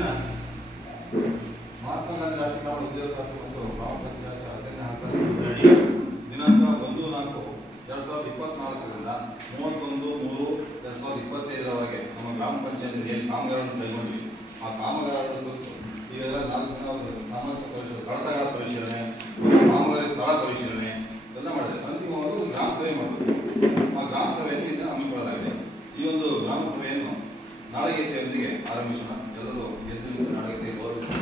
ದಿನ ಮಹಾತ್ಮ ಗಾಂಧಿ ರಾಷ್ಟ್ರೀಯ ಗ್ರಾಮೀಣ ಉದ್ಯೋಗ ಖಾತ್ರಿ ಮತ್ತು ಗ್ರಾಮ ಪಂಚಾಯತ್ 10ನೇ ಹಣಕಾಸು ಅಡಿ ದಿನಾಂಕ 1/4/2024ರಿಂದ 31/3/2025ರವರೆಗೆ ನಮ್ಮ ಗ್ರಾಮ ಪಂಚಾಯತ್ಗೆ ಕಾಮಗಾರಿಯನ್ನು ಕೈಗೊಂಡಿವಿ. ಆ ಕಾಮಗಾರಿಗಳ ಕುರಿತು ಈಗೆಲ್ಲ 4 ದಿನ ಸಾಮಾಜಿಕ ಪರಿಶೀಲನೆ, ಕಳಸಗಾರ ಪರಿಶೀಲನೆ, ಕಾಮಗಾರಿ ಸ್ಥಳ ಪರಿಶೀಲನೆ ಎಲ್ಲ ಮಾಡಿದೆ. ಅಂತಿಮವಾಗಿ ಗ್ರಾಮ ಸಭೆ ಮಾಡಿದ್ರು. ಆ ಗ್ರಾಮ ಸಭೆಯನ್ನು ಈಗ ಹಮ್ಮಿಕೊಳ್ಳಲಾಗಿದೆ. ಈ ಒಂದು ಗ್ರಾಮ ಸಭೆಯನ್ನು ನಾಡಗೀತೆಯೊಂದಿಗೆ ಆರಂಭಿಸೋಣ. ಎಲ್ಲರೂ ಎದ್ದು ನಾಡಗೀತೆ ಗೌರವಿಸೋಣ.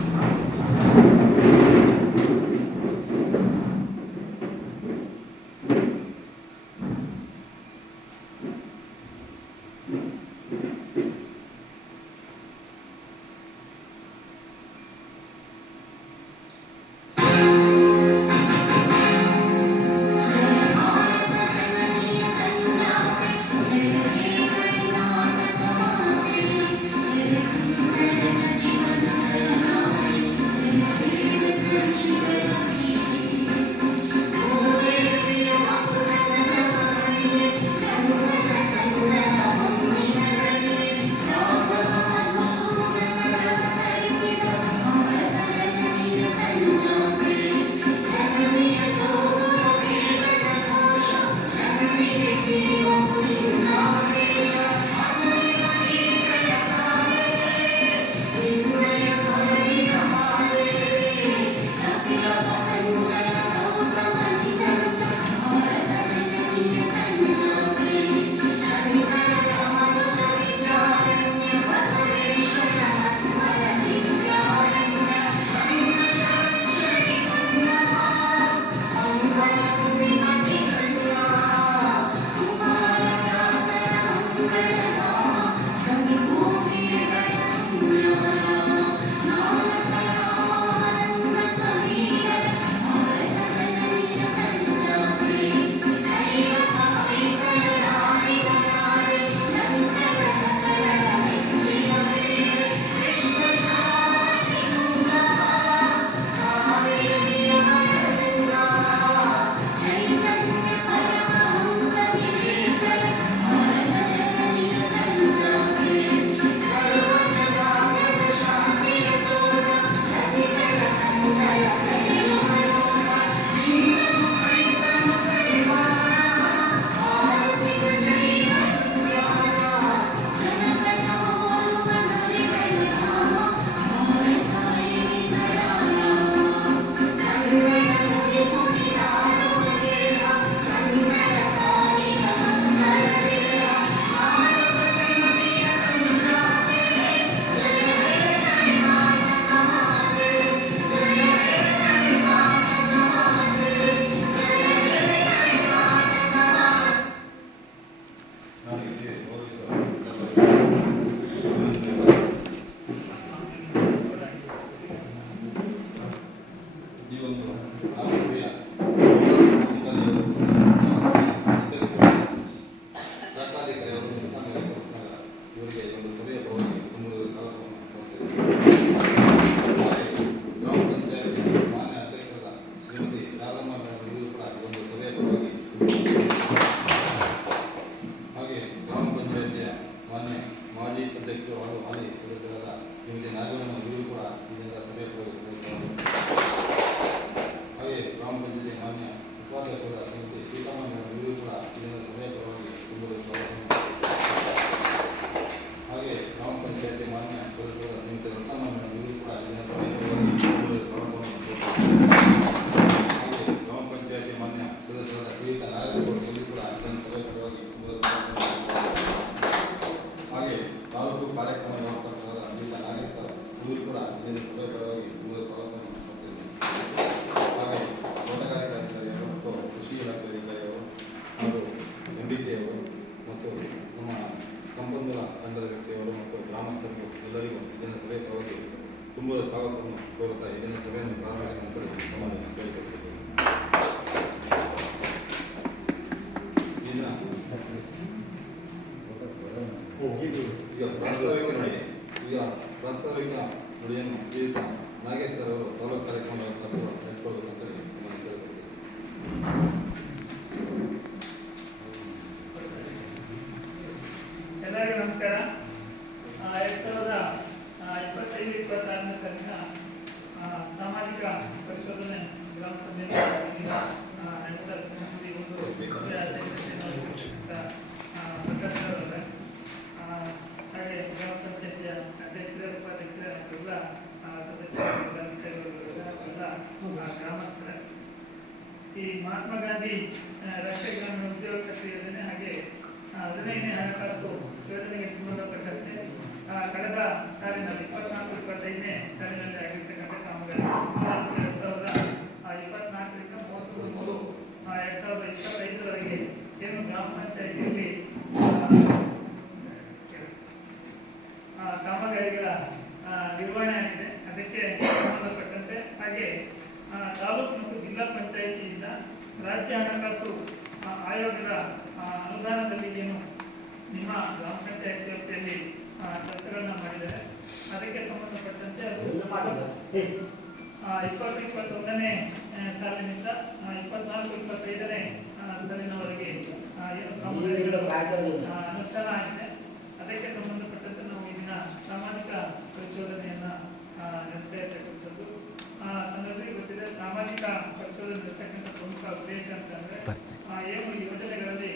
ತುಂಬ ಸ್ವಾಗತವನ್ನು ಕೋರುತ್ತಾ ಇದನ್ನು ಸಭೆಯನ್ನು ಪ್ರಾರಂಭಿಸಿದ ನಂತರ ಸಮಾಧಾನ ಕೇಳಿಕೊಳ್ತಿದ್ದೇವೆ. ಈಗ ಪ್ರಾಸ್ತಾವಿಕ ನುಡಿಯನ್ನು ಶ್ರೀಯುತ ನಾಗೇಶ್ ಸರ್ ಅವರು ತಾಲೂಕು ಕಾರ್ಯಕ್ರಮದ ನಡೆಸಿಕೊಳ್ಳಬೇಕಂತ ಎಲ್ಲರಿಗೂ ನಮಸ್ಕಾರ. 2025 2026ನೇ ಸಾಲಿನ ಸಾಮಾಜಿಕ ಪರಿಶೋಧನೆ ಗ್ರಾಮ ಸಭೆಯಲ್ಲಿ ನಡೆದ ಈ ಒಂದು ಅಧ್ಯಕ್ಷತೆಯನ್ನು ವಹಿಸಿರ್ತಕ್ಕಂಥ ಪ್ರಕಾಶ್ ಅವರೇ, ಹಾಗೆ ಗ್ರಾಮ ಪಂಚಾಯತಿಯ ಅಧ್ಯಕ್ಷರೇ, ಉಪಾಧ್ಯಕ್ಷರೇ ಎಲ್ಲ ಸದಸ್ಯರು, ಎಲ್ಲ ಗ್ರಾಮಸ್ಥರೇ, ಈ ಮಹಾತ್ಮ ಗಾಂಧಿ ರಾಷ್ಟ್ರೀಯ ಗ್ರಾಮೀಣ ಉದ್ಯೋಗ ಖಾತ್ರಿ ಯೋಜನೆ ಹಾಗೆ 15ನೇ ಹಣಕಾಸು ಯೋಜನೆಗೆ ಸಂಬಂಧಪಟ್ಟಂತೆ ಕಳೆದ ಸಾಲಿನಲ್ಲಿ 24-25ನೇ ಸಾಲಿನಲ್ಲಿ ಆಗಿರ್ತಕ್ಕಂಥ ಕಾಮಗಾರಿ 2024ರಿಂದ 33-2025ರವರೆಗೆ ಏನು ಗ್ರಾಮ ಪಂಚಾಯತಿಯಲ್ಲಿ ಕಾಮಗಾರಿಗಳ ನಿರ್ವಹಣೆ ಆಗಿದೆ, ಅದಕ್ಕೆ ಸಂಬಂಧಪಟ್ಟಂತೆ ಹಾಗೆ ತಾಲೂಕು ಮತ್ತು ಜಿಲ್ಲಾ ಪಂಚಾಯಿತಿಯಿಂದ ರಾಜ್ಯ ಹಣಕಾಸು ಆಯೋಗದ ಅನುದಾನದಲ್ಲಿ ಏನು ನಿಮ್ಮ ಗ್ರಾಮ ಪಂಚಾಯತ್ ವ್ಯಾಪ್ತಿಯಲ್ಲಿ ಕೆಲಸಗಳನ್ನ ಮಾಡಿದ್ದಾರೆ, ಅದಕ್ಕೆ ಸಂಬಂಧಪಟ್ಟಂತೆ ಅದು 2021ನೇ ಸಾಲಿನಿಂದ 24-25ನೇ ಸಾಲಿನವರೆಗೆ ಏನು ಅನುಷ್ಠಾನ ಆಗಿದೆ, ಅದಕ್ಕೆ ಸಂಬಂಧಪಟ್ಟಂತೆ ನಾವು ಇದನ್ನ ಸಾಮಾಜಿಕ ಪರಿಶೋಧನೆಯನ್ನ ನಡೆಸ್ತಾ ಇರ್ತಕ್ಕಂಥದ್ದು. ನಮಗೆ ಗೊತ್ತಿದೆ, ಸಾಮಾಜಿಕ ಪರಿಶೋಧನೆ ನಡೆಸ್ತಕ್ಕಂಥ ಪ್ರಮುಖ ಉದ್ದೇಶ ಅಂತಂದ್ರೆ ಏನು ಯೋಜನೆಗಳಲ್ಲಿ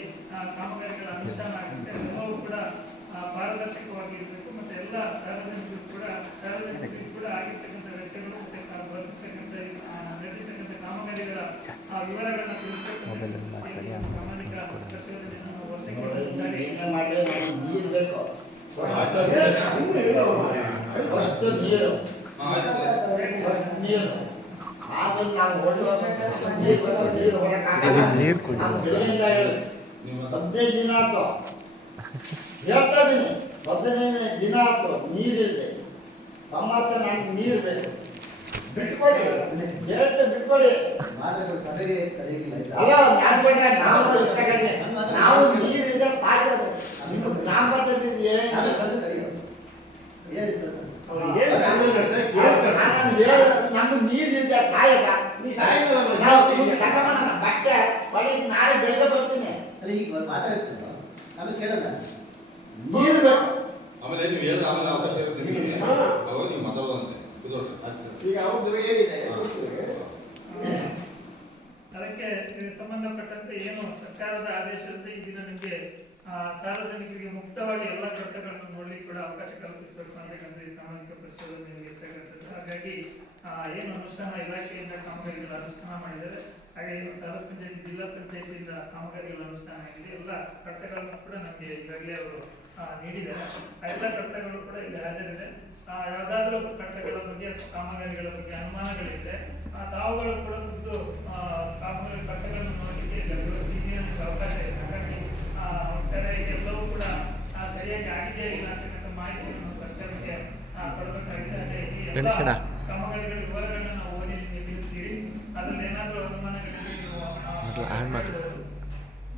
ಕಾಮಗಾರಿಗಳ ಅನುಷ್ಠಾನ ಆಗುತ್ತೆ ಎಲ್ಲವೂ ಕೂಡ ಪಾರದರ್ಶಕವಾಗಿರಬೇಕು, ಮತ್ತೆ ಎಲ್ಲ ಸಾರ್ವಜನಿಕರಿಗೂ ಕೂಡ ಆಗಿರ್ತಕ್ಕಂಥ ವೆಚ್ಚಗಳು ಮತ್ತೆ ಬಳಸತಕ್ಕಂಥ ನಡೆದಿರ್ತಕ್ಕಂಥ ಕಾಮಗಾರಿಗಳ ವಿವರಗಳನ್ನ ತಿಳಿಸತಕ್ಕಂಥ ಸಾಮಾಜಿಕ ಪರಿಶೋಧನೆಯನ್ನು ನಾವು ವರ್ಷಕ್ಕೆ ನೀರು ಕೊಡಿ. 15 ದಿನ ಆಯ್ತು ಹೇಳ್ತಾ ಇದೀನಿ, 15ನೇ ದಿನ ಆಯ್ತು ನೀರಿದೆ ಸಮಸ್ಯೆ. ನಮ್ಗೆ ನೀರು ಬೇಕು, ಬಿಟ್ಕೊಡಿ, ಹೇಳ್ತು ಬಿಟ್ಕೊಡಿ. ಸಭೆಗೆ ಕರೆಯಿಲ್ಲ ಅಲ್ಲ ನಾನು ಬಿಟ್ರೆ ನಾವು ಇರ್ತಕ್ಕಂಥ ನಾವು ನೀರಿದೆ ಸಾಕೋದು. ನಿಮ್ಮ ಗ್ರಾಮ ಪಂಚಾಯತಿ ನಮ್ಗೆ ನೀರಿದೆ ಸಾಯದ ಬಟ್ಟೆ ಬಳಿ ನಾಳೆ ಬೆಳಗ್ಗೆ ಬರ್ತೀನಿ. ಅಲ್ಲಿ ಈಗ ಮಾತಾಡ್ತೀನಿ ಆಮೇಲೆ ಕೇಳಲ್ಲ, ನೀರು ಬೇಕು. ಆಮೇಲೆ ನೀವು ಹೇಳಿದ ಆಮೇಲೆ ಅವಕಾಶ ಇರುತ್ತೆ ನಿಮಗೆ, ಅವಾಗ ನೀವು ಮಾತಾಡೋದಂತೆ ಈಗ ಅವ್ರು ಏನಿದೆ ಅದಕ್ಕೆ ಸಂಬಂಧಪಟ್ಟಂತೆ ಏನು ಸರ್ಕಾರದ ಆದೇಶದಂತೆ ಈ ದಿನ ನಿಮಗೆ ಸಾರ್ವಜನಿಕರಿಗೆ ಮುಕ್ತವಾಗಿ ಎಲ್ಲ ಕರ್ತವ್ಯಗಳನ್ನು ನೋಡ್ಲಿಕ್ಕೆ ಕೂಡ ಅವಕಾಶ ಕಲ್ಪಿಸಬೇಕು ಅಂತಕ್ಕಂಥ ಈ ಸಾಮಾಜಿಕ ಪರಿಶೋಧನೆ ಹೆಚ್ಚಾಗುತ್ತದೆ. ಹಾಗಾಗಿ ಏನು ಅನುಷ್ಠಾನ ಇಲಾಖೆಯಿಂದ ಕಾಮಗಾರಿಗಳ ಅನುಷ್ಠಾನ ಮಾಡಿದ್ದಾರೆ, ಹಾಗೆ ಏನು ತಾಲೂಕು ಪಂಚಾಯತಿ ಜಿಲ್ಲಾ ಪಂಚಾಯತಿಯಿಂದ ಕಾಮಗಾರಿಗಳ ಅನುಷ್ಠಾನ ಆಗಿದೆ, ಎಲ್ಲ ಕರ್ತವ್ಯಗಳನ್ನು ಕೂಡ ನಮಗೆ ಈಗಾಗಲೇ ಅವರು ನೀಡಿದ್ದಾರೆ. ಆ ಎಲ್ಲ ಕರ್ತವ್ಯಗಳು ಕೂಡ ಇಲ್ಲಿ ಹಾಜರಿದೆ. ಯಾವುದಾದ್ರೂ ಕಟ್ಟಡಗಳ ಬಗ್ಗೆ ಅಥವಾ ಕಾಮಗಾರಿಗಳ ಬಗ್ಗೆ ಅನುಮಾನಗಳಿದ್ರೆ ತಾವುಗಳು ಕೂಡ ಖುದ್ದು ಕಾಮಗಾರಿ ಕಟ್ಟಡಗಳನ್ನು ನೋಡಲಿಕ್ಕೆ ಅವಕಾಶ ಇದೆ. ಹಾಗಾಗಿ ಒಟ್ಟಾರೆ ಎಲ್ಲವೂ ಕೂಡ ಸರಿಯಾಗಿ ಆಗಿದೆಯಾ ಇಲ್ಲ ಅಂತಕ್ಕಂಥ ಮಾಹಿತಿಯನ್ನು ಸರ್ಕಾರಕ್ಕೆ ಕೊಡಬೇಕಾಗಿದೆ. ಹಾಗೆ ಈ ಎಲ್ಲ ಕಾಮಗಾರಿಗಳ ವಿವರಗಳನ್ನ ನಾವು ಓದಿ ತಿಳಿಸ್ತೀವಿ. ಅದ್ರಲ್ಲಿ ಏನಾದರೂ ಅನುಮಾನಗಳಿದ್ರೆ ನೀವು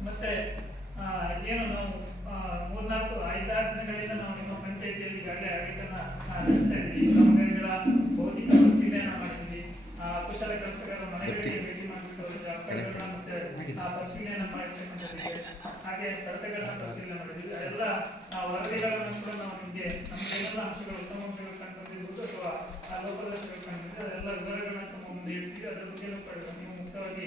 ಮತ್ತೆ ಏನು ನಾವು 3-4-5-6 ದಿನಗಳಿಂದ ನಾವು ನಿಮ್ಮ ಪಂಚಾಯತಿಯಲ್ಲಿ ಈಗಾಗಲೇ ಆಡಳಿತನ ನಡೆಸ್ತಾ ಇದ್ವಿ. ಕಾಮಗಾರಿಗಳ ಭೌತಿಕ ಪರಿಶೀಲನೆ ಮಾಡಿದ್ವಿ, ಕುಶಲ ಕೆಲಸಗಾರ ಮನೆಗಳಿಗೆ ಭೇಟಿ ಮಾಡಿಬಿಟ್ಟು ಅರ್ಪಣೆಗಳನ್ನ ಮತ್ತೆ ಪರಿಶೀಲನೆ ಮಾಡಿರ್ತಕ್ಕಂಥದ್ದಿದೆ, ಹಾಗೆ ಕಡತಗಳನ್ನ ಪರಿಶೀಲನೆ ಮಾಡಿದ್ವಿ. ಎಲ್ಲ ವರದಿಗಳನ್ನು ಕೂಡ ನಾವು ನಿಮಗೆ ನಮ್ಮ ಎಲ್ಲ ಅಂಶಗಳು ಉತ್ತಮ ಅಂಶಗಳು ಕಂಡುಬಂದಿರ್ಬೋದು ಅಥವಾ ಲೋಪದೋಷಗಳು ಕಂಡಿದ್ರೆ ಅದೆಲ್ಲ ವಿವರಗಳನ್ನ ತಮ್ಮ ಮುಂದೆ ಇಡ್ತೀವಿ. ಅದರ ಬಗ್ಗೆ ನೀವು ಮುಕ್ತವಾಗಿ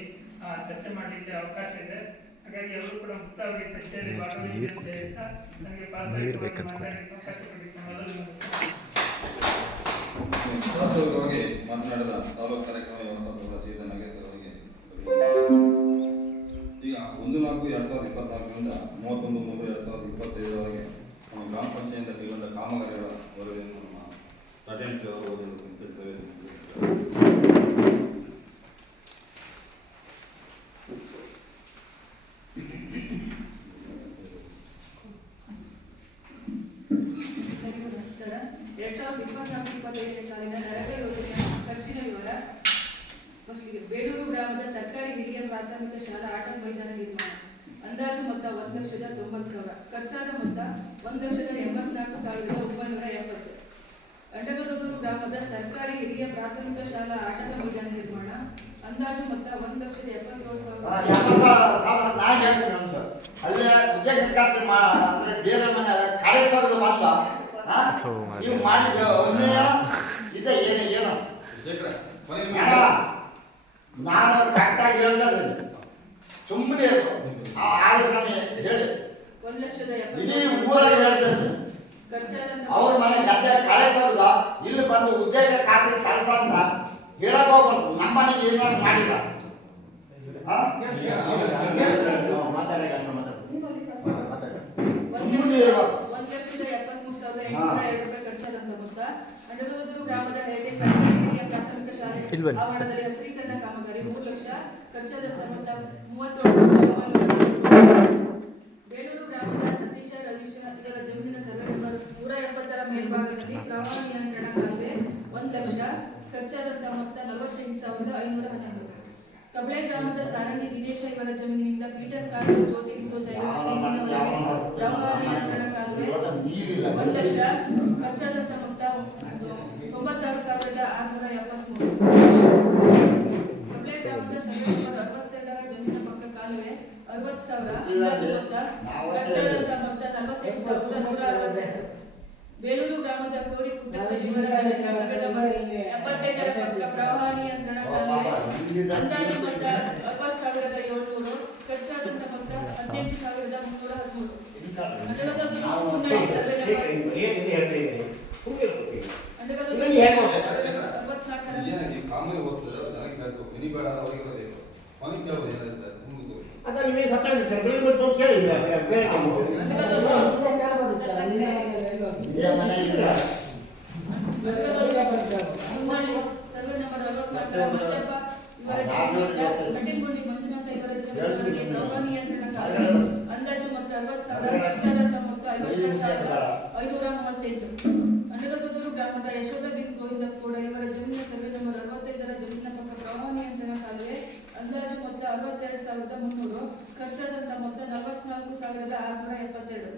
ಚರ್ಚೆ ಮಾಡಲಿಕ್ಕೆ ಅವಕಾಶ ಇದೆ. ಹಾಗಾಗಿ ಎಲ್ಲರೂ ಕೂಡ ಮುಕ್ತವಾಗಿ ಚರ್ಚೆಯಲ್ಲಿ ಭಾಗವಹಿಸಿ ಅಂತ ಹೇಳ್ತಾ ನನಗೆ ಮಾತಾಡಲಿಕ್ಕೆ ವಾಸ್ತವಿಕವಾಗಿ ಮಾತನಾಡಿದ ತಾಲೂಕು ಕಾರ್ಯಕ್ರಮ ವ್ಯವಸ್ಥಾಪಕರ ಶ್ರೀಯುತ ನಾಗೇಶ್ವರ ಅವರಿಗೆ ಈಗ 1-4-2024ರಿಂದ 31-3-2025ರವರೆಗೆ ನಮ್ಮ ಗ್ರಾಮ ಪಂಚಾಯತ್ ಕೈಗೊಂಡ ಕಾಮಗಾರಿಗಳ ವರದಿಯನ್ನು ನಮ್ಮ ರಾಜೇಂದ್ರ ಅವರು ಓದಲು ತಿಳಿಸಬೇಕು. ನಮಸ್ಕಾರ. 2024-25ನೇ ಸಾಲಿನ ನರೇಗಾ ಯೋಜನೆಯ ಖರ್ಚಿನ ವಿವರ. ಫಸ್ಟಿಗೆ ಬೇಲೂರು ಗ್ರಾಮದ ಸರ್ಕಾರಿ ಹಿರಿಯ ಪ್ರಾಥಮಿಕ ಶಾಲಾ ಆಟ ಮೈದಾನ ನಿರ್ಮಾಣ ಅಂದಾಜು ಮೊತ್ತ 1,90,000. ಖರ್ಚಾದ ಮೊತ್ತ 1,84,970. ಅಂಡಗದೂರು ಗ್ರಾಮದ ಸರ್ಕಾರಿ ಹಿರಿಯ ಪ್ರಾಥಮಿಕ ಶಾಲಾ ಆಟದ ಮೈದಾನ ನಿರ್ಮಾಣ ಅಂದಾಜು ಮೊತ್ತ 1,70,000. ಅಲ್ಲೇ ಉದ್ಯೋಗ ಖಾತ್ರಿ ಅಂದ್ರೆ ಬೇರೆ ಮನೆ ಕಳೆ ತೆಗೆದು ಬಂದ ನೀವು ಮಾಡಿದ ಇಡೀ ಊರಾಗ ಹೇಳ್ತೇನೆ ಖರ್ಚಾದಂತ ಅವ್ರ ಮನೆ ಗದ್ದೆ ಕಳೆ ತೆಗ್ದ ಇಲ್ಲಿ ಬಂದು ಉದ್ಯೋಗ ಖಾತ್ರಿ ಕೆಲಸ ಅಂತ ಹೇಳಕ್ ಹೋಗ್ಬಾರ್ದು. ನಮ್ಮ ಮನೆಗೆ ಏನಾದ್ರು ಮಾಡಿಲ್ಲ ಖರ್ಚಾದಂತ ಮೊತ್ತ ಅಂಡಗದೂರು ಗ್ರಾಮದ ಹೆರಡೆ ಸರ್ಕಾರಿ ಹಿರಿಯ ಪ್ರಾಥಮಿಕ ಶಾಲೆ ಆವರಣದಲ್ಲಿ ಹಸಿರೀಕರಣ ಕಾಮಗಾರಿ 3 ಲಕ್ಷ ಖರ್ಚಾದಂತ ಮೊತ್ತ 37,900. ಬೇಲೂರು ಗ್ರಾಮದ ಸತೀಶ ರವೀಶ್ ಇವರ ಜಮೀನಿನ ಸರ್ವೆ ನಂಬರ್ 170ರ ಮೇಲ್ಭಾಗದಲ್ಲಿ ಪ್ರವಾಹ ನಿಯಂತ್ರಣ ಕಾಲುವೆ 1 ಲಕ್ಷ ಖರ್ಚಾದಂತ ಮೊತ್ತ 48,511. ಕಬಳೆ ಗ್ರಾಮದ ಸಾರಂಗಿ ದಿನೇಶ ಇವರ ಜಮೀನಿನಿಂದ ಪೀಟರ್ ಕಾಲುವೆ ಜ್ಯೋತಿ ಡಿಸೋಜ ಇವರ ಜಮೀನಿನವರೆಗೆ ಪ್ರವಾಹ ನಿಯಂತ್ರಣ ಕಾಲುವೆ 1 ಲಕ್ಷ ಖರ್ಚಾದಂತ ಮೊತ್ತ 96,673. ಕಬಳೆ ಗ್ರಾಮದ ಸರ್ವೆ ನಂಬರ್ 62ರ ಜಮೀನಿನ ಪಕ್ಕ ಕಾಲುವೆ 60,000 ಅಂದಾಜು ಮೊತ್ತ ಖರ್ಚಾದಂತ ಮೊತ್ತ 48,162. ಬೇಲೂರು ಗ್ರಾಮದ ಕೋರಿ ಪುಟ್ಟಚ್ಚ ಇವರ ಜಮೀನಿನ ಸರ್ವೆ ನಂಬರ್ 75ರ ಪಕ್ಕ ಪ್ರವಾಹ ನಿಯಂತ್ರಣ ಕಾಲುವೆ ಅಂದಾಜು ಮೊತ್ತ 60,700 ಖರ್ಚಾದಂತ ಮೊತ್ತ 18,313. ಅಂಡಗದೂರು ಮುನ್ನಡೆ ಸರ್ವೆ ನಂಬರ್ ಅಂಡಗದೂರು 64ರ ಏನಾಗಿ ಕಾಮಗಾರಿ ಹೋಗ್ತದೆ ಜನಕ್ಕೆ ಜಾಸ್ತಿ ಮನಿ ಬೇಡ ಅವರಿಗೆಲ್ಲ ಬೇಕು ಮನೆ ಕೇಳೋದು ಏನಾಗುತ್ತೆ ಸುಮ್ಮನೆ ಸರ್ವೆ ನಂಬರ್ 64ರ ಮಂಜಪ್ಪ ಇವರ ಜಮೀನಿನಿಂದ ಕಟ್ಟಿಗುಂಡಿ ಮಂಜುನಾಥ ಇವರ ಜಮೀನಿನವರೆಗೆ ಪ್ರವಾಹ ನಿಯಂತ್ರಣ ಕಾಲುವೆ ಅಂದಾಜು ಮೊತ್ತ 60,000 ಖರ್ಚಾದಂತ ಮೊತ್ತ 52,538. ಅಂಡಗದೂರು ಗ್ರಾಮದ ಯಶೋಧ ಬಿನ್ ಗೋವಿಂದಪ್ಪಗೌಡ ಇವರ ಜಮೀನಿನ ಸರ್ವೆ ನಂಬರ್ 65ರ ಜಮೀನಿನ ಪಕ್ಕ ಪ್ರವಾಹ ನಿಯಂತ್ರಣ ಕಾಲುವೆ ಅಂದಾಜು ಮೊತ್ತ 62,300 ಖರ್ಚಾದಂತ ಮೊತ್ತ 44,672.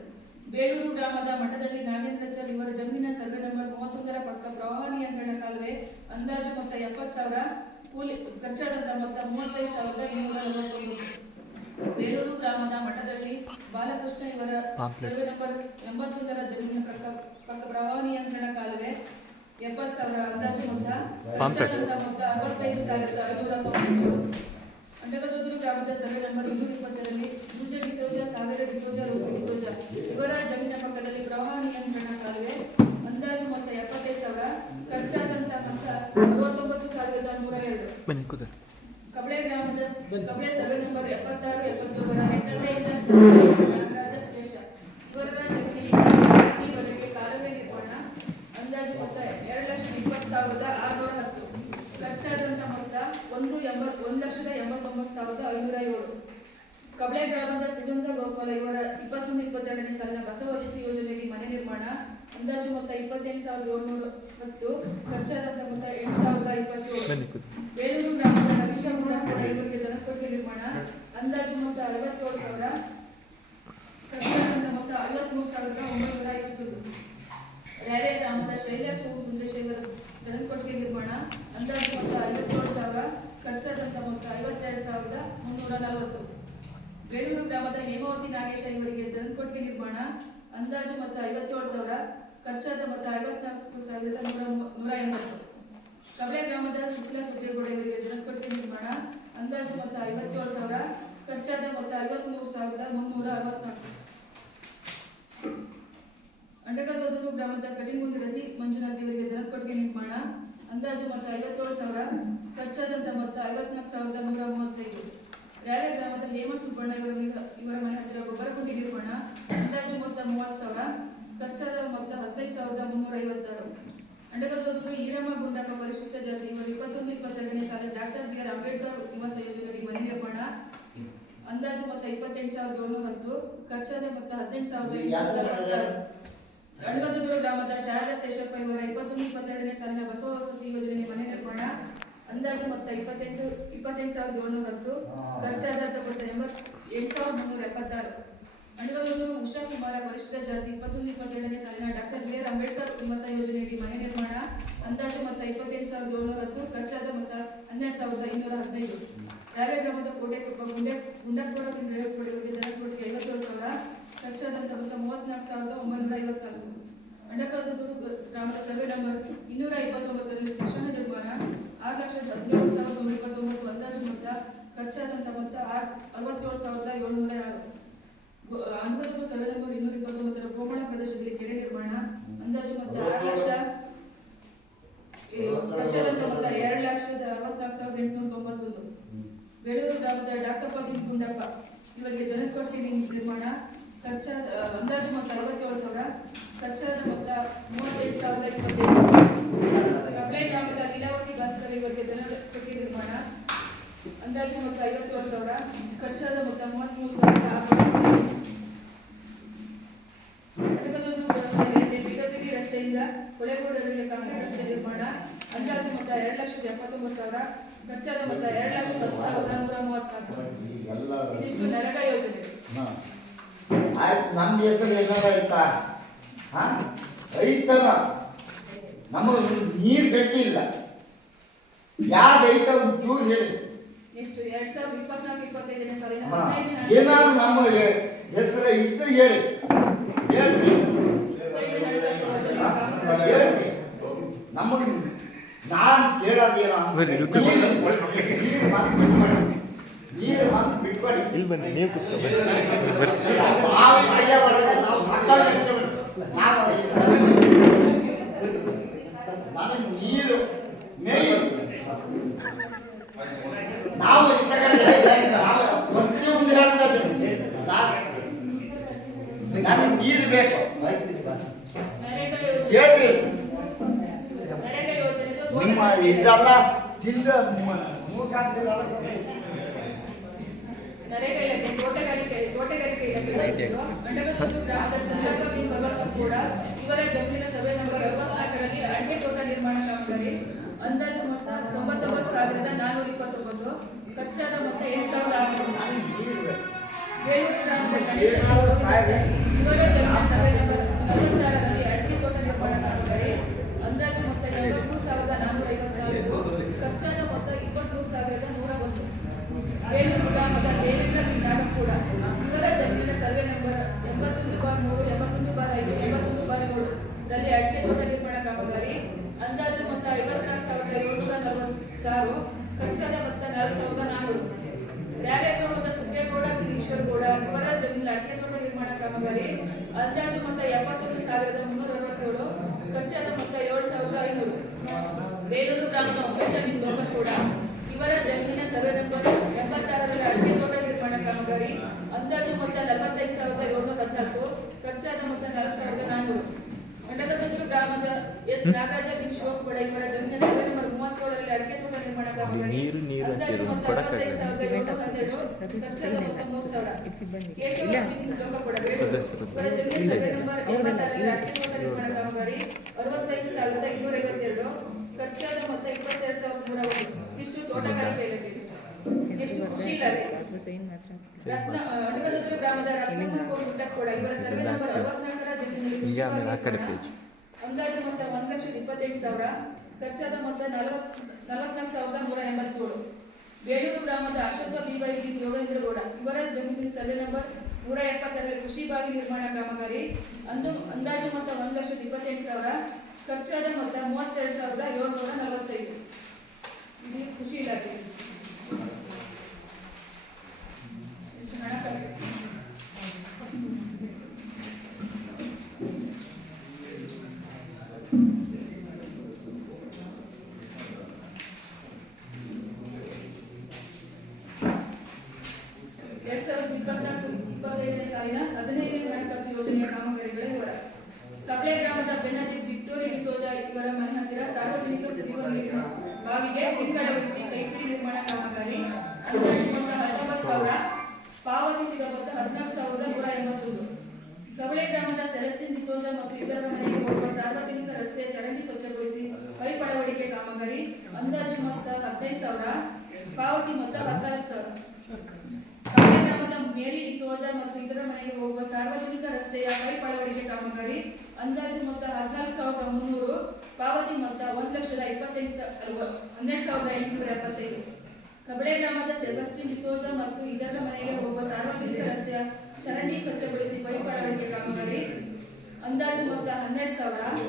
ಬೇಲೂರು ಗ್ರಾಮದ ಮಠದಲ್ಲಿ ನಾಗೇಂದ್ರಚರ್ ಇವರ ಜಮೀನಿನ ಸರ್ವೆ ನಂಬರ್ 31ರ ಪಕ್ಕ ಪ್ರವಾಹ ನಿಯಂತ್ರಣ ಕಾಲುವೆ ಅಂದಾಜು ಮೊತ್ತ 70,000 ಕೂಲಿ ಖರ್ಚಾದಂತ ಮೊತ್ತ 35,249. ಬೇಲೂರು ಗ್ರಾಮದ ಮಠದಲ್ಲಿ ಬಾಲಕೃಷ್ಣ ಇವರ ಸರ್ವೆ ನಂಬರ್ 81ರ ಜಮೀನಿನ ಪಕ್ಕ ಪ್ರವಾಹ ನಿಯಂತ್ರಣ ಕಾಲುವೆ 70,000 ಅಂದಾಜು ಮೊತ್ತ ಖರ್ಚಾದಂತ ಮೊತ್ತ 65,590. ಅಂಡಗದೂರು ಗ್ರಾಮದ ಸರ್ವೆ ನಂಬರ್ 220ರಲ್ಲಿ ಜೂಜೆ ಡಿಸೋಜ ಸಾವಿರ ಡಿಸೋಜ ರೋಗಿ ಡಿಸೋಜ ಇವರ ಜಮೀನಿನ ಪಕ್ಕದಲ್ಲಿ ಪ್ರವಾಹ ನಿಯಂತ್ರಣ ಕಾಲುವೆ ಅಂದಾಜು ಮೊತ್ತ 75,000 ಖರ್ಚಾದಂತ ಮೊತ್ತ 69,102. ಕಬಳೆ ಗ್ರಾಮದ ಕಬಳೆ ಸರ್ವೆ ನಂಬರ್ 76, 77ರ ಹೆಗ್ಗಡ್ಡೆಯಿಂದ ನಾಗರಾಜ ಸುರೇಶ ಇವರ ಜಮೀನಿಗೆ ಕಾಲುವೆ ನಿರ್ಮಾಣ ಅಂದಾಜು ಮೊತ್ತ 2,20,610. ಖರ್ಚಾದಂತ ಮೊತ್ತ 1,89,507. ಕಬಳೆ ಗ್ರಾಮದ ಸುಗಂಧ ಗೋಪಾಲ ಇವರ 21-22ನೇ ಸಾಲಿನ ಬಸವ ವಸತಿ ಯೋಜನೆಯಡಿ ಮನೆ ನಿರ್ಮಾಣ ಅಂದಾಜು ಮೊತ್ತ 28,710. ಖರ್ಚಾದಂತ ಮೊತ್ತ 8,027. ಬೇಲೂರು ಗ್ರಾಮದ ರವಿಶ ಮುರಾಪುರ ಇವರಿಗೆ ದನಕೊಟ್ಟಿಗೆ ನಿರ್ಮಾಣ ಅಂದಾಜು ಮೊತ್ತ 67,000. ಖರ್ಚಾದಂತ ಮೊತ್ತ 53,950. ರ್ಯಾರೆ ಗ್ರಾಮದ ಶೈಲಾ ಸುಂದರೇಶ ಇವರ ದನಕೊಟ್ಟಿಗೆ ನಿರ್ಮಾಣ ಅಂದಾಜು ಮೊತ್ತ 57,000. ಖರ್ಚಾದಂತ ಮೊತ್ತ 52,340. ಬೇಲೂರು ಗ್ರಾಮದ ಹೇಮಾವತಿ ನಾಗೇಶ ಇವರಿಗೆ ದನಕೊಟ್ಟಿಗೆ ನಿರ್ಮಾಣ ಅಂದಾಜು ಮೊತ್ತ 57,000. ಖರ್ಚಾದ ಮೊತ್ತ 54,180. ಕಬಳೆ ಗ್ರಾಮದ ಶುಕ್ಲ ಸುಬ್ಬೇಗೌಡ ಇವರಿಗೆ ದನಕೊಟ್ಟಿಗೆ ನಿರ್ಮಾಣ ಅಂದಾಜು ಮೊತ್ತ 57,000. ಖರ್ಚಾದ ಮೊತ್ತ 53,364. ಅಂಡಗದೂರು ಗ್ರಾಮದ ಕಟಿಗುಂಡಿ ರತಿ ಮಂಜುನಾಥ್ ಇವರಿಗೆ ದನಕೊಟ್ಟಿಗೆ ನಿರ್ಮಾಣ ಅಂದಾಜು ಮೊತ್ತ 57,000. ಖರ್ಚಾದಂತ ಮೊತ್ತ 54,135. ರ್ಯಾಲೆ ಗ್ರಾಮದ ಹೇಮ ಸುಬ್ಬಣ್ಣ ಇವರ ಮನೆ ಹತ್ತಿರ ಗೊಬ್ಬರಗುಂಡಿ ನಿರ್ಮಾಣ ಅಂದಾಜು ಮೊತ್ತ 30,000. ಖರ್ಚಾದ ಮೊತ್ತ 15,356. ಅಂಡಗದೂರು ಈರಮ್ಮ ಗುಂಡಪ್ಪ ಪರಿಶಿಷ್ಟ ಜಾತಿ ಇವರು 21-22ನೇ ಸಾಲಿನ ಡಾಕ್ಟರ್ ಬಿ.ಆರ್. ಅಂಬೇಡ್ಕರ್ ನಿವಾಸ ಯೋಜನೆಯಡಿ ಮನೆ ನಿರ್ಮಾಣ ಅಂದಾಜು ಮೊತ್ತ 28,710. ಖರ್ಚಾದ ಮೊತ್ತ 18,846. ಅಂಡಗದೂರು ಗ್ರಾಮದ ಶಾರದಾ ಶೇಷಪ್ಪ ಇವರ 21-22ನೇ ಸಾಲಿನ ಬಸವ ವಸತಿ ಯೋಜನೆ ಮನೆ ನಿರ್ಮಾಣ ಅಂದಾಜು ಮೊತ್ತ 28,710. ಖರ್ಚಾದಂತ ಮೊತ್ತ 8,376. ಅಂಡಗದೂರು ಉಷಾ ಕುಮಾರ ಪರಿಶಿಷ್ಟ ಜಾತಿ 21-22ನೇ ಸಾಲಿನ ಡಾಕ್ಟರ್ ಬಿ.ಆರ್. ಅಂಬೇಡ್ಕರ್ ನಿವಾಸ ಯೋಜನೆಯಡಿ ಮನೆ ನಿರ್ಮಾಣ ಅಂದಾಜು ಮೊತ್ತ 28,710. ಖರ್ಚಾದ ಮೊತ್ತ 12,215. ರ್ಯಾವೆ ಗ್ರಾಮದ ಕೋಟೆಕೊಪ್ಪ ಗುಂಡಪ್ಪಗೌಡ ಇವರಿಗೆ ದನಕೊಟ್ಟಿಗೆ 57,000. ಖರ್ಚಾದಂತ ಮೊತ್ತ 34,954. ಅಂಡಗದೂರು ಗ್ರಾಮದ ಸರ್ವೆ ನಂಬರ್ 229ರಲ್ಲಿ ಸ್ಮಶಾನ ನಿರ್ಮಾಣ 6,17,929. ಅಂದಾಜು ಮೊತ್ತ ಖರ್ಚಾದಂತ ಮೊತ್ತ 67,706. ಅಂಗದೂರು ಸರ್ವೆ ನಂಬರ್ 229ರ ಗೋಮಾಳ ಪ್ರದೇಶದಲ್ಲಿ ಕೆರೆ ನಿರ್ಮಾಣ ಅಂದಾಜು ಮೊತ್ತ 6 ಲಕ್ಷ ವೆಚ್ಚದ ಮೊತ್ತ 2,64,891. ಬೇಳೂರು ಗ್ರಾಮದ ಡಾಕ್ಟರ್ ಪಾಟೀಲ್ ಗುಂಡಪ್ಪ ಇವರಿಗೆ ದನಕೊಟ್ಟಿ ನಿರ್ಮಾಣ ಖರ್ಚಾದ ಅಂದಾಜು ಮೊತ್ತ 57,000, ಖರ್ಚಾದ ಮೊತ್ತ 35,025. ಕಬ್ಳೆ ಗ್ರಾಮದ ಲೀಲಾವತಿ ಭಾಸ್ಕರ್ ಇವರಿಗೆ ದನಕೊಟ್ಟಿ ನಿರ್ಮಾಣ ಅಂದಾಜು ಮೊತ್ತ 57,000, ಖರ್ಚಾದ ಮೊತ್ತ 33,000. ಬಿಗಬಿಗಿ ರಸ್ತೆಯಿಂದ ಹೊಳೆಗೋಡರಿಗೆ ಕಾಂಕ್ರೀಟ್ ರಸ್ತೆ ನಿರ್ಮಾಣ ಅಂದಾಜು ಮೊತ್ತ 2,79,000, ಖರ್ಚಾದ ಮೊತ್ತ 2,10,134. ಇದಿಷ್ಟು ನರೇಗಾ ಯೋಜನೆ. ಆಯ್ತು, ನಮ್ಮ ಹೆಸರು ಏನಾರ ಆಯ್ತಾ? ರೈತರ ನಮಗೆ ನೀರು ಗಟ್ಟಿಲ್ಲ. ಯಾವ್ದು ಐತ ಚೂರು ಹೇಳಿ. ನೆಕ್ಸ್ಟ್ 2024-25ನೇ ಸಾಲಿನ ಏನಾದ್ರು ನಮ್ಮ ಹೆಸರು ಇದ್ರೆ ಹೇಳಿ. ಹೇಳ್ರಿ ನಮಗೆ ನಾನು ಕೇಳೋದೇನೋ ನೀರು ಬಂದು ಬಿಟ್ಕೊಡಿ. ಇಲ್ಲಿ ಬನ್ನಿ, ನೀವು ಕೂತ್ಕೊಳ್ರಿ. ನಾವು ಸಾಕಾಗಿ ನನಗೆ ನೀರು ಮೇಯ್ನ್. ನಾವು ನಾವು ಪ್ರತಿಯೊಂದು ಹೇಳ್ತಾ ಇದ್ದೀವಿ, ನನಗೆ ನೀರು ಬೇಕು. ಹೇಳ್ರಿ ನಿಮ್ಮ ಇದೆಲ್ಲ ತಿಂದ ನರೇಗಾ ಇಲಾಖೆ ತೋಟಗಾರಿಕೆ ಇಲಾಖೆ ಅಂಡಗದೂರು ಗ್ರಾಮದ ಚಂದ್ರಪ್ಪ ಬಿ ಭಗವಂತ ಕೂಡ ಇವರ ಜಮೀನಿನ ಸರ್ವೆ ನಂಬರ್ 64ರಲ್ಲಿ ಅಡಿಕೆ ತೋಟ ನಿರ್ಮಾಣ ಕಾಮಗಾರಿ ಅಂದಾಜು ಮೊತ್ತ 99,429, ಖರ್ಚಾದ ಮೊತ್ತ 8,600. ಬೇಳೂರು ಗ್ರಾಮದ ಇವರ ಜಮೀನಿನ ಸರ್ವೆ ನಂಬರ್ 46ರಲ್ಲಿ ಅಡಿಕೆ ತೋಟ ನಿರ್ಮಾಣ ಕಾಮಗಾರಿ ಅಂದಾಜು ಮೊತ್ತ 83,454, ಖರ್ಚಾದ ಮೊತ್ತ 23,101. ಬೇಳೂರು ಗ್ರಾಮದ ದೇವೇಂದ್ರ ಬಿ ನಾಡಕೂಡ ಇವರ ಜಮೀನಿನ ಸರ್ವೆ ನಂಬರ್ 81/3, 81/5, 81/7 ರಲ್ಲಿ ಅಡಿಕೆ ತೋಟ ನಿರ್ಮಾಣ ಕಾಮಗಾರಿ ಅಂದಾಜು ಮೊತ್ತ 54,746, ಖರ್ಚಾದ ಮೊತ್ತ 4,400. ರ್ಯಾವೆ ಗ್ರಾಮದ ಸುತ್ತೇಗೌಡ ಗಿರೀಶ್ವರ್ ಗೌಡ ಇವರ ಜಮೀನಿನ ಅಡಿಕೆ ತೋಟ ನಿರ್ಮಾಣ ಕಾಮಗಾರಿ ಅಂದಾಜು ಮೊತ್ತ 71,367, ಖರ್ಚಾದ ಮೊತ್ತ 7,500. ಬೇಲೂರು ಗ್ರಾಮದ ಉಮೇಶ ಬಿ ಲೋಕಗೌಡ ಇವರ ಜಮೀನಿನ ಸರ್ವೆ ನಂಬರ್ 86ರಲ್ಲಿ ಅಡಿಕೆ ತೋಟ ನಿರ್ಮಾಣ ಕಾಮಗಾರಿ ಅಂದಾಜು ಮೊತ್ತ 45,714, ಖರ್ಚಾದ ಮೊತ್ತ 4,400. ಅಂಡಗದೂರು ಗ್ರಾಮದ ಎಸ್ ನಾಗರಾಜ ಬಿ ಶಿವಗೌಡ ಇವರ ಜಮೀನಿನ ಸರ್ವೆ ನಂಬರ್ 37ರಲ್ಲಿ ಅಡಿಕೆ ತೋಟ ನಿರ್ಮಾಣ ಕಾಮಗಾರಿ ಅಂದಾಜು ಮೊತ್ತ 45,712, ಖರ್ಚಾದ ಮೊತ್ತ 3,000. ಕೇಶವ ಲೋಕಗೌಡ ಇವರ ಜಮೀನಿನ ಸರ್ವೆ ನಂಬರ್ 86ರಲ್ಲಿ ಅಡಿಕೆ ತೋಟ ನಿರ್ಮಾಣ ಕಾಮಗಾರಿ 65,252, ಖರ್ಚಾದ ಮೊತ್ತ 22,301. ಇಷ್ಟು ತೋಟಗಾರಿಕೆ ಇಲಾಖೆ. ಎಷ್ಟು ಕೃಷಿ ಇಲಾಖೆ. ಅಂಡಗದೂರು ಗ್ರಾಮದ ರತ್ನಮ್ಮ ಗುಡ್ಡಕೋಡ ಇವರ ಸರ್ವೆ ನಂಬರ್ 64ರ ಜಮೀನಿನಲ್ಲಿ ಕೃಷಿ ನಿರ್ಮಾಣ ಅಂದಾಜು ಮೊತ್ತ 1,28,000, ಖರ್ಚಾದ ಮೊತ್ತ 44,187. ಬೇಳೂರು ಗ್ರಾಮದ ಅಶೋಕ ಬಿ.ವೈ. ಯೋಗೇಂದ್ರಗೌಡ ಇವರ ಜಮೀನಿನ ಸರ್ವೆ ನಂಬರ್ 170ರಲ್ಲಿ ಕೃಷಿ ಬಾವಿ ನಿರ್ಮಾಣ ಕಾಮಗಾರಿ ಅಂದಾಜು ಮೊತ್ತ 1,28,000, ಖರ್ಚಾದ ಮೊತ್ತ 32,745. ಇದು ಕೃಷಿ ಇಲಾಖೆ. ಇಷ್ಟು ಹಣಕಾಸು. ಸಾಲಿನ 15ನೇ ಹಣಕಾಸು ಯೋಜನೆಯ ಕಾಮಗಾರಿಗಳ ವಿವರ. ಕಬ್ಳೆ ಗ್ರಾಮದ ಬೆನ್ನದಿದ್ ವಿಕ್ಟೋರಿ ಡಿಸೋಜ ಇವರ ಮನೆ ಹತ್ತಿರ ಸಾರ್ವಜನಿಕ ಕುಡಿಯುವ ನೀರಿನ ಬಾವಿಗೆ ಲಿಂಗಡಗೊಳಿಸಿ ಕೈಪಿಡಿ ನಿರ್ಮಾಣ ಕಾಮಗಾರಿ ಅಂದಾಜು ಮೊತ್ತ 19,000, ಪಾವತಿಸಿದ ಮೊತ್ತ 14,181. ಕಬ್ಳೆ ಗ್ರಾಮದ ಸೆಲೆಸ್ಟಿನ್ ಡಿಸೋಜ ಮತ್ತು ಇತರ ಮನೆಗೆ ಹೋಗುವ ಸಾರ್ವಜನಿಕ ರಸ್ತೆ ಚರಂಡಿ ಸ್ವಚ್ಛಗೊಳಿಸಿ ಪೈಪ್ ಅಳವಡಿಕೆ ಕಾಮಗಾರಿ ಅಂದಾಜು ಮೊತ್ತ 15,000, ಪಾವತಿ ಮೊತ್ತ 16,000. ಕಬ್ಳೆ ಗ್ರಾಮದ ಮೇರಿ ಡಿಸೋಜ ಮತ್ತು ಇತರ ಮನೆಗೆ ಹೋಗುವ ಸಾರ್ವಜನಿಕ ರಸ್ತೆಯ ಪೈಪ್ ಅಳವಡಿಕೆ ಕಾಮಗಾರಿ ಅಂದಾಜು ಮೊತ್ತ 14,300, ಪಾವತಿ ಮೊತ್ತ 1,12,875. ಕಬ್ಳೆ ಗ್ರಾಮದ ಸೆಬಸ್ಟಿನ್ ಡಿಸೋಜ ಮತ್ತು ಇತರ ಮನೆಗೆ ಹೋಗುವ ಸಾರ್ವಜನಿಕ ರಸ್ತೆಯ ಚರಂಡಿ ಸ್ವಚ್ಛಗೊಳಿಸಿ ಪೈಪ್ ಅಳವಡಿಕೆ ಕಾಮಗಾರಿ ಅಂದಾಜು ಮೊತ್ತ 12,000,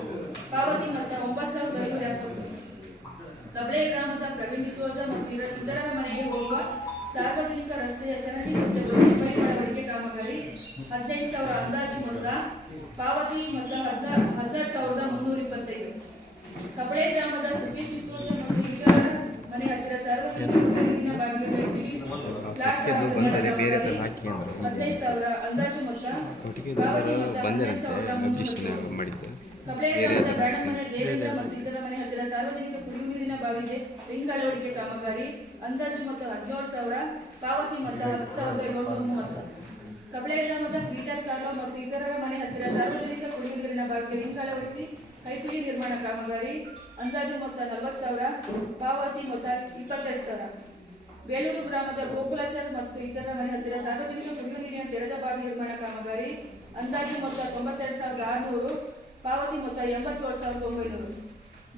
ಪಾವತಿ ಮೊತ್ತ 9,570. ಕಬ್ಳೆ ಗ್ರಾಮದ ಪ್ರವೀಣ್ ಡಿಸೋಜ ಮತ್ತು ಇತರ ಮನೆಗೆ ಹೋಗುವ ಸಾರ್ವಜನಿಕ ರಸ್ತೆಯ ಚರಂಡಿ ಸ್ವಚ್ಛಗೊಳಿಸಿ ಪೈಪ್ ಅಳವಡಿಕೆ ಕಾಮಗಾರಿ ಕಾಮಗಾರಿ 15,000 ಅಂದಾಜು ಮೊತ್ತ, ಪಾವತಿ ಮೊತ್ತ 16,325. ಕಬಳೆ ಗ್ರಾಮದ ಸುಖೇಶ್ ಡಿಸ್ಪೋಸಲ್ ಮತ್ತು ಇತರ ಮನೆ ಹತ್ತಿರ ಸಾರ್ವಜನಿಕ ನೀರಿನ ಬಾಗಿಲು ಫ್ಲಾಟ್ 15,000 ಅಂದಾಜು ಮೊತ್ತ, ಪಾವತಿ ಮೊತ್ತ 15,325. ಕಬಳೆ ಗ್ರಾಮದ ಬ್ಯಾಡನ್ ಮನೆ ದೇವೇಂದ್ರ ಮತ್ತು ಇತರ ಮನೆ ಹತ್ತಿರ ಸಾರ್ವಜನಿಕ ಕುಡಿಯುವ ನೀರಿನ ಬಾವಿಗೆ ರಿಂಗ್ ಅಳವಡಿಕೆ ಕಾಮಗಾರಿ ಅಂದಾಜು ಮೊತ್ತ 17,000, ಪಾವತಿ ಮೊತ್ತ 10,730. ಕಬಳೆ ಗ್ರಾಮದ ಪೀಟರ್ ಕಾಲೋ ಮತ್ತು ಇತರರ ಮನೆ ಹತ್ತಿರ ಸಾರ್ವಜನಿಕ ಕುಡಿಯುವ ನೀರಿನ ಬಾವಿಗೆ ರಿಂಗ್ ಅಳವಡಿಸಿ ಕೈಪಿಡಿ ನಿರ್ಮಾಣ ಕಾಮಗಾರಿ ಅಂದಾಜು ಮೊತ್ತ 40,000, ಪಾವತಿ ಮೊತ್ತ 22,000. ಬೇಲೂರು ಗ್ರಾಮದ ಗೋಕುಲಾಚಾರ್ ಮತ್ತು ಇತರ ಮನೆ ಹತ್ತಿರ ಸಾರ್ವಜನಿಕ ಕುಡಿಯುವ ನೀರಿನ ತೆರೆದ ಬಾವಿ ನಿರ್ಮಾಣ ಕಾಮಗಾರಿ ಅಂದಾಜು ಮೊತ್ತ 92,600, ಪಾವತಿ ಮೊತ್ತ 87,900.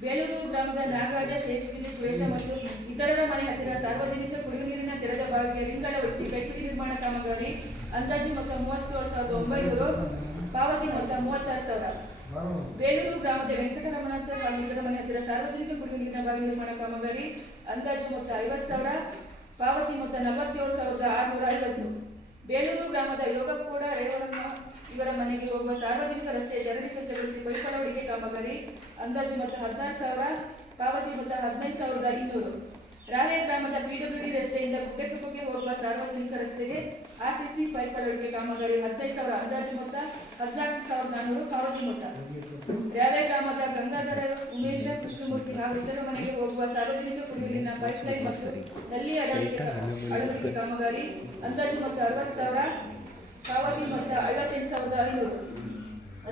ಬೇಲೂರು ಗ್ರಾಮದ ನಾಗರಾಜ, ಶೇಷಗಿರಿ, ಸುರೇಶ ಮತ್ತು ಇತರರ ಮನೆ ಹತ್ತಿರ ಸಾರ್ವಜನಿಕ ಕುಡಿಯುವ ನೀರಿನ ತೆರೆದ ಬಾವಿಗೆ ರಿಂಗ್ ಅಳವಡಿಸಿ ಕೈಪಿಡಿ ನಿರ್ಮಾಣ ಕಾಮಗಾರಿ ಅಂದಾಜು ಮೊತ್ತ 37,900, ಪಾವತಿ ಮೊತ್ತ 36,000. ಬೇಲೂರು ಗ್ರಾಮದ ವೆಂಕಟರಮಣಾಚಾರ್ ಹಾಗೂ ಇತರ ಮನೆ ಹತ್ತಿರ ಸಾರ್ವಜನಿಕ ಕುಡಿಯುವ ನೀರಿನ ಬಾವಿ ನಿರ್ಮಾಣ ಕಾಮಗಾರಿ ಅಂದಾಜು ಮೊತ್ತ 50,000, ಪಾವತಿ ಮೊತ್ತ 47,650. ಬೇಲೂರು ಗ್ರಾಮದ ಯೋಗಪೂಡ ರೇವಣಮ್ಮ ಇವರ ಮನೆಗೆ ಹೋಗುವ ಸಾರ್ವಜನಿಕ ರಸ್ತೆ ಜರಡಿ ಸ್ವಚ್ಛಗೊಳಿಸಿ ಪೈಪ್ ಅಳವಡಿಕೆ ಕಾಮಗಾರಿ ಅಂದಾಜು ಮೊತ್ತ 16,000, ಪಾವತಿ ಮೊತ್ತ 15,200. ರಾಳೆ ಗ್ರಾಮದ ಪಿಡಬ್ಲ್ಯೂಡಿ ರಸ್ತೆಯಿಂದ ಕುಕ್ಕೆಟುಪ್ಪಗೆ ಹೋಗುವ ಸಾರ್ವಜನಿಕ ರಸ್ತೆಗೆ RCC ಪೈಪ್ ಅಳವಡಿಕೆ ಕಾಮಗಾರಿ 15,000 ಅಂದಾಜು ಮೊತ್ತ 14,400, ಪಾವತಿ ಮೊತ್ತ. ರಾಳೆ ಗ್ರಾಮದ ಗಂಗಾಧರ, ಉಮೇಶ, ಕೃಷ್ಣಮೂರ್ತಿ ಹಾಗೂ ಇತರ ಮನೆಗೆ ಹೋಗುವ ಸಾರ್ವಜನಿಕ ಕುಡಿಯುವ ನೀರಿನ ಪೈಪ್ಲೈನ್ ಮತ್ತು ನಲ್ಲಿ ಅಳವಡಿಕೆ ಕಾಮಗಾರಿ ಅಂದಾಜು ಮೊತ್ತ 60,000, ಪಾವತಿ ಮೊತ್ತ 58,500.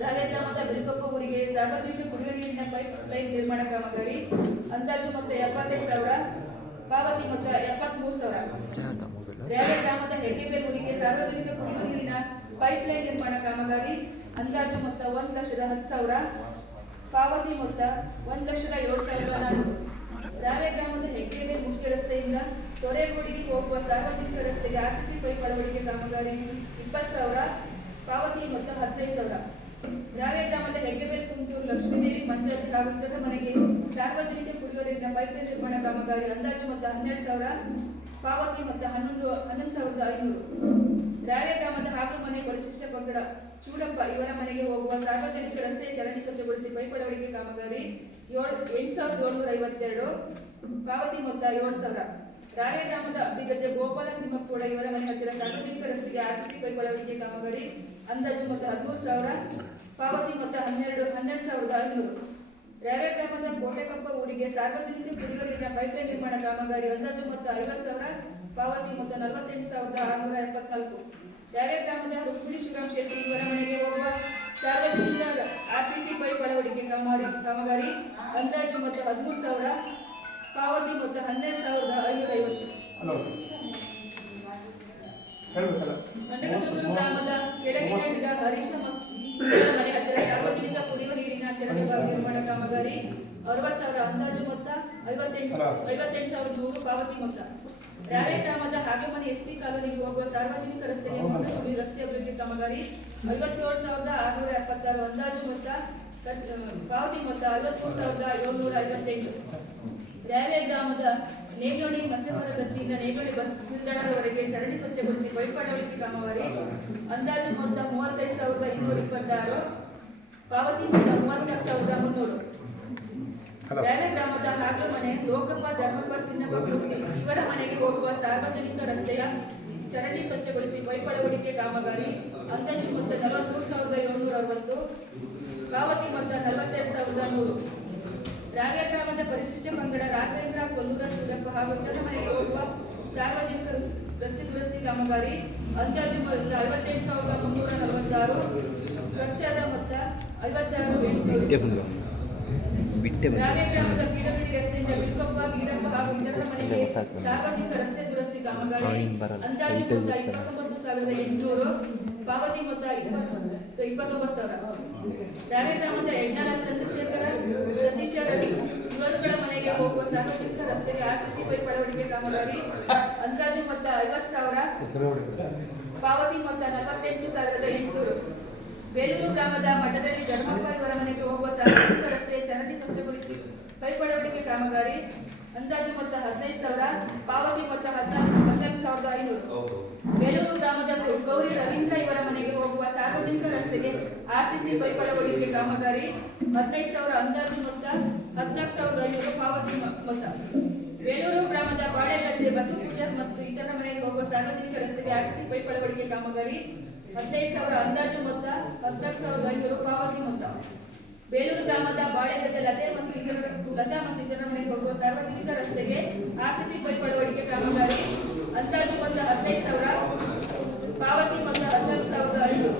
ರಾಲೆ ಗ್ರಾಮದ ಬೆಳಕೊಪ್ಪ ಊರಿಗೆ ಸಾರ್ವಜನಿಕ ಕುಡಿಯುವ ನೀರಿನ ಪೈಪ್ ಲೈನ್ ನಿರ್ಮಾಣ ಕಾಮಗಾರಿ ಅಂದಾಜು ಮೊತ್ತ 75,000, ಪಾವತಿ ಮೊತ್ತ 73,000. ರಾಲೆ ಗ್ರಾಮದ ಹೆಗ್ಗೆಬೇಲ್ ಊರಿಗೆ ಸಾರ್ವಜನಿಕ ಕುಡಿಯುವ ನೀರಿನ ಪೈಪ್ ಲೈನ್ ನಿರ್ಮಾಣ ಕಾಮಗಾರಿ ಅಂದಾಜು ಮೊತ್ತ 1,10,000, ಪಾವತಿ ಮೊತ್ತ 1,07,400. ರಾಲೆ ಗ್ರಾಮದ ಹೆಗ್ಗೆಬೇಲ್ ಮುಖ್ಯ ರಸ್ತೆಯಿಂದ ತೊರೆಗೋಡಿಗೆ ಹೋಗುವ ಸಾರ್ವಜನಿಕ ರಸ್ತೆಗೆ RCC ಪೈಪ್ ಅಳವಡಿಕೆ ಕಾಮಗಾರಿ 20,000, ಪಾವತಿ ಮೊತ್ತ 15,000. ರಾಲೆ ಗ್ರಾಮದ ಹೆಗ್ಗೆಬೇಲ್, ತುಂತೂರು, ಲಕ್ಷ್ಮೀದೇವಿ, ಮಂಜಾತಿ ಹಾಗೂ ಇತರ ಮನೆಗೆ ಸಾರ್ವಜನಿಕ ಕುಡಿಯುವ ನೀರಿನ ಪೈಪ್ ಲೈನ್ ನಿರ್ಮಾಣ ಕಾಮಗಾರಿ ಅಂದಾಜು ಮೊತ್ತ 12,000, ಪಾವತಿ ಮೊತ್ತ 11,500. ರಾಲೆ ಗ್ರಾಮದ ಹಾಗು ಮನೆ ಪರಿಶಿಷ್ಟ ಪಂಗಡ ಚೂಡಪ್ಪ ಇವರ ಮನೆಗೆ ಹೋಗುವ ಸಾರ್ವಜನಿಕ ರಸ್ತೆ ಚರಂಡಿ ಸ್ವಚ್ಛಗೊಳಿಸಿ ಪೈಪ್ ಅಳವಡಿಕೆ ಕಾಮಗಾರಿ 8,752, ಪಾವತಿ ಮೊತ್ತ 7,000. ರಾಲೆ ಗ್ರಾಮದ ಅಬ್ಬಿಗದ್ದೆ ಗೋಪಾಲ ತಿಮ್ಮಪ್ಪಗೌಡ ಇವರ ಮನೆ ಹತ್ತಿರ ಸಾರ್ವಜನಿಕ ರಸ್ತೆಗೆ RCC ಪೈಪ್ ಅಳವಡಿಕೆ ಕಾಮಗಾರಿ ಅಂದಾಜು ಮೊತ್ತ 13,000, ಪಾವತಿ ಮೊತ್ತ 12,500. ರಾಲೆ ಗ್ರಾಮದ ಕೋಟೆಕೊಪ್ಪ ಊರಿಗೆ ಸಾರ್ವಜನಿಕ ಕುಡಿಯುವ ನೀರಿನ ಪೈಪ್ಲೈನ್ ನಿರ್ಮಾಣ ಕಾಮಗಾರಿ ಅಂದಾಜು ಮೊತ್ತ 50,000, ಪಾವತಿ ಮೊತ್ತ 48,674. ರಾಲೆ ಗ್ರಾಮದ ರುಕ್ಮಿಣಿ ಶಿವರಾಮ್ ಶೆಟ್ಟಿ ಇವರ ಮನೆಗೆ ಹೋಗುವ ಸಾರ್ವಜನಿಕ RCC ಪೈಪ್ ಅಳವಡಿಕೆ ಕಾಮಗಾರಿ ಅಂದಾಜು ಮೊತ್ತ 13,000, ಪಾವತಿ ಮೊತ್ತ 12,550. ಮಂಡಗದೂರು ಗ್ರಾಮದ ಕೆಳಗಿನ ಹರೀಶ ಮತ್ತು ಮನೆ ಹತ್ತಿರ ಸಾರ್ವಜನಿಕ ಕುಡಿಯುವ ನೀರಿನ ತೆರೆದ ಬಾವಿ ನಿರ್ಮಾಣ ಕಾಮಗಾರಿ 60,000 ಅಂದಾಜು ಮೊತ್ತ 58,100, ಪಾವತಿ ಮೊತ್ತ. ರಾಲೆ ಗ್ರಾಮದ ಹಾಗಮನೆ ST ಕಾಲೋನಿಗೆ ಹೋಗುವ ಸಾರ್ವಜನಿಕ ರಸ್ತೆಗೆ ಮೂಡನೂರು ರಸ್ತೆ ಅಭಿವೃದ್ಧಿ ಕಾಮಗಾರಿ 57,676 ಅಂದಾಜು ಮೊತ್ತ, ಪಾವತಿ ಮೊತ್ತ 63,758. ರಾಲೆ ಗ್ರಾಮದ ನೇಗಳಿ ಮಸೆಮರಗತ್ತಿಯಿಂದ ನೇಗಳಿ ಬಸ್ ನಿಲ್ದಾಣದವರೆಗೆ ಚರಂಡಿ ಸ್ವಚ್ಛಗೊಳಿಸಿ ಪೈಪ್ ಅಳವಡಿಕೆ ಕಾಮಗಾರಿ ಅಂದಾಜು ಮೊತ್ತ 35,226, ಪಾವತಿ ಮೊತ್ತ 34,300. ರಾಲೆ ಗ್ರಾಮದ ಹಾಗಮನೆ ಲೋಕಪ್ಪ, ಧರ್ಮಪ್ಪ, ಚಿನ್ನಪ್ಪ, ಮೂರ್ತಿ ಇವರ ಮನೆಗೆ ಹೋಗುವ ಸಾರ್ವಜನಿಕ ರಸ್ತೆಯ ಚರಂಡಿ ಸ್ವಚ್ಛಗೊಳಿಸಿ ಪೈಪ್ ಅಳವಡಿಕೆ ಕಾಮಗಾರಿ ಅಂದಾಜು ಮೊತ್ತ 43,760, ಪಾವತಿ ಮೊತ್ತ 42,100. ರಾಲೆ ಗ್ರಾಮದ ಪರಿಶಿಷ್ಟ ಪಂಗಡ ರಾಘವೇಂದ್ರ, ಕೊಲ್ಲೂರ, ಚೂಡಪ್ಪ ಹಾಗೂ ಇತರ ಮನೆಗೆ ಹೋಗುವ ಸಾರ್ವಜನಿಕ ರಸ್ತೆ ದುರಸ್ತಿ ಕಾಮಗಾರಿ ಅಂದಾಜು ಮೊತ್ತ 58,346, ಖರ್ಚಾದ ಮೊತ್ತ 56,800. ರಾಲೆ ಗ್ರಾಮದ ಪಿಡಬ್ಲ್ಯೂಡಿ ರಸ್ತೆಯಿಂದ ಬಿಳ್ಕೊಪ್ಪ, ಬೀರಪ್ಪ ಹಾಗೂ ಇತರ ಮನೆಗೆ ಸಾರ್ವಜನಿಕ ರಸ್ತೆ ದುರಸ್ತಿ ಕಾಮಗಾರಿ ಅಂದಾಜು ಮೊತ್ತ 29,800, ಪಾವತಿ ಮೊತ್ತ 29,000. ರಾಲೆ ಗ್ರಾಮದ ಯಡ್ನಾಳ, ಚಂದ್ರಶೇಖರ, ಸತೀಶ, ರವಿ ಇವರುಗಳ ಮನೆಗೆ ಹೋಗುವ ಸಾರ್ವಜನಿಕ ರಸ್ತೆಗೆ RCC ಪೈಪ್ ಅಳವಡಿಕೆ ಕಾಮಗಾರಿ ಅಂದಾಜು ಮೊತ್ತ 50,000, ಪಾವತಿ ಮೊತ್ತ 48,800. ಬೇಲೂರು ಗ್ರಾಮದ ಮಠದಲ್ಲಿ ಧರ್ಮಪ್ಪ ಇವರ ಮನೆಗೆ ಹೋಗುವ ಸಾರ್ವಜನಿಕ ರಸ್ತೆ ಚರಂಡಿ ಸ್ವಚ್ಛಗೊಳಿಸಿ ಪೈಪ್ ಅಳವಡಿಕೆ ಕಾಮಗಾರಿ ಅಂದಾಜು ಮೊತ್ತ 15,000, ಪಾವತಿ ಮೊತ್ತ 14,500. ಬೇಲೂರು ಗ್ರಾಮದ ಗೌರಿ ರವೀಂದ್ರ ಇವರ ಮನೆಗೆ ಹೋಗುವ ಸಾರ್ವಜನಿಕ ರಸ್ತೆಗೆ ಆರ್ಸಿಸಿ ಪೈಪ್ ಅಳವಡಿಕೆ ಕಾಮಗಾರಿ 15,000, ಅಂದಾಜು ಮೊತ್ತ 14,500, ಪಾವತಿ ಮೊತ್ತ. ಬೇಲೂರು ಗ್ರಾಮದ ಬಾಳೆಗದ್ದೆ ಬಸವ ಪೂಜಾರ್ ಮತ್ತು ಇತರ ಮನೆಗೆ ಹೋಗುವ ಸಾರ್ವಜನಿಕ ರಸ್ತೆಗೆ ಆರ್ಸಿಸಿ ಪೈಪ್ ಅಳವಡಿಕೆ ಕಾಮಗಾರಿ 15,000, ಅಂದಾಜು ಮೊತ್ತ 14,500, ಪಾವತಿ ಮೊತ್ತ. ಬೇಲೂರು ಗ್ರಾಮದ ಬಾಳೆಗದ್ದೆ ಲತಾ ಮತ್ತು ಇತರ ಮನೆಗೆ ಹೋಗುವ ಸಾರ್ವಜನಿಕ ರಸ್ತೆಗೆ ಆರ್ಸಿಸಿ ಪೈಪ್ ಅಳವಡಿಕೆ ಕಾಮಗಾರಿ ಅಂದಾಜು ಮೊತ್ತ 15,000, ಪಾವತಿ ಮೊತ್ತ 14,500.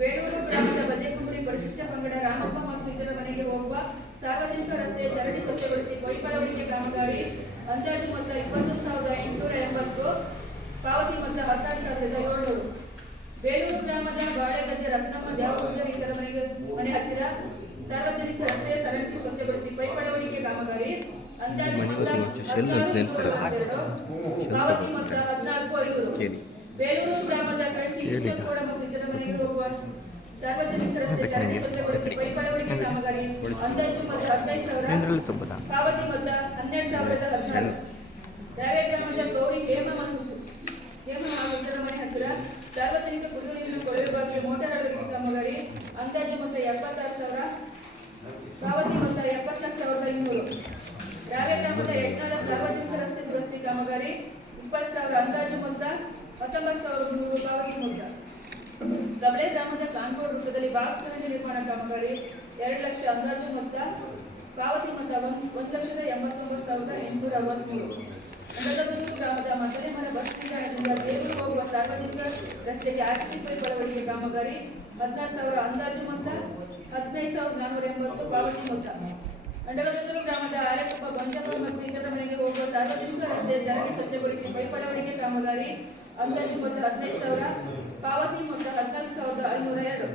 ಬೇಲೂರು ಗ್ರಾಮದ ಬಜೆಕುಂಬರಿ ಪರಿಶಿಷ್ಟ ಪಂಗಡ ರಾಮಪ್ಪ ಮತ್ತು ಇತರ ಮನೆಗೆ ಹೋಗುವ ಸಾರ್ವಜನಿಕ ರಸ್ತೆಯ ಚರಂಡಿ ಸ್ವಚ್ಛಗೊಳಿಸಿ ಪೈಪ್ ಅಳವಡಿಕೆ ಕಾಮಗಾರಿ ಅಂದಾಜು ಮೊತ್ತ 21,880, ಪಾವತಿ ಮೊತ್ತ 16,700. ಬೇಲೂರು ಗ್ರಾಮದ ಬಾಳೆಗದ್ದೆ ರತ್ನಮ್ಮ ದ್ಯಾವಪೂಜಾರಿ ಇತರ ಮನೆ ಹತ್ತಿರ ಸಾರ್ವಜನಿಕ ರಸ್ತೆಯ ಚರಂಡಿ ಸ್ವಚ್ಛಗೊಳಿಸಿ ಪೈಪ್ ಅಳವಡಿಕೆ ಕಾಮಗಾರಿ ಅಂದಾಜು ಮೊತ್ತ 16,200, ಪಾವತಿ ಮೊತ್ತ 14,500. ಬೇಲೂರು ಗ್ರಾಮದ ಕೃಷ್ಣ ಮತ್ತು ಇತರ ಮನೆಗೆ ಹೋಗುವ ಸಾರ್ವಜನಿಕ ರಸ್ತೆ ಚರಂಡಿ ಸ್ವಚ್ಛಗೊಳಿಸಿ ಪೈಪ್ ಅಳವಡಿಕೆ ಕಾಮಗಾರಿ ಅಂದಾಜು ಮೊತ್ತ 15,000, ಪಾವತಿ ಮೊತ್ತ 12,016. ರಾವೆ ಗ್ರಾಮದ ಗೌರಿ ಹೇಮ ಹಾಗೂ ಇತರ ಮನೆ ಹತ್ತಿರ ಸಾರ್ವಜನಿಕ ಕುಡಿಯುವ ನೀರಿನ ಕೊಳವೆ ಬಾವಿಗೆ ಮೋಟಾರ್ ಅಳವಡಿಕೆ ಕಾಮಗಾರಿ ಅಂದಾಜು ಮೊತ್ತ 76,000, ಪಾವತಿ ಮೊತ್ತ 74,200. ರಾವೆ ಗ್ರಾಮದ ಯಜ್ಞದ ಸಾರ್ವಜನಿಕ ರಸ್ತೆ ದುರಸ್ತಿ ಕಾಮಗಾರಿ 20,000, ಅಂದಾಜು ಮೊತ್ತ 19,300, ಪಾವತಿ ಮೊತ್ತ. ಗಬಳೆ ಗ್ರಾಮದ ಕಾನ್ಕೋಡ್ ವೃತ್ತದಲ್ಲಿ ಬಾಕ್ಸ್ ಚರಂಡಿ ನಿರ್ಮಾಣ ಕಾಮಗಾರಿ 2 ಲಕ್ಷ, ಅಂದಾಜು ಮೊತ್ತ, ಪಾವತಿ ಮೊತ್ತ 1,89,863. ಅಂಡಗದೂರು ಗ್ರಾಮದ ಮಸಲೆ ಮರ ಬಸ್ ನಿಲ್ದಾಣದಿಂದ ಬೇಲೂರು ಹೋಗುವ ಸಾರ್ವಜನಿಕ ರಸ್ತೆಗೆ ಆರ್ಸಿಸಿ ಪೈಪ್ ಅಳವಡಿಕೆ ಕಾಮಗಾರಿ 16,000, ಅಂದಾಜು ಮೊತ್ತ 15,480, ಪಾವತಿ ಮೊತ್ತ. ಅಂಡಗದೂರು ಗ್ರಾಮದ ಆರಕೊಪ್ಪ ಬಂಜಪ್ಪ ಮತ್ತು ಇತರ ಮನೆಗೆ ಹೋಗುವ ಸಾರ್ವಜನಿಕ ರಸ್ತೆಯ ಚರಂಡಿ ಸ್ವಚ್ಛಗೊಳಿಸಿ ಪೈಪ್ ಅಳವಡಿಕೆ ಕಾಮಗಾರಿ ಅಂದಾಜು ಮೊತ್ತ 15,000, ಪಾವತಿ ಮೊತ್ತ 14,502.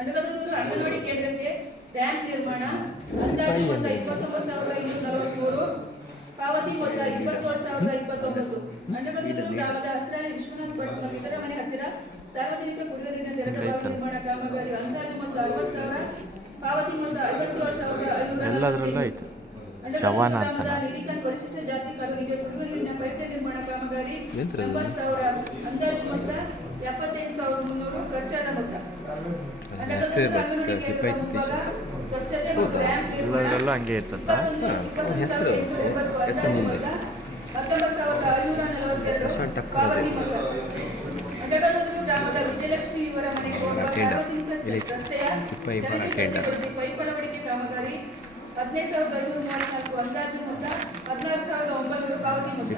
ಅಂಡಗದೂರು ಅಂಗನವಾಡಿ ಕೇಂದ್ರಕ್ಕೆ ರ್ಯಾಂಪ್ ನಿರ್ಮಾಣ ಅಂದಾಜು ಮೊತ್ತ 29,543, ಪಾವತಿ ಮೊತ್ತ 27,029. ಅಂಡಗದೂರು ಗ್ರಾಮದ ಹಸಿರಾಳಿ ವಿಶ್ವನಾಥ್ ಭಟ್ ಮತ್ತು ಇತರ ಮನೆ ಹತ್ತಿರ ಸಾರ್ವಜನಿಕ ಕುಡಿಯುವ ನೀರಿನ ತೆರೆದ ಬಾವಿ ನಿರ್ಮಾಣ ಕಾಮಗಾರಿ ಅಂದಾಜು ಮೊತ್ತ 60,000, ಪಾವತಿ ಮೊತ್ತ 57,500. ಶವಾನ ಅಂತ ಪರಿಶಿಷ್ಟ ಜಾತಿ ಕಾಲೋನಿಗೆ ಕುಡಿಯುವ ನೀರಿನ ಪೈಪ್ ನಿರ್ಮಾಣ ಕಾಮಗಾರಿ 80,000, ಅಂದಾಜು ಮೊತ್ತ 78,300, ಖರ್ಚಾದ ಮೊತ್ತ. ಸ್ವಚ್ಛತೆ ಮತ್ತು ರ್ಯಾಂಪ್ ಎಲ್ಲದರಲ್ಲೂ ಹಂಗೆ ಇರ್ತದ ಹೆಸರು ಮುಂದೆ 19,542, ಪಾವತಿ ಮೊತ್ತ. ಅಂಡಗದೂರು ಗ್ರಾಮದ ವಿಜಯಲಕ್ಷ್ಮಿ ಇವರ ಮನೆಗೆ ಹೋಗುವ ಸಾರ್ವಜನಿಕ ರಸ್ತೆಯ ಚರಂಡಿ ಪೈಪ್ ಅಳವಡಿಕೆ ಕಾಮಗಾರಿ 15,534, ಅಂದಾಜು ಮೊತ್ತ 14,900, ಪಾವತಿ ಮೊತ್ತ.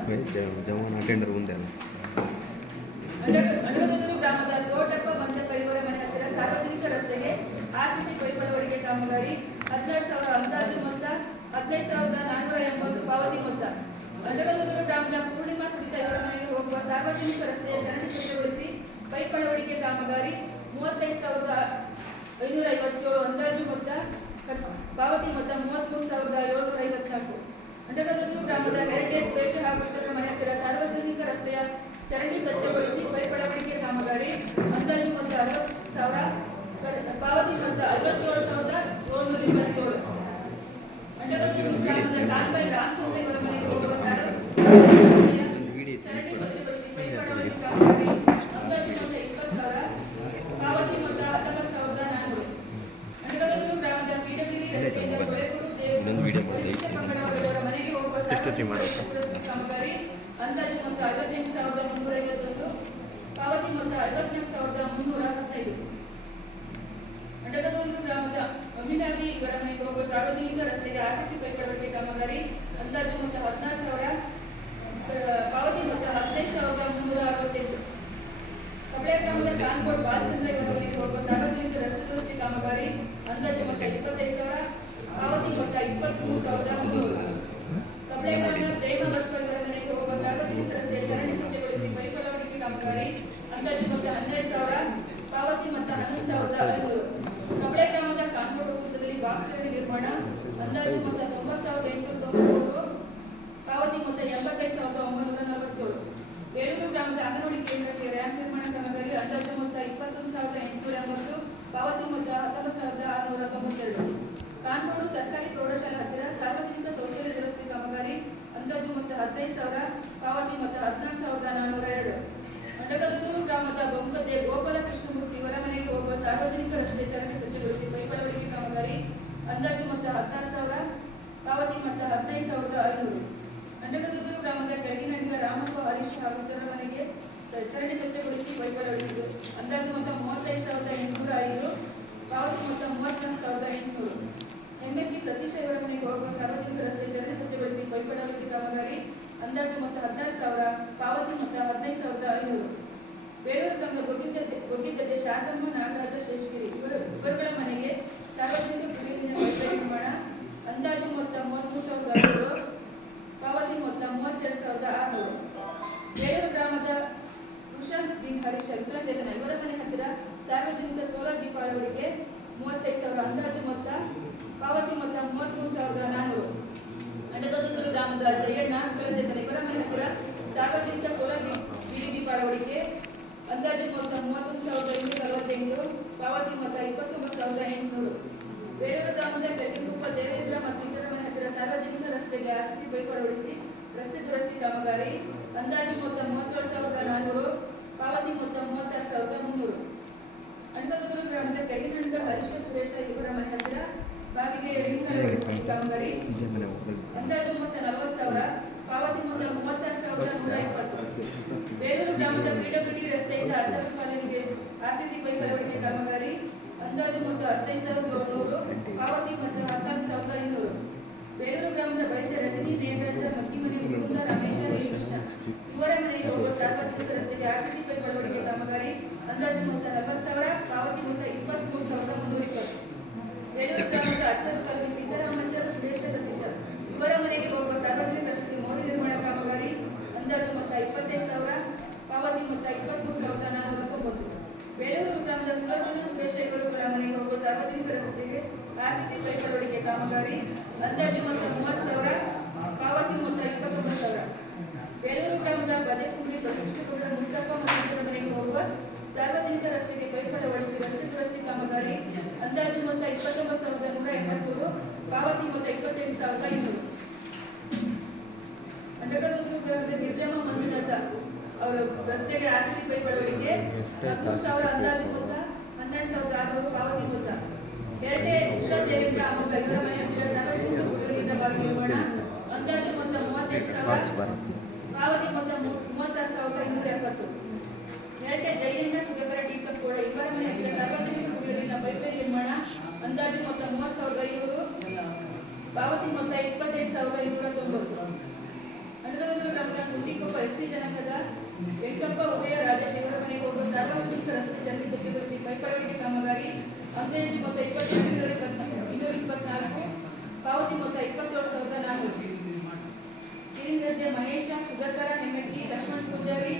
ಜವಾನ್ ಅಟೆಂಡರ್ ಮುಂದೆ ಅಂಡಗದೂರು ಗ್ರಾಮದ ತೋಟಪ್ಪ ಮಂಜಪ್ಪ ಇವರ ಮನೆ ಹತ್ತಿರ ಸಾರ್ವಜನಿಕ ರಸ್ತೆಗೆ ಆರ್ಸಿಸಿ ಪೈಪ್ ಅಳವಡಿಕೆ ಕಾಮಗಾರಿ 16,000, ಅಂದಾಜು ಮೊತ್ತ 15,480, ಪಾವತಿ ಮೊತ್ತ. ಅಂಡಗದೂರು ಗ್ರಾಮದ ಪೂರ್ಣಿಮಾ ಸುರಿತ ಇವರ ಮನೆಗೆ ಹೋಗುವ ಸಾರ್ವಜನಿಕ ರಸ್ತೆಯ ಚರಂಡಿ ಸ್ವಚ್ಛಗೊಳಿಸಿ ಪೈಪ್ ಅಳವಡಿಕೆ ಕಾಮಗಾರಿ 35,557, ಅಂದಾಜು ಮೊತ್ತ, ಪಾವತಿ ಮೊತ್ತ 33,754. ಅಂಡಗದೂರು ಗ್ರಾಮದ ಹೆರಿಟೇಜ್ ಪೇಶ ಹಾಗೂ ಇತರ ಮನೆ ಹತ್ತಿರ ಸಾರ್ವಜನಿಕ ರಸ್ತೆಯ ಚರಂಡಿ ಸ್ವಚ್ಛಗೊಳಿಸಿ ಪೈಪ್ ಅಳವಡಿಕೆ ಕಾಮಗಾರಿ ಅಂದಾಜು ಮೊತ್ತ 60,000, ಪಾವತಿ ಮೊತ್ತ 57,727. ಅಂಡಗದೂರು ಗ್ರಾಮದ ಕಾಲ್ಬಾಯಿ ರಾಮಚಂದ್ರ ಇವರ ಮನೆಗೆ ಹೋಗುವ ಸಾರ್ವಜನಿಕ ಚರಂಡಿ ಸ್ವಚ್ಛಗೊಳಿಸಿ ಪೈಪ್ ಅಳವಡಿಕೆ ಕಾಮಗಾರಿ ಅಂದಾಜು ಮೊತ್ತ 20,000, ಪಾವತಿ ಮೊತ್ತ 19,400. ಅಂಡಗದೂರು ಗ್ರಾಮದ ಪಿಡಬ್ಲ್ಯೂಡಿ ರಸ್ತೆಯಿಂದ ಕೊಳೆಗೂಡು ಪರಿಶಿಷ್ಟ ಪಂಗಡವರ ಮನೆಗೆ ಹೋಗುವ ಸಾರ್ವಜನಿಕ ಕಾಮಗಾರಿ ಅಂದಾಜು ಮೊತ್ತ 58,351, ಪಾವತಿ ಮೊತ್ತ 54,315. ಅಂಡಗದೂರು ಗ್ರಾಮದ ಅಮಿತಾಭಿ ಇವರ ಮನೆಗೆ ಹೋಗುವ ಸಾರ್ವಜನಿಕ ರಸ್ತೆಗೆ ಆರ್ಸಿಸಿ ಪೈಪ್ ಅಳವಡಿಕೆ ಕಾಮಗಾರಿ ಅಂದಾಜು ಮೊತ್ತ 16,000, ಪಾವತಿ ಮೊತ್ತ 15,368. ಕಬಳೆ ಗ್ರಾಮದ ಕಾನ್ಕೋಡ್ ಬಾಲಚಂದ್ರ ಇವರ ಮನೆಗೆ ಹೋಗುವ ಸಾರ್ವಜನಿಕ ರಸ್ತೆ ದುರಸ್ತಿ ಕಾಮಗಾರಿ ಅಂದಾಜು ಮೊತ್ತ 25,000, ಪಾವತಿ ಮೊತ್ತ 23,300. ಕಬಳೆ ಗ್ರಾಮದ ಪ್ರೇಮ ಬಸವ ಇವರ ಮನೆಗೆ ಹೋಗುವ ಸಾರ್ವಜನಿಕ ರಸ್ತೆಯ ಚರಂಡಿ ಸ್ವಚ್ಛಗೊಳಿಸಿ ಪೈಪ್ ಅಳವಡಿಕೆ ಕಾಮಗಾರಿ ಅಂದಾಜು ಮೊತ್ತ 12,000, ಪಾವತಿ ಮೊತ್ತ 11,500. ಕಬಳೆ ಗ್ರಾಮದ ಕಾನ್ಕೋಡ್ ವೃತ್ತದಲ್ಲಿ ಬಾಕ್ಸ್ ಚರಂಡಿ ನಿರ್ಮಾಣ ಅಂದಾಜು ಮೊತ್ತ 90,893, ಪಾವತಿ ಮೊತ್ತ 85,947. ಬೇಲೂರು ಗ್ರಾಮದ ಅಂಗನವಾಡಿ ಕೇಂದ್ರಕ್ಕೆ ರ್ಯಾಂಪ್ ನಿರ್ಮಾಣ ಕಾಮಗಾರಿ ಅಂದಾಜು ಮೊತ್ತ 21,880, ಪಾವತಿ ಮೊತ್ತ 19,692. ಕಾನ್ಕೋಡು ಸರ್ಕಾರಿ ಪ್ರೌಢಶಾಲಾ ಅಂಡಗದೂರು ಗ್ರಾಮದ ಬೊಂಗದೆ ಗೋಪಾಲ ಕೃಷ್ಣಮೂರ್ತಿ ಇವರ ಮನೆಗೆ ಹೋಗುವ ಸಾರ್ವಜನಿಕ ರಸ್ತೆ ಚರಂಡಿ ಸ್ವಚ್ಛಗೊಳಿಸಿ ಪೈಪಳವಡಿಕೆ ಕಾಮಗಾರಿ ಅಂದಾಜು ಮೊತ್ತ 16,000, ಪಾವತಿ ಮೊತ್ತ 15,500. ಅಂಡಗದೂರು ಗ್ರಾಮದ ಕೆಳಗಿನಡಿಗ ರಾಮಪ್ಪ ಹರೀಶ್ ಹಾಗೂ ಇತರ ಮನೆಗೆ ಚರಂಡಿ ಸ್ವಚ್ಛಗೊಳಿಸಿ ಪೈಪಳವಡಿಸಿದ್ದು ಅಂದಾಜು ಮೊತ್ತ 35,805, ಪಾವತಿ ಮೊತ್ತ 34,800. ಎಂಎಪಿ ಸತೀಶ್ ಇವರ ಮನೆಗೆ ಹೋಗುವ ಸಾರ್ವಜನಿಕ ರಸ್ತೆ ಚರಂಡಿ ಸ್ವಚ್ಛಗೊಳಿಸಿ ಪೈಪಳವಡಿಕೆ ಕಾಮಗಾರಿ ಅಂದಾಜು ಮೊತ್ತ 16,000, ಪಾವತಿ ಮೊತ್ತ 15,500. ಬೇಲೂರು ಗ್ರಾಮದ ಗೊಗ್ಗಿದ್ದತೆ ಶಾರದಮ್ಮ ನಾಗರಾಜ ಶೇಷಗಿರಿ ಇವರುಗಳ ಮನೆಗೆ ಸಾರ್ವಜನಿಕ ಕುಡಿಯುವ ನೀರಿನ ನಿರ್ಮಾಣ ಅಂದಾಜು ಮೊತ್ತ 33,500, ಪಾವತಿ ಮೊತ್ತ 32,600. ಬೇಲೂರು ಗ್ರಾಮದ ಕುಶಾಂತ್ ಬಿ ಹರೀಶ್ ವಿಕಲಚೇತನ ಇವರ ಮನೆ ಹತ್ತಿರ ಸಾರ್ವಜನಿಕ ಸೋಲಾರ್ ದೀಪ ಅಳವಡಿಕೆ 35,000, ಅಂದಾಜು ಮೊತ್ತ, ಪಾವತಿ ಮೊತ್ತ 33,400. ಅಂಡಗದೂರು ಗ್ರಾಮದ ಜಯಣ್ಣ ವಿಕಲಚೇತನ ಇವರ ಮನೆ ಹತ್ತಿರ ಸಾರ್ವಜನಿಕ ಸೋಲಾರ್ ಬೀದಿ ದೀಪ ಅಳವಡಿಕೆ ಅಂದಾಜು ಮೊತ್ತ 31,268, ಪಾವತಿ ಮೊತ್ತ 29,800. ಬೇಲೂರು ಗ್ರಾಮದ ಬೆಳ್ಳಿಗುಪ್ಪ ದೇವೇಂದ್ರ ಮತ್ತು ಇತರ ಮನೆ ಹತ್ತಿರ ಸಾರ್ವಜನಿಕ ರಸ್ತೆಗೆ ಆರ್ಸಿಸಿ ಪೈಪ್ ಅಳವಡಿಸಿ ರಸ್ತೆ ದುರಸ್ತಿ ಕಾಮಗಾರಿ ಅಂದಾಜು ಮೊತ್ತ 37,400, ಪಾವತಿ ಮೊತ್ತ 36,300. ಅಂಡಗದೂರು ಗ್ರಾಮದ ಕೆಳಗಿನಂಡ ಹರೀಶ ಸುರೇಶ ಇವರ ಮನೆ ಹತ್ತಿರ ಬಾವಿಗೆ ರಿಂಗ್ ಅಳವಡಿಸಿ ಕಾಮಗಾರಿ ಅಂದಾಜು ಮೊತ್ತ 40,000, ಪಾವತಿ ಮೊತ್ತ 36,120. ಬೇಲೂರು ಗ್ರಾಮದ ಪಿಡಬ್ಲ್ಯೂಡಿ ರಸ್ತೆಯಿಂದ ಆಚಾರ ಪಾಲನೆಗೆ ಆರ್ಸಿಸಿ ಪೈಪ್ ಅಳವಡಿಕೆ ಕಾಮಗಾರಿ ಅಂದಾಜು ಮೊತ್ತ 15,700, ಪಾವತಿ ಮೊತ್ತ 14,500. ಬೇಲೂರು ಗ್ರಾಮದ ಬೈಸೆ ರಜನಿ ಮೇಘರಾಜ ಮಕ್ಕಿಮನೆ ಮುಕುಂದ ರಮೇಶ ಕೃಷ್ಣ ಇವರ ಮನೆಗೆ ಹೋಗುವ ಸಾರ್ವಜನಿಕ ರಸ್ತೆಗೆ ಆರ್ಸಿಸಿ ಪೈಪ್ ಅಳವಡಿಕೆ ಕಾಮಗಾರಿ ಅಂದಾಜು ಮೊತ್ತ 40,000, ಪಾವತಿ ಮೊತ್ತ 23,320. ಬೇಲೂರು ಗ್ರಾಮದ ಅಚ್ಚರು ಕಲ್ವಿ ಸಿದ್ದರಾಮಚಾರ ಸುರೇಶ ಸತೀಶ ಇವರ ಮನೆಗೆ ಹೋಗುವ ಸಾರ್ವಜನಿಕ ರಸ್ತೆಗೆ ಮೋರಿ ನಿರ್ಮಾಣ ಕಾಮಗಾರಿ ಅಂದಾಜು ಮೊತ್ತ 25,000, ಪಾವತಿ ಮೊತ್ತ 23,409. ಬೇಲೂರು ಗ್ರಾಮದ ಸುಲೋಚನ ಸುರೇಶ ಇವರುಗಳ ಮನೆಗೆ ಹೋಗುವ ಸಾರ್ವಜನಿಕ ರಸ್ತೆಗೆ ಆರ್ಸಿಸಿ ಪೈಪ್ ಅಳವಡಿಕೆ ಕಾಮಗಾರಿ ಅಂದಾಜು ಮೊತ್ತ 30,000, ಪಾವತಿ ಮೊತ್ತ 29,000. ಬೇಲೂರು ಗ್ರಾಮದ ಬಜೆಟ್ನಲ್ಲಿ ಪರಿಶಿಷ್ಟಗೊಂಡ ಮುತ್ತಪ್ಪ ಮತ್ತು ಇವರ ಮನೆಗೆ ಹೋಗುವ ಸಾರ್ವಜನಿಕ ರಸ್ತೆಗೆ ಪೈಪ್ ಅಳವಡಿಸಿ ರಸ್ತೆ ದುರಸ್ತಿ ಕಾಮಗಾರಿ ಅಂದಾಜು ಮೊತ್ತ 29,183, ಪಾವತಿ ಮೊತ್ತ 28,500. ಅಂಡಗದೂರು ಗ್ರಾಮದ ನಿರ್ಜಮ ಮಂಜುನಾಥ ಅವರ ರಸ್ತೆಗೆ ಆರ್ಸಿಸಿ ಪೈಪ್ ಅಳವಡಿಕೆ 10,000, ಅಂದಾಜು ಮೊತ್ತ 12,600, ಪಾವತಿ ಮೊತ್ತ. ಎರಡೇ ಉಷಾ ದೇವೇಂದ್ರ ಅಮ್ಮಗ ಇವರ ಮನೆ ಹತ್ತಿರ ಸಾರ್ವಜನಿಕ ಕುಡಿಯುವ ನೀರಿನ ಬಾವಿ ನಿರ್ಮಾಣ ಅಂದಾಜು ಮೊತ್ತ 38,000, ಪಾವತಿ ಮೊತ್ತ 36,270. ಎರಡೇ ಜಯಣ್ಣ ಸುಧಾಕರ ಟೀಕಪ್ಪೋಳ ಇವರ ಮನೆ ಹತ್ತಿರ ಸಾರ್ವಜನಿಕ ಕುಡಿಯುವ ನೀರಿನ ಪೈಪ್ಲೈನ್ ನಿರ್ಮಾಣ ಅಂದಾಜು ಮೊತ್ತ 30,500, ಪಾವತಿ ಮೊತ್ತ 28,290. ಅಂಡಗದೂರು ಗ್ರಾಮದ ಗುಂಡಿಕೊಪ್ಪ ಎಸ್ಟಿ ಜನಾಂಗದ ವೆಂಕಪ್ಪ ಉದಯ ರಾಜೇಶ್ ಇವರ ಮನೆಗೆ ಹೋಗುವ ಸಾರ್ವಜನಿಕ ರಸ್ತೆ ಚರಂಡಿ ಸ್ವಚ್ಛಗೊಳಿಸಿ ಪೈಪ್ ಅಳವಡಿಕೆ ಕಾಮಗಾರಿ ಅಂದಾಜು ಮೊತ್ತ 27,224, ಪಾವತಿ ಮೊತ್ತ 27,400. ಹಿರಿಯ ಮಹೇಶ ಸುಧಾಕರ ಹೆಮ್ಮೆಟ್ಟಿ ಲಕ್ಷ್ಮಣ್ ಪೂಜಾರಿ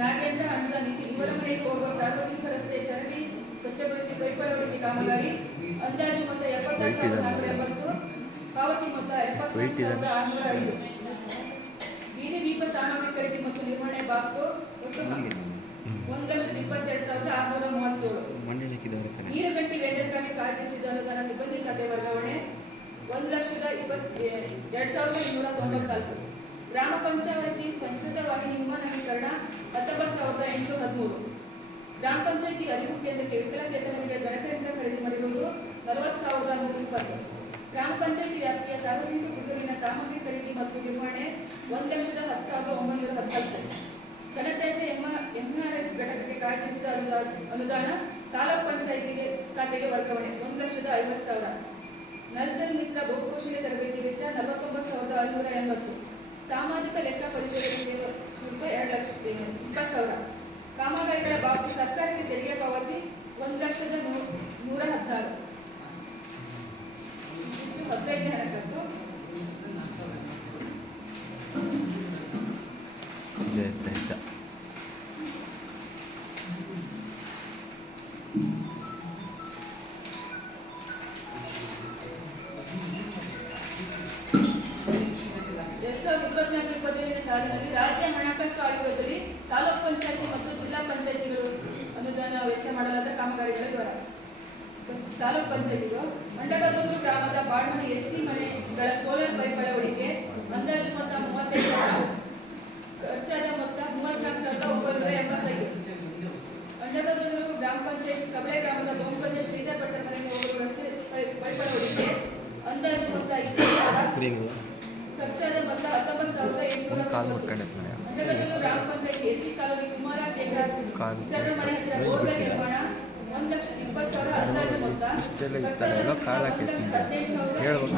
ನಾಗೇಂದ್ರ ಅಂಜಲ ನಿತಿ ಇವರ ಮನೆಗೆ ಹೋಗುವ ಸಾರ್ವಜನಿಕ ರಸ್ತೆ ಚರಂಡಿ ಸ್ವಚ್ಛಗೊಳಿಸಿ ಪೈಪ್ ಅಳವಡಿಕೆ ಕಾಮಗಾರಿ ಅಂದಾಜು ಮೊತ್ತ 70,480, ಪಾವತಿ ಮೊತ್ತ 70,605. ಬೀದಿ ದೀಪ ಸಾಮಗ್ರಿ ಖರೀದಿ ಮತ್ತು ನಿರ್ವಹಣೆ ಬಾಬ್ತು ಒಟ್ಟು 1,22,637. ನೀರುಗಟ್ಟಿ ವೇತನಕ್ಕಾಗಿ ಕಾಯ್ದಿರಿಸಿದ ಅನುದಾನ ಸಿಬ್ಬಂದಿ ಖಾತೆ ವರ್ಗಾವಣೆ 1,02,294. ಗ್ರಾಮ ಪಂಚಾಯತಿ ಸಂಸ್ಕೃತ ವಾಹಿನಿ ವಿಮಾನೀಕರಣ 19,813. ಗ್ರಾಮ ಪಂಚಾಯತಿ ಅರಿವು ಕೇಂದ್ರಕ್ಕೆ ವಿಕಲಚೇತನರಿಗೆ ಗಣಕಯಂತ್ರ ಖರೀದಿ ಮಾಡಿರುವುದು 40,120. ಗ್ರಾಮ ಪಂಚಾಯತಿ ವ್ಯಾಪ್ತಿಯ ಸಾರ್ವಜನಿಕ ಕುಡಿಯುವ ಸಾಮಗ್ರಿ ಖರೀದಿ ಮತ್ತು ನಿರ್ವಹಣೆ 1,10,910. ಘನತ್ಯಾಜ್ಯ ಎಂಆರ್ಎಸ್ ಘಟಕಕ್ಕೆ ಕಾಯ್ದಿರಿಸಿದ ಅನುದಾನ ತಾಲೂಕು ಪಂಚಾಯಿತಿಗೆ ಖಾತೆಗೆ ವರ್ಗಾವಣೆ 1,50,000. ನಲ್ಜಲ್ ಮಿತ್ರ ಬಹುಕೋಶೀಯ ತರಬೇತಿ ವೆಚ್ಚ 49,580. ಸಾಮಾಜಿಕ ಲೆಕ್ಕ ಪರಿಶೋಧನೆ ಶುಲ್ಕ 2,20,000. ಕಾಮಗಾರಿಗಳ ಬಾಕಿ ಸರ್ಕಾರಕ್ಕೆ ತೆರಿಗೆ ಪಾವತಿ 1,116. 15ನೇ ಹಣಕಾಸು ಸಾಲಿನಲ್ಲಿ ರಾಜ್ಯ ಹಣಕಾಸು ಆಯೋಗದಲ್ಲಿ ತಾಲೂಕು ಪಂಚಾಯತಿ ಮತ್ತು ಜಿಲ್ಲಾ ಪಂಚಾಯತಿಗಳು ಅನುದಾನ ವೆಚ್ಚ ಮಾಡಲಾದ ಕಾಮಗಾರಿಗಳ ವಿವರ. ತಾಲೂಕು ಪಂಚಾಯತಿಗಳು ಅಂಡಗದೂರು ಗ್ರಾಮದ ಬಾಳ್ಮಣಿ ಎಸ್ಟಿ ಮನೆಗಳ ಸೋಲಾರ್ ಪೈಪ್ ಅಳವಡಿಕೆ ಅಂದಾಜು ಮೊತ್ತ 35,000, ಖರ್ಚಾದ ಮೊತ್ತ 34,985. ಮೊತ್ತ 20,000, ಫ್ರೀಗೆ ಖರ್ಚಾದ ಮೊತ್ತ 19,890. ಕಾಲು ಮುಟ್ಕೊಂಡೈತೆ ಮನೆ ಅಂಡಗದೂರು ಗ್ರಾಮ ಪಂಚಾಯತಿ ಎಸ್ಸಿ ಕಾಲೋನಿ ಕುಮಾರಶೇಖರ ಕಾಲು ಚಿತ್ರಣ ಮನೆ ಹತ್ತಿರ ಬೋರ್ವೆಲ್ ನಿರ್ಮಾಣ 1,20,000 ಅಂದಾಜು ಮೊತ್ತ. ಇಷ್ಟೆಲ್ಲ ಇರ್ತಾರೆ ಎಲ್ಲ ಕಾಲು ಹಾಕೈತಿ ಹೇಳ್ಬೇಕು.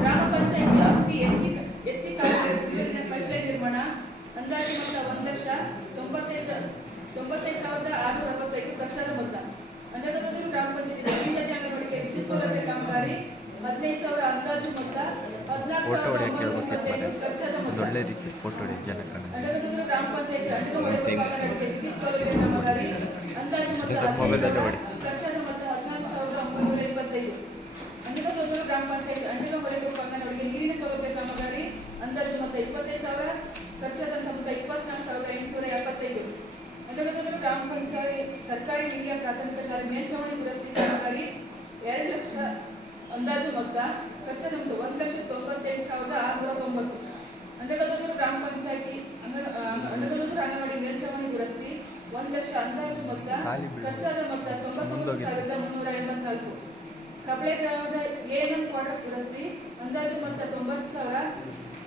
ಗ್ರಾಮ ಪಂಚಾಯತಿ ಹಂಪಿ ಎಸ್ಟಿ ಕಾಲೋನಿ ನೀರಿನ ಪೈಪ್ಲೈನ್ ನಿರ್ಮಾಣ ಅಂದಾಜು ಮೊತ್ತ 1,95,665 ಖರ್ಚಾದ ಮೊತ್ತ. ಅಂಡಗದೂರು ಗ್ರಾಮ ಪಂಚಾಯತಿ ದಕ್ಷಿಣ ಅಂಗನವಾಡಿಗೆ ವಿದ್ಯುತ್ ಸೌಲಭ್ಯ ಕಾಮಗಾರಿ 15,000 ಅಂದಾಜು ಮೊತ್ತ. ಫೋಟೋ ಹೊಡಿಯೋಕೆ ಹೇಳ್ಬೇಕಿತ್ತು 14,995 ಖರ್ಚಾದ ಮೊತ್ತ. ಒಳ್ಳೆ ರೀತಿ ಫೋಟೋ ಹೊಡಿ ಜನಕ್ಕೆ ಅಂಡಗದೂರು ಗ್ರಾಮ ಪಂಚಾಯತಿ ಅಂಡಗಮೊಳೆ ಕಾಮಗಾರಿಗೆ ವಿದ್ಯುತ್ ಸೌಲಭ್ಯ ಕಾಮಗಾರಿ ಅಂದಾಜು ಮೊತ್ತ ಮೊಬೈಲಲ್ಲೇ ಹೊಡಿ. ಖರ್ಚಾದ ಮೊತ್ತ 14,925. ಅಂಡಗದೂರು ಗ್ರಾಮ ಪಂಚಾಯತಿ ಅಂಡಗಮೊಳೆ ಅಂಗನವಾಡಿಗೆ ನೀರಿನ ಸೌಲಭ್ಯ ಕಾಮಗಾರಿ ಅಂದಾಜು ಮೊತ್ತ 25,000 ಖರ್ಚಾದಂತ ಮೊತ್ತ 24,875. ಅಂಡಗದೂರು ಗ್ರಾಮ ಪಂಚಾಯತಿ ಸರ್ಕಾರಿ ಹಿರಿಯ ಪ್ರಾಥಮಿಕ ಶಾಲೆ ಮೇಲ್ಛಾವಣಿ ದುರಸ್ತಿ ಕಾಮಗಾರಿ 2 ಲಕ್ಷ ಅಂದಾಜು ಮೊತ್ತ. ಖರ್ಚಾದ ಮೊತ್ತ 1,98,609. ಅಂಡಗದೂರು ಗ್ರಾಮ ಪಂಚಾಯತಿ ಅಂಡಗದೂರು ಅಂಗನವಾಡಿ ಮೇಲ್ಛಾವಣಿ ದುರಸ್ತಿ 1 ಲಕ್ಷ ಅಂದಾಜು ಮೊತ್ತ. ಖರ್ಚಾದ ಮೊತ್ತ 99,384. ಕಬಳೆ ಗ್ರಾಮದ A1 ಕ್ವಾರ್ಟರ್ಸ್ ದುರಸ್ತಿ ಅಂದಾಜು ಮೊತ್ತ 90,000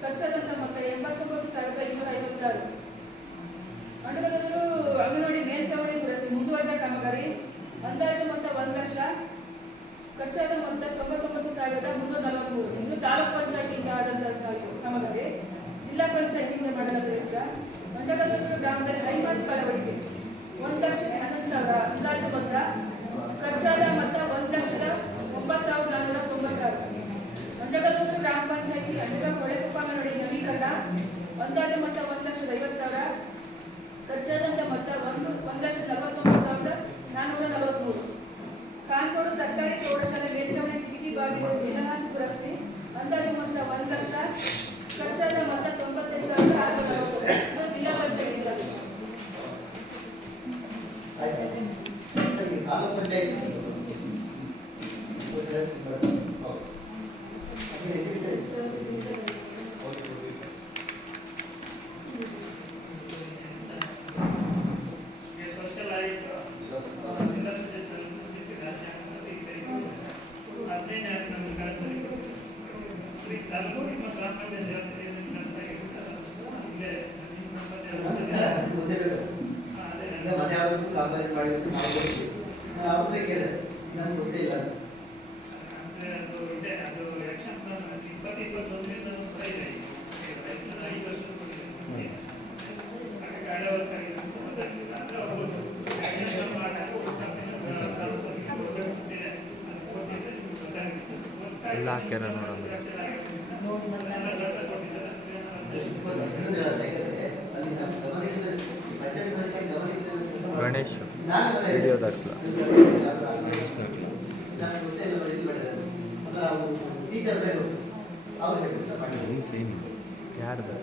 ಖರ್ಚಾದಂತ ಮೊತ್ತ 89,256. ಅಂಡಗದೂರು ಅಂಗನವಾಡಿ ಮೇಲ್ಛಾವಣಿ ದುರಸ್ತಿ ಮುಂದುವರೆದ ಕಾಮಗಾರಿ ಅಂದಾಜು ಮೊತ್ತ 1 ಲಕ್ಷ ಖರ್ಚಾದ ಮೊತ್ತ 99,343. ಇದು ತಾಲೂಕು ಪಂಚಾಯತಿಯಿಂದ ಆದಂತಹ ಕಾಮಗಾರಿ. ಜಿಲ್ಲಾ ಪಂಚಾಯತಿಯಿಂದ ಮಾಡಲಾದ ವೆಚ್ಚ. ಅಂಡಗದೂರು ಗ್ರಾಮದಲ್ಲಿ ಹೈಮಾಸ್ ಅಳವಡಿಕೆ 1,11,000 ಅಂದಾಜು ಮೊತ್ತ. ಖರ್ಚಾದ ಮೊತ್ತ 1,09,496. ಅಂಡಗದೂರು ಗ್ರಾಮ ಪಂಚಾಯತಿ ಅಂಡಗಮೊಳೆ ಅಂಗನವಾಡಿ ನವೀಕರಣ ಅಂದಾಜು ಮೊತ್ತ 1,50,000 ಖರ್ಚಾದಂತ ಮೊತ್ತ 1,49,443. ಕಾನ್ಕೋಡು ಸರ್ಕಾರಿ ಪ್ರೌಢಶಾಲೆ ಮೇಲ್ಛಾವಣಿ ಕಿಟಕಿ ಬಾಗಿಲು ನೆಲಹಾಸು ದುರಸ್ತಿ ಅಂದಾಜು ಮೊತ್ತ 1 ಲಕ್ಷ ಖರ್ಚಾದ ಮೊತ್ತ 95,640. ಇದು ಜಿಲ್ಲಾ ಪಂಚಾಯತಿ ತಾಲೂಕು ಪಂಚಾಯತಿ ಸೋಷಿಯಲ್ ಆಯಿತು ಮನೆ ಯಾವ್ದು ಕಾಮಗಾರಿ ಮಾಡಿದ್ರು ನಾವು ಗೊತ್ತಿಲ್ಲ. ನಾನು ಅವ್ರ ಹತ್ರ ಕೇಳಿದೆ, ನನಗೆ ಗೊತ್ತೇ ಇಲ್ಲ. ಎಲ್ಲ ಹಾಕ್ಯಾರ ನೋಡೋದು. ಇನ್ನೊಂದು ಹೇಳೋದು, ಯಾಕಂದ್ರೆ ಅಲ್ಲಿ ನಮ್ಮ ಗಮನಕ್ಕೆ ಪಂಚಾಯತ್ ಸದಸ್ಯರ ಗಮನಕ್ಕೆ ಗಣೇಶ್ ನಾನು ವಿಡಿಯೋದಾಗ್ಲ ನನಗೆ ಗೊತ್ತೇ ಇಲ್ಲ ಎಲ್ಲಿ ಮಾಡಿದ್ದಾರೆ. ಆಮೇಲೆ ಅವರು ಟೀಚರ್ ಬೇಕು ಅವ್ರು ಹೇಳ್ತಾರೆ ಸೇಮ್ ಯಾರ್ದು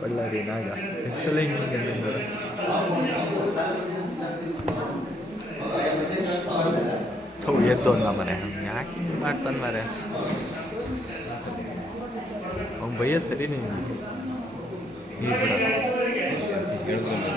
ಬಳ್ಳಾರಿ ನಾಗ ಹೆಸರು ಹಿಂಗೆ ನೋಡು. ಎದ್ದು ಅಂದ ಮನೆ ಯಾಕೆ ಹಿಂಗೆ ಮಾಡ್ತಾನೆ ಮಾರೆ ಅವ್ನು ಬಯ್ಯ ಸರಿ ನೀನು ಬಿಡ ಹೇಳ್ಕೊಂಡು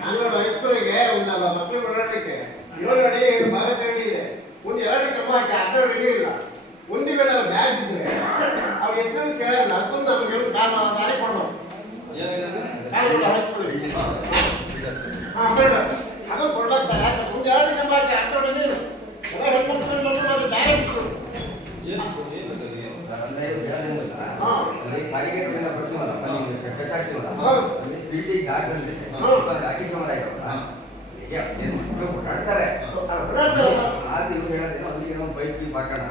ಕಾಂಗ್ರೆಸ್ ಹೈಸ್ಕೂಲಿಗೆ ಒಂದು ಮಕ್ಕಳು ಓಡಾಡಲಿಕ್ಕೆ 7 ಅಡಿ 12 ಅಡಿ ಇದೆ. ಒಂದು 2 ಅಡಿ ಕಮ್ಮ ಹಾಕಿ 10 ಅಡಿ ಇಲ್ಲ. ಉಂಡಿ ಮೇಲೆ ಅವ್ರು ಬ್ಯಾಗ್ ಬಿದ್ದರೆ ಅವ್ರು ಎದ್ದು ಕೇಳಲ್ಲ. ಅದಕ್ಕೂ ನಮ್ಗೆ ಹೇಳಿ ಕಾರಣ ದಾರಿ ಕೊಡೋದು ಕಾಂಗ್ರೆಸ್ ಹೈಸ್ಕೂಲಿಗೆ ಹಾಂ ಬೇಡ ಅದು ಕೊಡ್ಲಕ್ಕೆ ಸರ್. ಯಾಕೆ ಒಂದು 2 ಅಡಿ ಕಮ್ಮ ಹಾಕಿ 10 ಅಡಿ ನೀನು ಎಲ್ಲ ಹೆಣ್ಮಕ್ಳು ಅದು ದಾರಿ ಬಿಟ್ಟು ಓಡಾಡ್ತಾರೆ ಆದ್ರೆ ಇವ್ರು ಹೇಳೋದೇನೋ ಅಲ್ಲಿಗೆ ನಾವು ಬೈಕ್ ಹಾಕೋಣ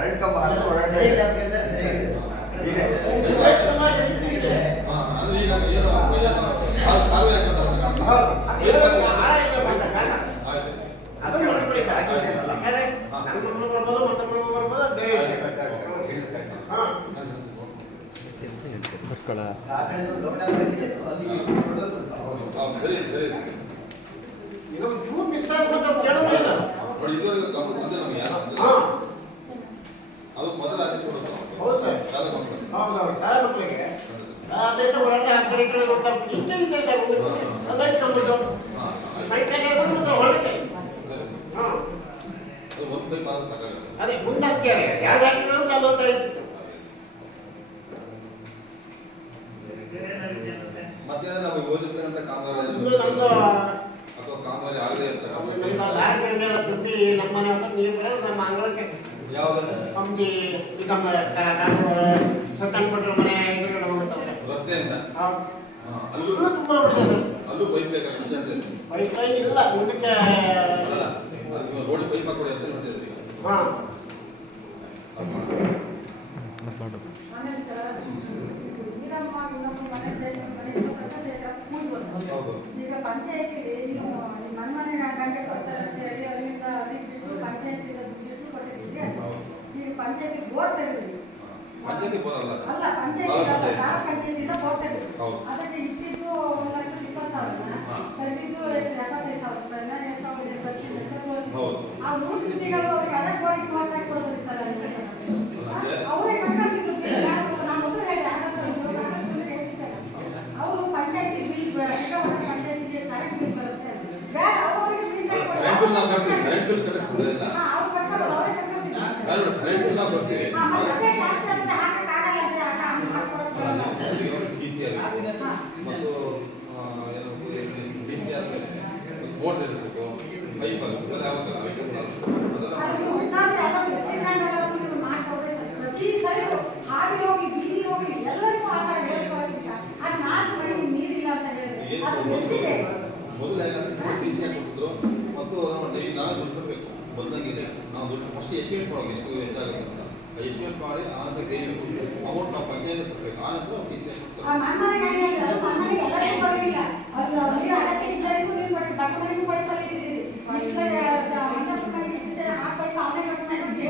ರೈಟ್ ಕಂಬ ಹಾಕೊಂಡು ಓಡಾಡ್ತಾರೆ ಮಕ್ಕಳ ಮಿಸ್ ಆಗ್ಬೋದು ಕೇಳೋದಿಲ್ಲ. ಇದುವರೆಗೂ ಗಮನ ಬಂದೆ ನಮ್ಗೆ ಯಾರು ಅದು ಮೊದಲ ಆದ್ಯತೆ ಕೊಡೋದು ಹೌದು ಸರ್. ಶಾಲಾ ಮಕ್ಕಳು. ಹೌದೌದು ಶಾಲಾ ಮಕ್ಕಳಿಗೆ ಅದರಿಂದ ಹೊರಗೆ ಆ ಕಡೆ ಈ ಕಡೆ ಗೊತ್ತಾಗ್ತದೆ. ಇಷ್ಟೇ ಇದೆ ಸರ್ ಅಲ್ಲೇ ಇಟ್ಕೊಂಡ್ಬಿಟ್ಟು ಕೈ ಬಂದು ಹೊರಗೆ ಹಾಂ ಅದು ಒಂದು ಬೈ ಪಾದ ಸಾಕಾಗುತ್ತೆ. ಅದೇ ಮುಂದೆ ಹಾಕ್ಯಾರೆ ಯಾರು ಹಾಕಿದ್ರು ಚಾಲು ಅಂತ ಹೇಳ್ತಿತ್ತು. ಬೇರೆ ಏನಾದ್ರು ಇದೆಯಾ ಮತ್ತೆ? ಮತ್ತೆ ನಾವು ಓದಿರ್ತಕ್ಕಂಥ ಕಾಮಗಾರಿ ಇದು ನಮ್ದು ಅಥವಾ ಕಾಮಗಾರಿ ಆಗದೆ ಇರ್ತಕ್ಕಂಥ ಲಾರಿಗಳೆಲ್ಲ ತುಂಬಿ ನಮ್ಮ ಮನೆ ಹತ್ರ ನೀರು ಬರೋದು ನಮ್ಮ ಅಂಗಳಕ್ಕೆ ಯಾವುದನ್ನ ನಮ್ದು ಈಗ ನಮ್ಮ ಸತ್ತನ್ಪಟ್ರ ಮನೆ ಎದುರುಗಡೆ ಹೋಗ್ತಾರೆ. ರಸ್ತೆಯಿಂದ ಹೌದು. ಅಲ್ಲೂ ಅಲ್ಲೂ ತುಂಬ ಬಿಡಿದೆ ಸರ್. ಅಲ್ಲೂ ಪೈಪ್ ಬೇಕಾಗುತ್ತೆ ಅಂತ ಹೇಳ್ತೀವಿ. ಪೈಪ್ ಲೈನ್ ಇಲ್ಲ ಮುಂದಕ್ಕೆ ಅಲ್ಲ ಅದು ರೋಡ್ ಪೈಪ್ ಹಾಕೊಡಿ ಅಂತ ಹೇಳ್ತಿದ್ರಿ. ಹಾಂ ಅದು ಮಾಡಿ. ಆಮೇಲೆ ಸರ್ ನೀರಮ್ಮ ಇನ್ನೊಂದು ಮನೆ ಸೇರಿ ಮನೆ ಹೌದು. ಈಗ ಪಂಚಾಯತಿಗೆ ನೀವು ನಿಮ್ಮ ಮನೆ ಗಂಟೆ ಕೊಡ್ತಾರೆ ಅಂತ ಹೇಳಿ ಅಲ್ಲಿಂದ ಅಲ್ಲಿಗೆ ಬಿಟ್ಟು ಪಂಚಾಯತಿಂದ ದುಡ್ಡು ಕೊಟ್ಟಿದ್ದೀವಿ. ಈಗ ಪಂಚಾಯತಿ ಬೋರ್ ತೆಗೆದಿದ್ದೀವಿ. ಪಂಚಾಯತಿ ಬೋರಲ್ಲ ಅಲ್ಲ ಪಂಚಾಯತಿ ಗ್ರಾಮ ಪಂಚಾಯತಿಯಿಂದ ಬೋರ್ ತೆಗೆದಿದ್ದೀವಿ. ಹೌದು. ಅದಕ್ಕೆ ಇಟ್ಟಿದ್ದು 1,20,000 ಹಾ. ತೆಗೆದಿದ್ದು 75,000 ರೂಪಾಯಿನ ಎಷ್ಟೋ ಖರ್ಚು ವೆಚ್ಚ ತೋರಿಸಿ ಹೌದು. ಆ 100 ದುಡ್ಡಿಗಳು ಅವ್ರಿಗೆ ಅದಕ್ಕೆ ಹೋಗಿ ಕೊಟ್ಟಾಗಿ ಕೊಡೋದಿತ್ತಲ್ಲ ಅದೇ. ಅವರೇ ಕಟ್ಟಾಗಿದ್ದು ನಾನು ಒಬ್ಬರು ಹೇಳಿ ಅವರು ಪಂಚಾಯತಿ ಬಿಲ್ ಪಂಚಾಯತಿಗೆ ಕರೆಂಟ್ ಬಿಲ್ ಬರುತ್ತೆ ಬೇಡ ಅವರಿಗೆ ಬಿಲ್ ಕರೆಂಟ್ ಬಿಲ್ ನಾವು ಕಟ್ತೀವಿ. ಕರೆಂಟ್ ಬಿಲ್ ಕರೆಕ್ಟ್ ಕೊಡೋದಿಲ್ಲ. ಅವ್ರು ಕಟ್ಟೋದು ಅವರೇ ಕಟ್ಟೋದಿಲ್ಲ. ಕರೆಂಟ್ ಬಿಲ್ ನಾವು ಕೊಡ್ತೀವಿ. ಮತ್ತೆ ಜಾಸ್ತಿ ಅಂತ ಹಾಕಕ್ಕಾಗಲ್ಲ ಅಂತ ಹಾಕೊಡೋದು ಡಿಸಿ ಆಗಿದೆ ಮತ್ತು ಏನು ಡಿಸಿ ಆದಮೇಲೆ ಬೋರ್ಡ್ ಇರಿಸಬೇಕು ಪೈಪ್ ಆಗುತ್ತೆ ಯಾವತ್ತಲ್ಲ ಅದೆಲ್ಲ ಪ್ರತಿ ಸರಿ ಹಾದಿ ಹೋಗಿ ಬೀದಿ ಹೋಗಿ ಎಲ್ಲರಿಗೂ ಆ ಥರ ಹೇಳ್ಕೊಳ್ಳೋದಿಲ್ಲ. ಅದು 4 ಮನೆಗೆ ನೀರಿಲ್ಲ ಅಂತ ಹೇಳಿದ್ರೆ ಅದು ಎಷ್ಟಿದೆ? ಮೊದಲು ಹೇಗಂದ್ರೆ ಡಿಸಿ ಹಾಕಿಬಿಟ್ಟಿದ್ರು ಮತ್ತು ನಾವು ದುಡ್ಡು ಕೊಡಬೇಕು ಮೊದಲಾಗಿದೆ. ನಾವು ದುಡ್ಡು ಫಸ್ಟ್ ಎಸ್ಟಿಮೇಟ್ ಮಾಡೋದು ಎಷ್ಟು ಹೆಚ್ಚಾಗುತ್ತೆ ಅಂತ ಎಸ್ಟಿಮೇಟ್ ಮಾಡಿ ಆನಂತರ ಬೇಯಬೇಕು ಅಮೌಂಟ್ ನಾವು ಪಂಚಾಯತ್ ಕೊಡಬೇಕು ಆನಂತರ ಡಿಸಿ ಹಾಕ್ತಾರೆ. ಮನ್ಮನೆಗೆ ಎಲ್ಲರಿಗೂ ಬರಲಿಲ್ಲ. ಅದು ನೀರು ಅಗತ್ಯ ಇದ್ದರಿಗೂ ನೀರು ಕೊಟ್ಟು ಬಟ್ಟಮನೆಗೂ ಪೈಪಲ್ಲಿ ಇಟ್ಟಿದ್ದೀರಿ. ಆ ಪೈಪ್ ಅವನೇ ಕಟ್ಕೊಂಡು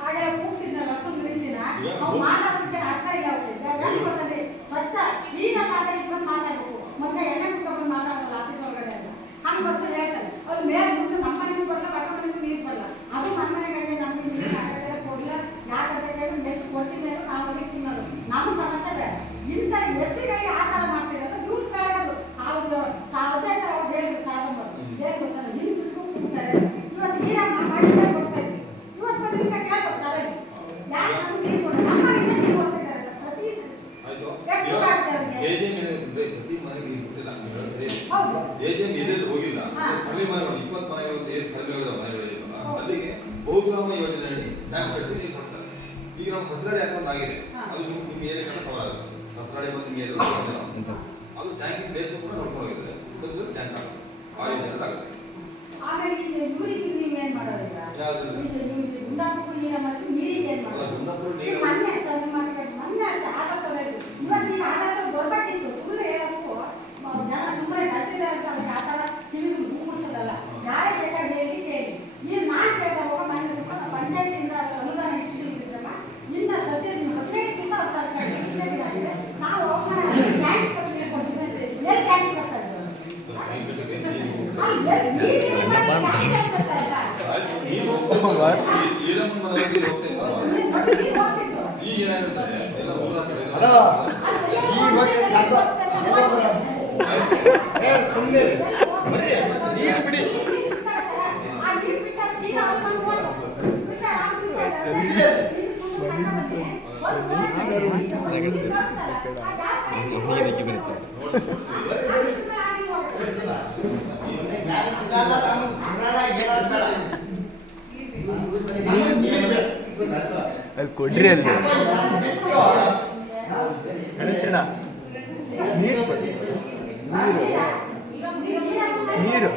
ಹಾಗೆ ಹೋಗ್ತಿದ್ನಲ್ಲ ಅಷ್ಟೊಂದು ನಿಲ್ದಿನ ಅವ್ರು ಮಾತಾಡೋದಕ್ಕೆ ಅರ್ಥ ಇಲ್ಲ ಅವ್ರಿಗೆ ಗೊತ್ತಂದ್ರೆ ಸ್ವಚ್ಛ ಸೀದಾ ಸಾಧ ಇಟ್ಕೊಂಡು ಮಾತಾಡ್ಬೇಕು. ಮುಂಚೆ ಎಣ್ಣೆ ಕುತ್ಕೊಂಡು ಮಾತಾಡೋಲ್ಲ ಆಫೀಸ್ ಒಳಗಡೆ ಎಲ್ಲ ಹಂಗೆ ಬರ್ತಾರೆ ಹೇಳ್ತಾರೆ ಅವ್ರು ಮೇಲೆ ದುಡ್ಡು ನಮ್ಮ ಮನೆಗೂ ಬರಲ್ಲ ಬಟ್ಟ ಮನೆಗೂ ನೀರು ಬರಲ್ಲ. ಅದು ಮನ್ಮನೆಗೆ ನಮಗೆ ನೀರು ಅಗತ್ಯ ಕೊಡಲಿಲ್ಲ ಯಾಕೆ ಕೇಳಿ ಎಷ್ಟು ಕೊಡ್ತೀನಿ ಅಂತ ನಾವು ಅಲ್ಲಿ ಸುಮ್ಮನೆ ನಮ್ಮ ಸಮಸ್ಯೆ ಬೇಡ. ಇಂಥ ಎಸ್ಸಿಗಳಿಗೆ ಆ ಥರ ಮಾಡ್ತೀರಲ್ಲ ಯೂಸ್ ಬೇಡದು ಅವ್ರು 15,000 ಹೇಳಿದ್ರು 1,000 ಏನು ಗೊತ್ತಲ್ಲ ಹಿಂಗೆ ದುಡ್ಡು ಕೊಡ್ತಾರೆ. ಇವತ್ತು ನೀರಮ್ಮ ಮಾಡಿದ್ರೆ ಕೊಡ್ತಾ ಇದ್ವಿ ಇವತ್ತು ಬಂದು ಕೇಳ್ಬೋದು ಸರ್ ಯಾಕೆ ನಮ್ಗೆ ನೀರು ಕೊಡ ನಮ್ಮ ಮನೆಯಿಂದ ನೀರು ಕೊಡ್ತಿದ್ದಾರೆ ಸರ್ ಪ್ರತಿ ಆಯ್ತು. ಎಷ್ಟು ಆಗ್ತದೆ ಅವ್ರಿಗೆ? ಜೆಜೆಎಂ ಪ್ರತಿ ಮನೆಗೆ ನೀರು ಕೊಟ್ಟಿಲ್ಲ ನೀವು ಹೇಳೋದು ಸರಿ. ಹೌದು ಜೆಜೆಎಂ ಎಲ್ಲೆಲ್ಲಿ ಹೋಗಿಲ್ಲ ಹಾ. ಹಳ್ಳಿ ಮನೆಗಳು 20 ಮನೆಗಳು ಏನು ಕಡಿಮೆಗಳಿದಾವೆ ಮನೆಗಳಿದ್ದಾವಲ್ಲ ಅಲ್ಲಿಗೆ ಬಹುಗ್ರಾಮ ಯೋಜನೆಯಡಿ ಟ್ಯಾಂಕ್ ಕಟ್ಟಿ ನೀರು ಕೊಡ್ತಾರೆ. ಈಗ ನಮ್ಮ ಹಸಿರಾಡಿ ಹಾಕೊಂಡು ಆಗಿದೆ ಅದು ನಿಮ್ಮ ಏರಿಯಾಗಳ ಕವರ್ ಆಗುತ್ತೆ. ಹಸಿರಾಡಿ ಬಂದು ನಿಮ್ಮ ಏರಿಯಾ ಅದು ಟ್ಯಾಂಕಿಂಗ್ ಪ್ಲೇಸ್ ಕೂಡ ನೋಡ್ಕೊಂಡು ಹೋಗಿದ್ದಾರೆ ಸರಿ ಟ್ಯಾಂಕ್ ಆಗುತ್ತೆ ಆ ಯೋಜನೆ ಆಗುತ್ತೆ. ಆಮೇಲೆ ಈಗ ಇವರಿಗೆ ನೀವು ಏನು ಮಾಡೋದು ಈಗ ಯಾವ್ದ್ರಲ್ಲಿ? ಈಗ ಗುಂಡಾಪುರ ನೀರ ಮಾಡಿ ನೀರಿಗೆ ಏನು ಅಲ್ಲ, ಮಾಡೋದು? ಗುಂಡಾಪುರ ಈಗ ನೀರು ಮೊನ್ನೆ ಸರ್ ಮೊನ್ನೆ ಅಷ್ಟೇ ಆದರ್ಶ ಹೇಳಿದ್ರು ಇವತ್ತು ನೀನು ಆದರ್ಶ ಬರ್ಬೇಕಿತ್ತು ಸುಳ್ಳು ಹೇಳಕ್ಕೂ ಜನ ಸುಮ್ಮನೆ ಕಟ್ಟಿದ್ದಾರೆ ಅಂತ ಅವ್ರಿಗೆ ಆ ಥರ ಕಿವಿಗೆ ಹೂಡಿಸೋದಲ್ಲ ಯಾರೇ ಬೇಕಾದ್ರೆ ಹೇಳಿ ಕೇಳಿ ನೀನು ನಾನು ಕೇಳ್ದಾಗ ಹೋಗ ಮನೆ ದಿವಸ ಪಂಚಾಯತಿಯಿಂದ ಅನುದಾನ ಇಟ್ಟಿದ್ದೀರಲ್ಲ ಇನ್ನು ಸದ್ಯ 15 ದಿವಸ ಆಗಿದೆ ನಾವು ಅವಮಾನ ಟ್ಯಾಂಕ್ ಕೊಡ್ತೀವಿ ಕೊಡ್ತೀವಿ ಎಲ್ಲಿ ಟ್ಯಾಂಕ್ ಬರ್ತಾ ಇದ್ರು ಈಗ ಏನಾಗುತ್ತೆ ಎಲ್ಲ ಸುಮ್ಮನೆ ನೀರು ಬಿಡಿ ಅದು ಕೊಡ್ರಿ ಅಲ್ಲಿ ಕನೆಕ್ಷನ ನೀರು ನೀರು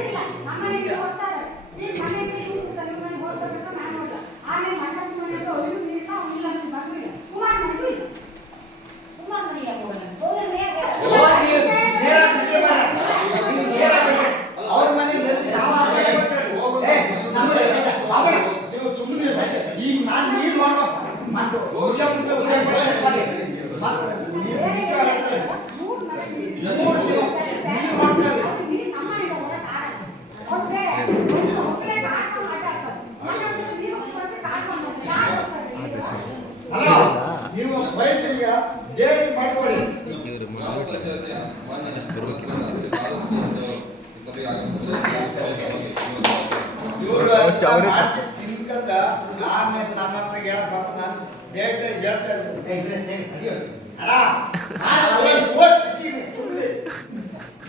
ಅವ್ರ ಮನೆಯಲ್ಲಿ ಸುಮ್ಮನೆ ಈಗ ನಾನು ನೀರು ಮಾಡ್ಬೇಕು ಮತ್ತು ನೀವು ಪೈಪಿಗ ಡೇಟ್ ಮಾಡ್ಕೊಳ್ಳಿ. ಗ್ರಾಮ ಪಂಚಾಯತಿ ಮಾನ್ಯ ಸದಸ್ಯರು ಸಭೆಗೆ ಇವ್ರು ತಿನ್ಕಂದ ಆಮೇಲೆ ನನ್ನ ಹತ್ರ ಹೇಳಕ್ ಬರ್ತ ನಾನು ಡೇಟ್ ಹೇಳ್ತಾ ಇದ್ದೀನಿ. ಅಣ್ಣ ನಾವೆಲ್ಲ ಓಟ್ ಬಿಟ್ಟಿವಿ ಸುಮ್ಮನೆ.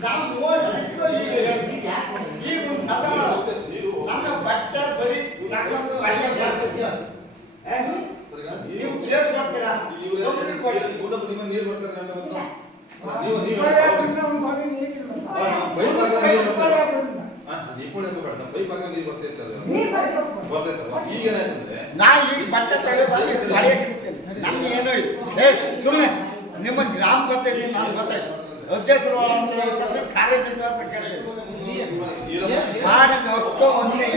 ನಾವು ಓಟ್ ಬಿಟ್ಟು ಈಗ ಈಗ ಒಂದು ಕೆಲಸ ಮಾಡೋ ನನ್ನ ಬಟ್ಟೆ ಬರೀ ತಗೊಂಡು ಕಳ್ಳ ಜಾಸ್ತಿ ನೀವು ಕೇಸ್ ಕೊಡ್ತೀರಾ? ನಿಮ್ಮ ನೀರು ಬರ್ತಾರೆ ನಾ ಈ ಬಟ್ಟೆ ತೆಗೆದು ನನ್ನ ಏನೋ ಸುಮ್ಮನೆ ನಿಮ್ಮ ಗ್ರಾಮ ಪಂಚಾಯತಿ ನಾನು ಗೊತ್ತಾಯ್ತು ಅಧ್ಯಕ್ಷರು ಅಂತ ಹೇಳ್ತಾರೆ, ಕಾರ್ಯದರ್ಶಿ ಅಂತ ಕೇಳ್ತೇವೆ ಮಾಡಿದ ಅಷ್ಟು ಒಂದೇ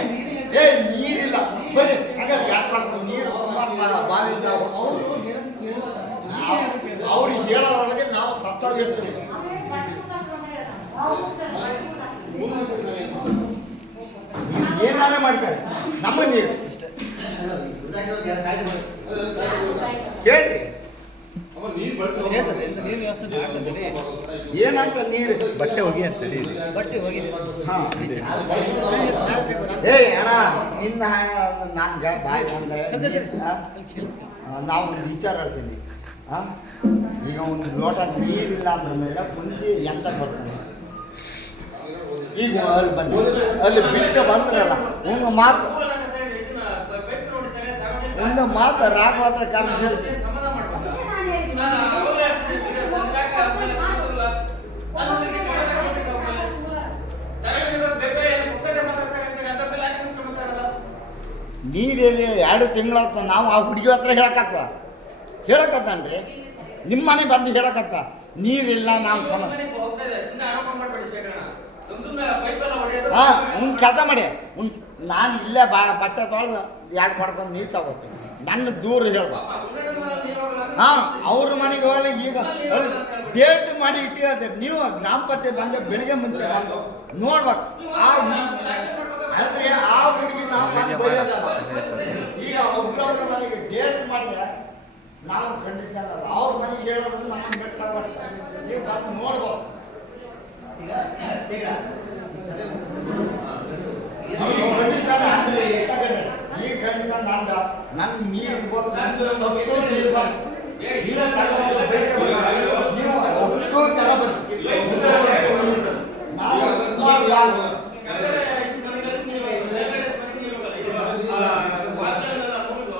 ನೀರಿಲ್ಲ ಬರೀ ಹಾಗಾದ್ರೆ ಯಾಕೆ ಮಾಡ್ಕೊಂಡು ನೀರು ಬಾವಿಯಿಂದ ಅವ್ರಿಗೆ ಹೇಳೋರೊಳಗೆ ನಾವು ಸತ್ತೋಗಿರ್ತೀವಿ. ಏನಾರ ಮಾಡ್ತಾರೆ ನಮ್ಮ ನೀರು ಇಷ್ಟೇ ಕೇಳಿ ಏನಂತ ನೀರು ಬಟ್ಟೆ ಹೋಗಿ ಅಂತ ಹಾ ಅಣ್ಣ ನಿನ್ನ ನನ್ಗೆ ಬಾಯಿ ಬಂದರೆ ನಾವು ಒಂದು ವಿಚಾರ ಹೇಳ್ತೀನಿ. ಈಗ ಒಂದು ಲೋಟ ನೀರಿಲ್ಲ ಅಂದ್ರ ಮೇಲೆ ಮುಂಚೆ ಎಂತ ಬರ್ತಾನೆ. ಈಗ ಅಲ್ಲಿ ಬನ್ನಿ ಅಲ್ಲಿ ಬಿಟ್ಟು ಬಂದ್ರಲ್ಲ ಒಂದು ಮಾತು ರಾಘವಾತ್ರ ಕಾರಣ ನೀರಲ್ಲಿ 2 ತಿಂಗಳಾಗ್ತ ನಾವು ಆ ಹುಡುಗಿ ಹತ್ರ ಹೇಳಕತ್ತಾನ್ರಿ ನಿಮ್ಮ ಮನೆ ಬಂದು ಹೇಳಕತ್ತ ನೀರಿಲ್ಲ ನಾವು ಒಂದು ಕೆಲಸ ಮಾಡಿ ನಾನು ಇಲ್ಲೇ ಬಟ್ಟೆ ತೊಳೆದು 2 ಕೊಡ್ಕೊಂಡು ನೀರು ತಗೋತೀನಿ. ನನ್ನ ದೂರ ಹೇಳ್ಬ ಅವ್ರ ಮನೆಗೆ ಹೋಗಲ್ಲ. ಈಗ ಡೇಟ್ ಮಾಡಿ ಇಟ್ಟಿದೆ ನೀವು ಗ್ರಾಮ ಪಂಚಾಯತ್ ಬಂದ ಬೆಳಿಗ್ಗೆ ಮುಂಚೆ ಬಂದು ನೋಡ್ಬೇಕು ಆ ಹುಡುಗಿ ಅಂದ್ರೆ ಆ ಹುಡುಗಿ ನಾವು ಈಗ ಒಬ್ಬರವ್ರ ಮನೆಗೆ ಡೇಟ್ ಮಾಡಿದ್ರೆ ನಾವು ಕಂಡೀಷನ್ ಅಲ್ಲ. ಅವ್ರ ಮನೆಗೆ ಹೇಳೋದು ನಮ್ಮನ್ನು ಬಿಡ್ತಾ ಬರ್ತಾರೆ. ನೀವು ಬಂದು ನೋಡ್ಬೋದು. ಕಂಡೀಷನ್ ಅಂದ್ರೆ ಈ ಕಂಡೀಷನ್ ಅಂದ ನನ್ನ ನೀರು ನೀವು ಒಟ್ಟು ಜನ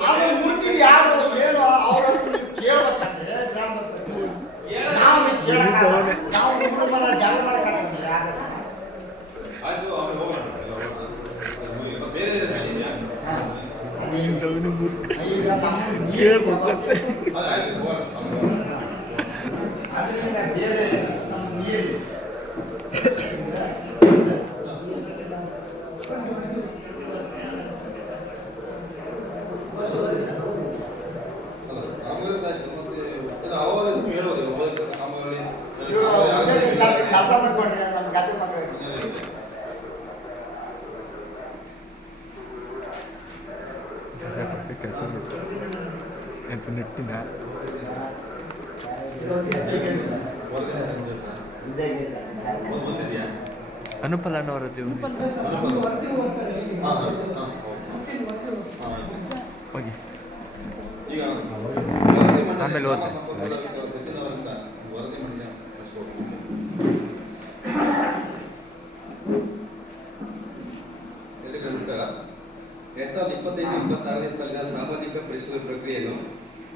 ಅದು ಮುಟ್ಟಿದ್ ಯಾರು ಏನು ಅವ್ರ ಕೇಳ್ಬೇಕಂದ್ರೆ ಗ್ರಾಮ ಪಂಚಾಯತ್ ನಾವು ಕೇಳಕ್ ನಾವು ಮನ ಜಾಗ ಮಾಡಕ್ಕಾಗ್ತದೆ ಆಯ್ತು ಅವ್ರು ಹೋಗೋಣ ಬೇರೆ ಅದರಿಂದ ಬೇರೆ ನಮ್ಮ ನೀರು ಕೆಲಸ ಮಾಡ್ಕೊಡ್ರಿ ನಮ್ಮ ಗದ್ದೆ ಮಕ್ಕಳಿಗೆ ಕೆಲಸ ಎಂತ ನೆಟ್ಟಿನ ಅನುಪಲ್ ಅನ್ನೋರದ್ದು ಹೋಗಿ ಈಗ ಆಮೇಲೆ ಓದ್ತೆ ಎಲ್ಲರಿಗೂ ನಮಸ್ಕಾರ. 2025-26ನೇ ಸಾಲಿನ ಸಾಮಾಜಿಕ ಪರಿಶೀಲನೆ ಪ್ರಕ್ರಿಯೆಯನ್ನು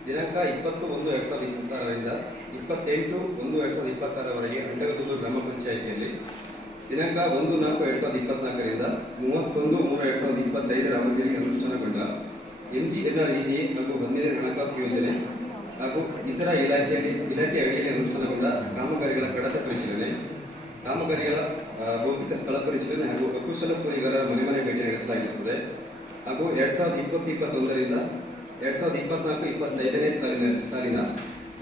ದಿನಾಂಕ 20/1/2026ರಿಂದ 28/1/2026ರವರೆಗೆ ಅಂಡಗದೂರು ಗ್ರಾಮ ಪಂಚಾಯಿತಿಯಲ್ಲಿ, ದಿನಾಂಕ 1/4/2024ರಿಂದ 31/3/2025ರ ಅವಧಿಯಲ್ಲಿ ಅನುಷ್ಠಾನಗೊಂಡ MGNREGA ಹಾಗೂ 11ನೇ ಹಣಕಾಸು ಯೋಜನೆ ಹಾಗೂ ಇತರ ಇಲಾಖೆ ಅಡಿಯಲ್ಲಿ ಅನುಷ್ಠಾನಗೊಂಡ ಕಾಮಗಾರಿಗಳ ಕಡತ ಪರಿಶೀಲನೆ, ಕಾಮಗಾರಿಗಳ ಭೌತಿಕ ಸ್ಥಳ ಪರಿಶೀಲನೆ ಹಾಗೂ ಅಕುಶಲ ಕೂಲಿಗಾರರ ಮನೆ ಭೇಟಿ ನಡೆಸಲಾಗಿರುತ್ತದೆ. ಹಾಗೂ 2020-21ರಿಂದ 2024-25ನೇ ಸಾಲಿನ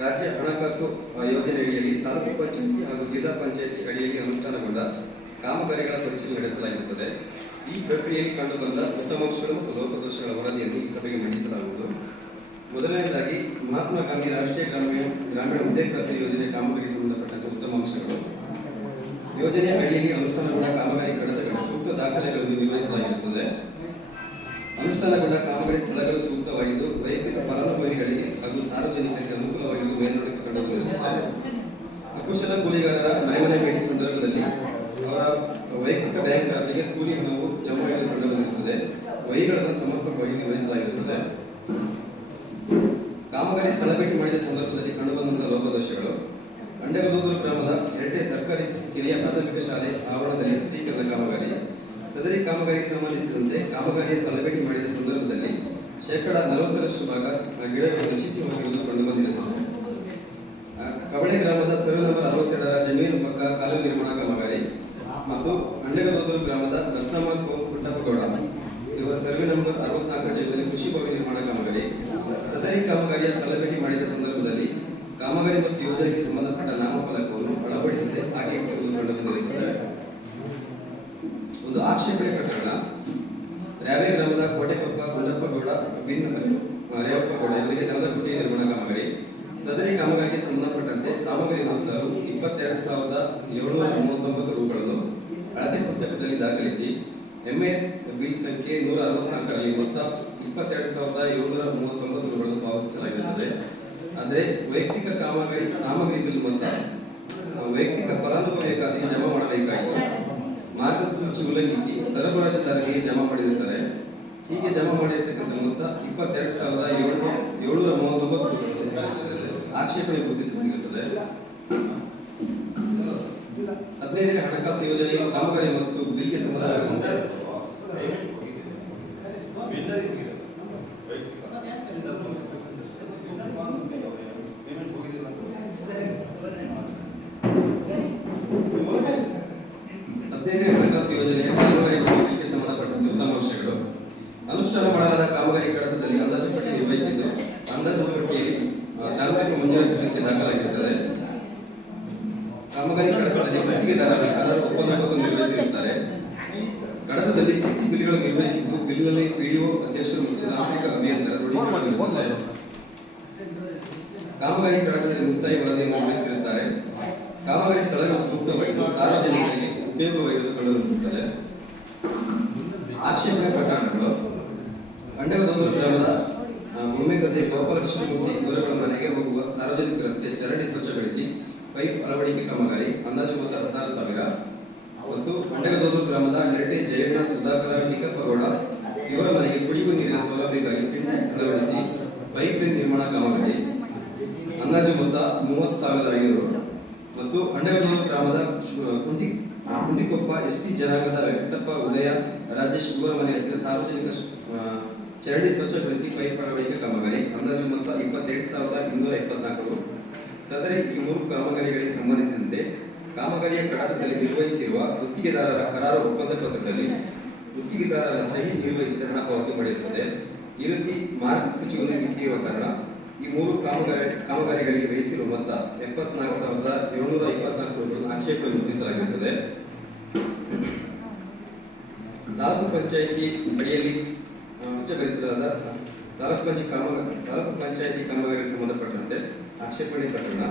ರಾಜ್ಯ ಹಣಕಾಸು ಯೋಜನೆ ಅಡಿಯಲ್ಲಿ ತಾಲೂಕು ಪಂಚಾಯಿತಿ ಹಾಗೂ ಜಿಲ್ಲಾ ಪಂಚಾಯಿತಿ ಅಡಿಯಲ್ಲಿ ಅನುಷ್ಠಾನಗೊಂಡ ಕಾಮಗಾರಿಗಳ ಪರಿಶೀಲನೆ ನಡೆಸಲಾಗಿರುತ್ತದೆ. ಈ ಪ್ರಕ್ರಿಯೆಯಲ್ಲಿ ಕಂಡುಬಂದ ಉತ್ತಮಾಂಶಗಳು ಮತ್ತು ಲೋಪದೋಷಗಳ ವರದಿಯನ್ನು ಈ ಸಭೆಗೆ ಮಂಡಿಸಲಾಗುವುದು. ಮೊದಲನೇದಾಗಿ ಮಹಾತ್ಮ ಗಾಂಧಿ ರಾಷ್ಟ್ರೀಯ ಗ್ರಾಮೀಣ ಉದ್ಯೋಗ ಖಾತ್ರಿ ಯೋಜನೆ ಕಾಮಗಾರಿಗೆ ಸಂಬಂಧಪಟ್ಟಂತೆ ಉತ್ತಮ ಅಂಶಗಳು. ಯೋಜನೆ ಅಡಿಯಲ್ಲಿ ಅನುಷ್ಠಾನಗೊಂಡ ಕಾಮಗಾರಿ ಕಡತಗಳು ಸೂಕ್ತ ದಾಖಲೆಗಳನ್ನು ನಿರ್ವಹಿಸಲಾಗಿರುತ್ತದೆ. ಅನುಷ್ಠಾನಗೊಂಡ ಕಾಮಗಾರಿ ಸ್ಥಳಗಳು ಸೂಕ್ತವಾಗಿದ್ದು ವೈಯಕ್ತಿಕ ಫಲಾನುಭವಿಗಳಿಗೆ ಹಾಗೂ ಸಾರ್ವಜನಿಕರಿಗೆ ಅನುಕೂಲವಾಗಿದ್ದು ಮೇಲ್ನೋಟಕ್ಕೆ ಕಂಡುಬರುತ್ತದೆ. ಅಕುಶಲ ಕೂಲಿಗಾರರ ಮನೆ ಭೇಟಿ ಸಂದರ್ಭದಲ್ಲಿ ಅವರ ವೈಯಕ್ತಿಕ ಬ್ಯಾಂಕ್ ಖಾತೆಗೆ ಕೂಲಿ ಹಣವು ಜಮಾವಣೆ ಕಂಡುಬಂದಿರುತ್ತದೆ. ವಹಿಗಳನ್ನು ಸಮರ್ಪಕವಾಗಿ ನಿರ್ವಹಿಸಲಾಗಿರುತ್ತದೆ. ಕಾಮಗಾರಿ ಸ್ಥಳ ಭೇಟಿ ಮಾಡಿದ ಸಂದರ್ಭದಲ್ಲಿ ಕಂಡುಬಂದಂತಹ ಲೋಪದೋಷಗಳು. ಅಂಡಗದೂರು ಗ್ರಾಮದ ಎರಟೆ ಸರ್ಕಾರಿ ಕಿರಿಯ ಪ್ರಾಥಮಿಕ ಶಾಲೆ ಆವರಣದಲ್ಲಿ ಸ್ಥಳೀಕರಣ ಕಾಮಗಾರಿ. ಸದರಿ ಕಾಮಗಾರಿಗೆ ಸಂಬಂಧಿಸಿದಂತೆ ಕಾಮಗಾರಿಯ ಸ್ಥಳ ಭೇಟಿ ಮಾಡಿದ ಸಂದರ್ಭದಲ್ಲಿ 40% ಭಾಗ ಗಿಡಗಳು ನಶಿಸಿ ಹೋಗಿರುವುದು ಕಂಡುಬಂದಿರುತ್ತದೆ. ಕವಳೆ ಗ್ರಾಮದ ಸರ್ವೆ ನಂಬರ್ 62ರ ಜಮೀನು ಪಕ್ಕ ಕಾಲುವೆ ನಿರ್ಮಾಣ ಕಾಮಗಾರಿ ಮತ್ತು ಅಂಡಗದೂರು ಗ್ರಾಮದ ರತ್ನಮ್ಮ ಪುಟ್ಟಪ್ಪಗೌಡ ಇವರ ಸರ್ವೆ ನಂಬರ್ 64ರ ಜಮೀನಿನಲ್ಲಿ ಕೃಷಿ ಭವನ ನಿರ್ಮಾಣ ಕಾಮಗಾರಿ. ಸದರಿ ಕಾಮಗಾರಿಯ ಸ್ಥಳ ಭೇಟಿ ಮಾಡಿದ ಸಂದರ್ಭದಲ್ಲಿ ಕಾಮಗಾರಿ ಮತ್ತು ಯೋಜನೆಗೆ ಸಂಬಂಧಪಟ್ಟ ನಾಮಫಲಕವನ್ನು ಅಳವಡಿಸದೆ ಹಾಗೆ ಇಟ್ಟಿರುವುದು ಕಂಡುಬಂದಿರುತ್ತದೆ. ಒಂದು ಆಕ್ಷೇಪಣೆ ಪ್ರಕರಣ. ರಾವೆ ಗ್ರಾಮದ ಕೋಟೆಕೊಪ್ಪ ಗುಂಡಪ್ಪಗೌಡ ರೇವಪ್ಪಗೌಡ ಇವರಿಗೆ ದನದ ಕುಟಿ ನಿರ್ಮಾಣ ಕಾಮಗಾರಿ. ಸದರಿ ಕಾಮಗಾರಿಗೆ ಸಂಬಂಧಪಟ್ಟಂತೆ ಸಾಮಗ್ರಿ ಮೊತ್ತವು 22,739 ರೂಗಳನ್ನು ಅಳತೆ ಪುಸ್ತಕದಲ್ಲಿ ದಾಖಲಿಸಿ ಎಂಎಸ್ ಬಿಲ್ ಸಂಖ್ಯೆ 164ರಲ್ಲಿ ಮೊತ್ತ 22,739 ರೂಗಳನ್ನು ಪಾವತಿಸಲಾಗಿರುತ್ತದೆ. ಆದರೆ ವೈಯಕ್ತಿಕ ಸಾಮಗ್ರಿ ಬಿಲ್ ಮೊತ್ತ ವೈಯಕ್ತಿಕ ಫಲಾನುಭವಿಯ ಖಾತೆಗೆ ಜಮಾ ಮಾಡಬೇಕಾಯಿತು. ಮಾರ್ಗಸೂಚಿ ಉಲ್ಲಂಘಿಸಿ ಸರಬರಾಜುದಾರರಿಗೆ ಜಮಾ ಮಾಡಿರುತ್ತಾರೆ. ಹೀಗೆ ಜಮಾ ಮಾಡಿರ್ತಕ್ಕಂಥ ಮೊತ್ತ 22,739 ಆಕ್ಷೇಪಣೆ ಗುರುತಿಸಿರುತ್ತದೆ. 15ನೇ ಹಣಕಾಸು ಯೋಜನೆಯ ಕಾಮಗಾರಿ ಮತ್ತು ಬಿಲ್ಗೆ ಸಂಬಂಧಪಟ್ಟಂತೆ ಹಣಕಾಸು ಯೋಜನೆಯ ಕಾಮಗಾರಿ ಮತ್ತು ಬಿಲ್ಗೆ ಸಂಬಂಧಪಟ್ಟಂತೆ ಉತ್ತಮ ಅಂಶಗಳು. ಅನುಷ್ಠಾನ ಮಾಡಲಾದ ಕಾಮಗಾರಿ ಕಡತದಲ್ಲಿ ಅಂದಾಜು ಪಟ್ಟಿ ನಿರ್ವಹಿಸಿದ್ದು ಅಂದಾಜು ಪಟ್ಟಿಯಲ್ಲಿ ತಾಂತ್ರಿಕ ಮಂಜೂರಾತಿ ಸಂಖ್ಯೆ ದಾಖಲಾಗಿರುತ್ತದೆ. ಕಾಮಗಾರಿ ಕಡತದಲ್ಲಿ ಗುತ್ತಿಗೆದಾರರು ಒಪ್ಪಂದವನ್ನು ನಿರ್ವಹಿಸಿರುತ್ತಾರೆ. ಕಡತದಲ್ಲಿ ಸಿಸಿ ಬಿಲ್ಗಳು ನಿರ್ವಹಿಸಿದ್ದು ಬಿಲ್ನಲ್ಲಿ ಪಿಡಿಒ ಅಧ್ಯಕ್ಷರು ಮತ್ತು ತಾಂತ್ರಿಕ ಅಭಿಯಂತರ ರೂಢಿಸಿರುತ್ತಾರೆ. ಕಾಮಗಾರಿ ಕಡತದಲ್ಲಿ ಮುಕ್ತಾಯ ವರದಿಯನ್ನು ನಿರ್ವಹಿಸಿರುತ್ತಾರೆ. ಕಾಮಗಾರಿ ಸ್ಥಳಗಳು ಸೂಕ್ತವಾಗಿದ್ದು ಸಾರ್ವಜನಿಕರಿಗೆ ಉಪಯೋಗವಾಗಿದ್ದು ಕಂಡುಬರುತ್ತದೆ. ಆಕ್ಷೇಪಣೆ ಪ್ರಕರಣಗಳು. ಅಂಡಗದೂರು ಗ್ರಾಮದ ಗುಮ್ಮೆಗದ್ದೆ ಗೋಪಾಲಕೃಷ್ಣಮೂರ್ತಿ ಇವರುಗಳ ಮನೆಗೆ ಹೋಗುವ ಸಾರ್ವಜನಿಕ ರಸ್ತೆ ಚರಂಡಿ ಸ್ವಚ್ಛಗೊಳಿಸಿ ಪೈಪ್ ಅಳವಡಿಕೆ ಕಾಮಗಾರಿ ಅಂದಾಜು ಮೊತ್ತ 16,000 ಮತ್ತು ಅಂಡಗದೂರು ಗ್ರಾಮದ ಎರಟೆ ಜಯಣ್ಣ ಸುಧಾಕರ ಟಿಕಪ್ಪಗೌಡ ಇವರ ಮನೆಗೆ ಕುಡಿಯುವ ನೀರಿನ ಸೌಲಭ್ಯಕ್ಕಾಗಿ ಸಿಂಟ್ಯಾಕ್ಸ್ ಅಳವಡಿಸಿ ಪೈಪ್ ಲೈನ್ ನಿರ್ಮಾಣ ಕಾಮಗಾರಿ ಅಂದಾಜು ಮೊತ್ತ 30,500 ಮತ್ತು ಅಂಡಗದೂರು ಗ್ರಾಮದ ಕುಂದಿಕೊಪ್ಪ ಎಸ್ಟಿ ಜನಾಂಗದ ವೆಂಕಟಪ್ಪ ಉದಯ ರಾಜೇಶ್ ಇವರ ಮನೆ ಹತ್ತಿರ ಸಾರ್ವಜನಿಕ ಚರಂಡಿ ಸ್ವಚ್ಛಗೊಳಿಸಿ ಪೈಪ್ ಅಳವಡಿಕೆ ಕಾಮಗಾರಿ ಅಂದಾಜು ಮೊತ್ತ 22,274. ಸದರಿ ಈ 3 ಕಾಮಗಾರಿಗಳಿಗೆ ಸಂಬಂಧಿಸಿದಂತೆ ಕಾಮಗಾರಿಯ ಕಡತದಲ್ಲಿ ನಿರ್ವಹಿಸಿರುವ ಗುತ್ತಿಗೆದಾರರ ಕರಾರು ಒಪ್ಪಂದ ಪತ್ರದಲ್ಲಿ ಗುತ್ತಿಗೆದಾರರ ಸಹಿ ನಿರ್ವಹಿಸಿದ ಹಣ ಪಾವತಿ ಮಾಡಿರುತ್ತದೆ. ಈ ರೀತಿ ಮಾರ್ಗಸೂಚಿ ಉಲ್ಲಂಘಿಸಿರುವ ಕಾರಣ ಈ 3 ಕಾಮಗಾರಿಗಳಿಗೆ ವಹಿಸಿರುವ ಮೊತ್ತ 74,724 ರೂಪಾಯಿ ಆಕ್ಷೇಪಣೆ ಗುರುತಿಸಲಾಗಿರುತ್ತದೆ. 4 ಪಂಚಾಯಿತಿ ಅಡಿಯಲ್ಲಿ ಉಚ್ಚಗೊಳಿಸಲಾದ ತಾಲೂಕು ಪಂಚಾಯಿತಿ ಕಾಮಗಾರಿಗೆ ಸಂಬಂಧಪಟ್ಟಂತೆ ಆಕ್ಷೇಪಣೆ ಪ್ರಕರಣ.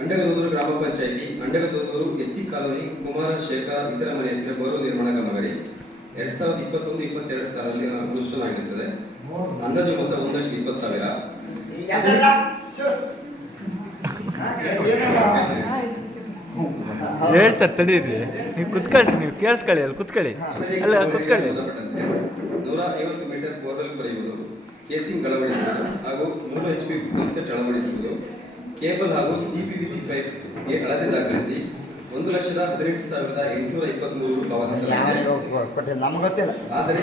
ಅಂಡಗದೂರು ಗ್ರಾಮ ಪಂಚಾಯಿತಿ ಅಂಡಗದೂರು ಎಸ್ಸಿ ಕಾಲೋನಿ ಕುಮಾರ ಶೇಖರ್ ಇತರ ಮನೆ ಹತ್ತಿರ ಬೋರ್ವೆಲ್ ನಿರ್ಮಾಣ ಕಾಮಗಾರಿ 2021-22 ಸಾಲಲ್ಲಿ ಅನುಷ್ಠಾನವಾಗಿರುತ್ತದೆ. ಅಂದಾಜು ಮೊತ್ತ 1,20,000. ಹೇಳ್ತಾರೆ ತಡೀರಿ, ನೀವು ಕುತ್ಕೊಳ್ರಿ, ನೀವು ಕೇಳಿಸ್ಕೊಳ್ಳಿ, ಅಲ್ಲಿ ಕುತ್ಕೊಳ್ಳಿ, ಅಲ್ಲ ಕುತ್ಕೊಳ್ಳಿ. 150 ಮೀಟರ್ ಬೋರ್ವೆಲ್ ಕೊರೆಯುವುದು, ಕೇಸಿಂಗ್ ಅಳವಡಿಸುವುದು ಹಾಗೂ 3 HP ಪಂಪ್ಸೆಟ್ ಅಳವಡಿಸುವುದು, ಕೇಬಲ್ ಹಾಗೂ ಸಿಪಿವಿಸಿ ಪೈಪ್ ಅಳತೆ ದಾಖಲಿಸಿ 1,18,823 ಪಾವತಿಸಲಾಗಿದೆ. ಆದರೆ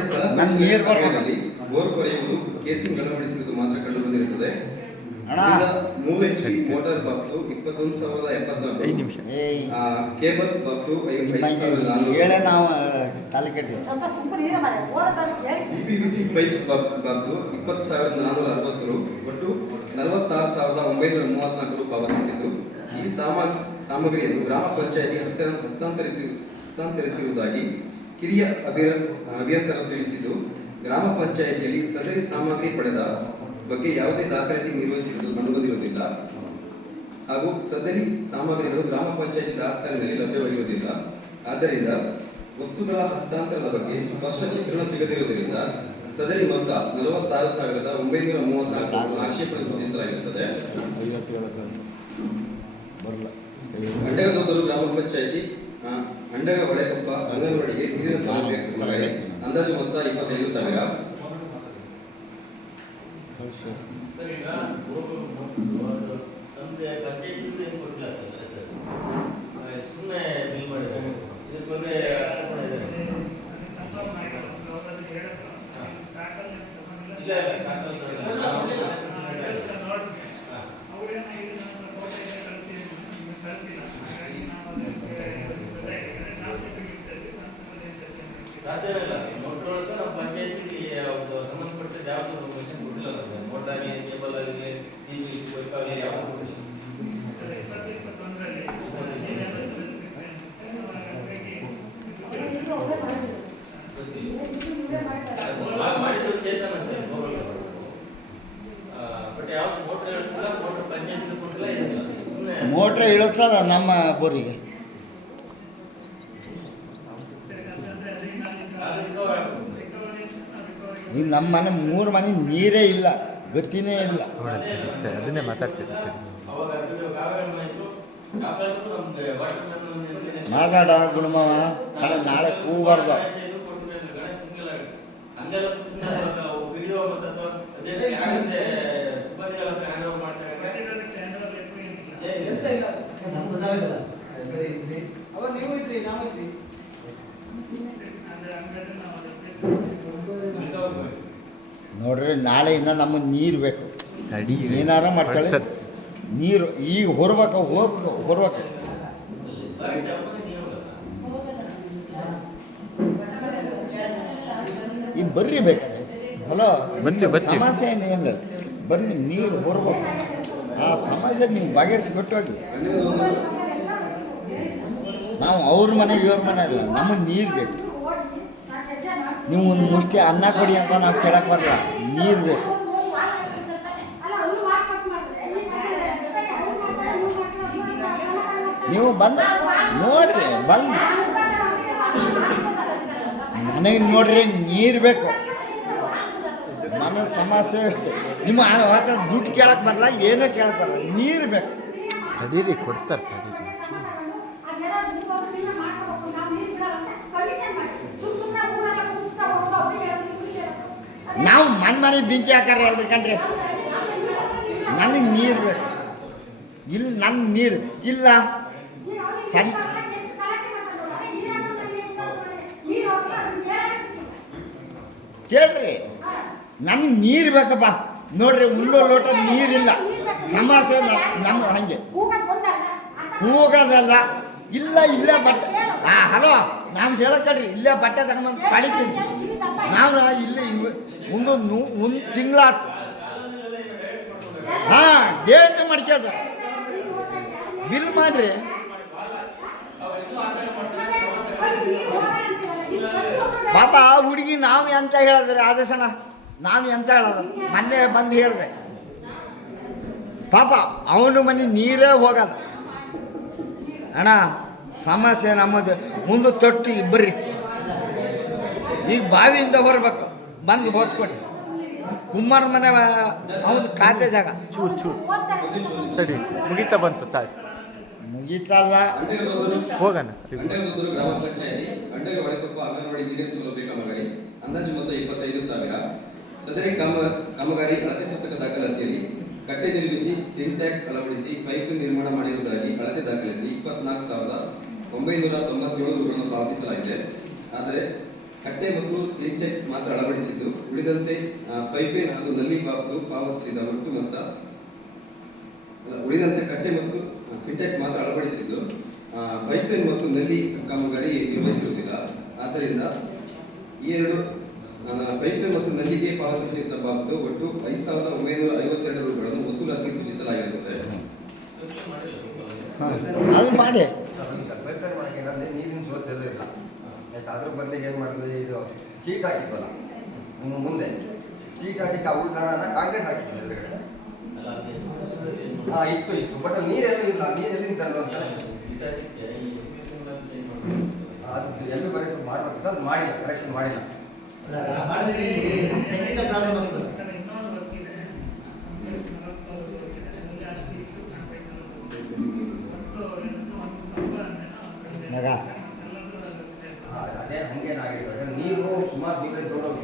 ಬೋರ್ ಕೊರೆಯುವುದು, ಕೇಸಿಂಗ್ ಅಳವಡಿಸುವುದು ಮಾತ್ರ ಕಂಡುಬಂದಿರುತ್ತದೆ. 3 HP ಮೋಟಾರ್ ಬಾಕ್ಸು 21,074, ಕೇಬಲ್ ಬಾಕ್ಸು 5,400, ಸಿಪಿವಿಸಿ ಪೈಪ್ಸ್ ಬಾಕ್ಸು 20,460, ಒಟ್ಟು 46,934 ಪಾವತಿಸಿದ್ದು ಈ ಸಾಮಗ್ರಿಯನ್ನು ಗ್ರಾಮ ಪಂಚಾಯಿತಿ ಹಸ್ತಾಂತರಿಸಿರುವುದಾಗಿ ಕಿರಿಯ ಅಭಿಯಂತರ ತಿಳಿಸಿದ್ದು ಗ್ರಾಮ ಪಂಚಾಯಿತಿಯಲ್ಲಿ ಸದರಿ ಸಾಮಗ್ರಿ ಪಡೆದ ಬಗ್ಗೆ ಯಾವುದೇ ದಾಖಲಾತಿ ನಿರ್ವಹಿಸಿರುವುದು ಕಂಡುಬಂದಿರುವುದಿಲ್ಲ ಹಾಗೂ ಸದರಿ ಸಾಮಗ್ರಿಗಳು ಗ್ರಾಮ ಪಂಚಾಯಿತಿ ದಾಸ್ತಾನಿನಲ್ಲಿ ಲಭ್ಯವಾಗಿರುವುದಿಲ್ಲ. ಆದ್ದರಿಂದ ವಸ್ತುಗಳ ಹಸ್ತಾಂತರದ ಬಗ್ಗೆ ಸ್ಪಷ್ಟ ಚಿತ್ರಣ ಸಿಗದಿರುವುದರಿಂದ ಸದರಿ ಮೊತ್ತ 46,934 ಆಕ್ಷೇಪಣೆ ಹೊಂದಿಸಲಾಗಿರುತ್ತದೆ. ಅಂಡಗದೋದರು ಗ್ರಾಮ ಪಂಚಾಯಿತಿ ಅಂಡಗ ಹೊಳೆಕೊಪ್ಪ ಅಂಗನವಾಡಿಗೆ ನೀರಿನ ಸೌಲಭ್ಯ ಅಂದಾಜು ಮೊತ್ತ 25,000. ಸುಮ್ಮನೆ ಬಿಲ್ ಮಾಡಿದ್ದಾರೆ ಇದ್ರ ಬಗ್ಗೆ ಸಾಧ್ಯ ಇಲ್ಲ. ಮೋಟ್ರ್ ಒಳಗೆ ನಮ್ಮ ಪಂಚಾಯತಿಗೆ ಸಂಬಂಧಪಟ್ಟಿದ್ದು ಯಾವುದು ಕೊಟ್ಟಿಲ್ಲ. ಮೋಟ್ರ್ ಆಗಲಿ ಕೇಬಲ್ ಆಗಲಿ ಪೈಪ್ ಆಗಲಿ ಯಾವುದು ಕೊಟ್ಟಿಲ್ಲ. ಮಾಡಿದ್ದು ಚೇತನಂತೆ ಬಟ್ ಯಾವ್ದು ಮೋಟ್ರ್ ಇಳಿಸಿಲ್ಲ, ಮೋಟ್ರ್ ಪಂಚಾಯತಿಗೆ ಕೊಟ್ಟಿಲ್ಲ, ಏನಿಲ್ಲ. ಸುಮ್ಮನೆ ಮೋಟ್ರ್ ಇಳಿಸ್ತಾರ ನಮ್ಮ ಬೋರಿಗೆ. ಈಗ ನಮ್ಮ ಮನೆ 3 ಮನೆ ನೀರೇ ಇಲ್ಲ, ಗತಿನೇ ಇಲ್ಲ. ಸರ್ ಅದನ್ನೇ ಮಾತಾಡ್ತಿದ್ದೆ. ಮಾತಾಡ ಗುಣಮವ ನಾಳೆ ಕೂಬಾರ್ದು. ನೋಡ್ರಿ ನಾಳೆಯಿಂದ ನಮಗೆ ನೀರು ಬೇಕು. ಏನಾರ ಮಾಡ್ಕೊಳ್ಳಿ, ನೀರು ಈಗ ಹೊರ್ಬೇಕು, ಹೊರ್ಬೇಕು. ಈಗ ಬರ್ರಿ ಬೇಕಾರೆ ಹಲೋ, ಸಮಸ್ಯೆ ಏನಿಲ್ಲ, ಬನ್ನಿ ನೀರು ಹೊರ್ಬೇಕು. ಆ ಸಮಸ್ಯೆ ನೀವು ಬಗೆಹರಿಸಿಬಿಟ್ಟು ಹೋಗಿ. ನಾವು ಅವ್ರ ಮನೆಗೆ ಇವ್ರ ಮನೆ ಇಲ್ಲ, ನಮಗೆ ನೀರು ಬೇಕು. ನೀವು ಒಂದು ಮುಷ್ಟಿ ಅನ್ನ ಕೊಡಿ ಅಂತ ನಾವು ಕೇಳಕ್ಕೆ ಬರಲ್ಲ, ನೀರು ಬೇಕು. ನೀವು ಬಂದು ನೋಡ್ರಿ, ಬಂದು ನನಗೆ ನೋಡ್ರಿ ನೀರು ಬೇಕು. ನನ್ನ ಸಮಸ್ಯೆ ಅಷ್ಟೇ. ನಿಮ್ಮ ಮಾತ್ರ ದುಡ್ಡು ಕೇಳಕ್ಕೆ ಬರಲ್ಲ, ಏನೂ ಕೇಳಕ್ಕೆ ಬರಲ್ಲ, ನೀರು ಬೇಕು. ತಡೀರಿ, ಕೊಡ್ತಾರೆ ತಡೀರಿ. ನಾವು ಮನೆ ಬೆಂಕಿ ಹಾಕಾರ ಅಲ್ರಿ ಕಣ್ರಿ. ನನಗೆ ನೀರು ಬೇಕು. ಇಲ್ಲಿ ನನ್ನ ನೀರು ಇಲ್ಲ. ಕೇಳ್ರಿ, ನಮ್ಗೆ ನೀರು ಬೇಕಪ್ಪ. ನೋಡ್ರಿ, ಉಳ್ಳೋ ಲೋಟ ನೀರಿಲ್ಲ. ಸಮಸ್ಯೆ ನಮ್ಮ ಹಂಗೆ ಕೂಗೋದಲ್ಲ. ಇಲ್ಲ ಬಟ್ಟೆ. ಹಲೋ, ನಾವು ಹೇಳಕ್ಕಳ್ರಿ, ಇಲ್ಲೇ ಬಟ್ಟೆ ತಗೊಂಡ್ಬಂದು ಕಳಿತೀನಿ. ನಾವು ಇಲ್ಲಿ ಒಂದು ತಿಂಗಳಾಯ್ತು. ಡೇಟ್ ಮಾಡ್ಕೋದು ಬಿಲ್ ಮಾಡ್ರಿ. ಪಾಪ ಹುಡುಗಿ ನಾವು ಎಂತ ಹೇಳಿದ್ರೆ ಆದೇಶನ, ನಾವು ಎಂತ ಹೇಳೋದು ಮೊನ್ನೆ ಬಂದು ಹೇಳಿದೆ. ಪಾಪ ಅವನು ಮನೆ ನೀರೇ ಹೋಗದ. ಅಣ್ಣ ಸಮಸ್ಯೆ ನಮ್ಮದು. ಮುಂದೆ ತೊಟ್ಟು ಬರ್ರಿ, ಈಗ ಬಾವಿಯಿಂದ ಹೊರಬೇಕು, ಬಂದು ಓದ್ಕೊಡಿ. ಕುಮಾರ ಮನೆ ಅವನು ಖಾತೆ ಜಾಗ. ಚೂರು ತಡಿ, ಮುಗಿತಾ ಬಂತು ತಾಯಿ, ಮುಗೀತಲ್ಲ, ಹೋಗೋಣ. ಅಂಡಗದೋರು ಗ್ರಾಮ ಪಂಚಾಯಿತಿ ಅಂಡಗ ಹೊಳೆಕೊಪ್ಪ ಅಂಗನವಾಡಿ ನೀರಿನ ಸೌಲಭ್ಯ ಕಾಮಗಾರಿ ಅಂದಾಜು ಮೊತ್ತ 25,000. ಸದರಿ ಕಾಮಗಾರಿ ಅಳತೆ ಪುಸ್ತಕ ದಾಖಲಾತಿಯಲ್ಲಿ ಕಟ್ಟೆ ನಿರ್ಮಿಸಿ, ಸಿಂಟ್ಯಾಕ್ಸ್ ಅಳವಡಿಸಿ, ಪೈಪ್ ನಿರ್ಮಾಣ ಮಾಡಿರುವುದಾಗಿ ಅಳತೆ ದಾಖಲಿಸಿ 24,997 ರೂಗಳನ್ನು ಪಾವತಿಸಲಾಗಿದೆ. ಆದರೆ ಕಟ್ಟೆ ಮತ್ತು ಸಿಂಟ್ಯಾಕ್ಸ್ ಮಾತ್ರ ಅಳವಡಿಸಿದ್ದು, ಉಳಿದಂತೆ ಪೈಪ್ಲೈನ್ ಹಾಗೂ ನಲ್ಲಿ ಪಾವತಿಸಿದ ಒಟ್ಟು ಮೊತ್ತ ಉಳಿದಂತೆ ಕಟ್ಟೆ ಮತ್ತು ಸಿಂಟ್ಯಾಕ್ಸ್ ಮಾತ್ರ ಅಳವಡಿಸಿದ್ದು, ಪೈಪ್ಲೈನ್ ಮತ್ತು ನಲ್ಲಿ ಕಾಮಗಾರಿ ನಿರ್ವಹಿಸಿರುವುದಿಲ್ಲ. ಆದ್ದರಿಂದ ಈ ಎರಡು ಪೈಪ್ಲೈನ್ ಮತ್ತು ನಲ್ಲಿಗೆ ಪಾವತಿಸಿದ ಬಾಬತು ಒಟ್ಟು 5,952 ರೂಗಳನ್ನು ವಸೂಲಾತಿ ಸೂಚಿಸಲಾಗಿರುತ್ತದೆ. ಅದು ಮಾಡಿ. ಪೈಪ್ಲೈನ್ ಮಾಡಕ್ಕೆ ನೀರಿನ ಸೋರ್ಸ್ ಎಲ್ಲ ಇಲ್ಲ. ಅದ್ರ ಬದಲಿಗೆ ಏನು ಮಾಡಿದ್ರೆ ಇದು ಶೀಟ್ ಹಾಕಿದ್ವಲ್ಲ, ಮುಂದೆ ಶೀಟ್ ಹಾಕಿ ಆ ಉಳ್ಕಾಡನ ಕಾಂಕ್ರೀಟ್ ಹಾಕಿದ್ವಿ ಎದುರುಗಡೆ. ಅಲ್ಲ ಅದು ಎಷ್ಟು ಏನು ಹಾ ಇತ್ತು ಬಟ್ ಅಲ್ಲಿ ನೀರೆಲ್ಲೂ ಇಲ್ಲ, ನೀರೆಲ್ಲಿ ತರೋದು ಅಂತ ಅದು ಎಲ್ಲೂ ಕರೆಕ್ಷನ್ ಮಾಡಬೇಕಿತ್ತು, ಅದು ಮಾಡಿಲ್ಲ, ಕರೆಕ್ಷನ್ ಮಾಡಿಲ್ಲ. ಮಾಡಿದ್ರೆ ಟೆಕ್ನಿಕಲ್ ಪ್ರಾಬ್ಲಮ್ ಆಗ್ತದೆ. ಇನ್ನೊಂದು ವರ್ಕ್ ಇದೆ, ವರ್ಕ್ ಇದೆ, ಅಲ್ಲಿ ಅಷ್ಟು ಇಟ್ಟು ಕಾಣ್ಬೇಕಲ್ಲ. ನಗ. ಅದೇ ಹಂಗೇನಾಗಿತ್ತು, ಯಾಕಂದ್ರೆ ನೀರು ಸುಮಾರು ದೂರ ದೊಡ್ಡೋಗಿ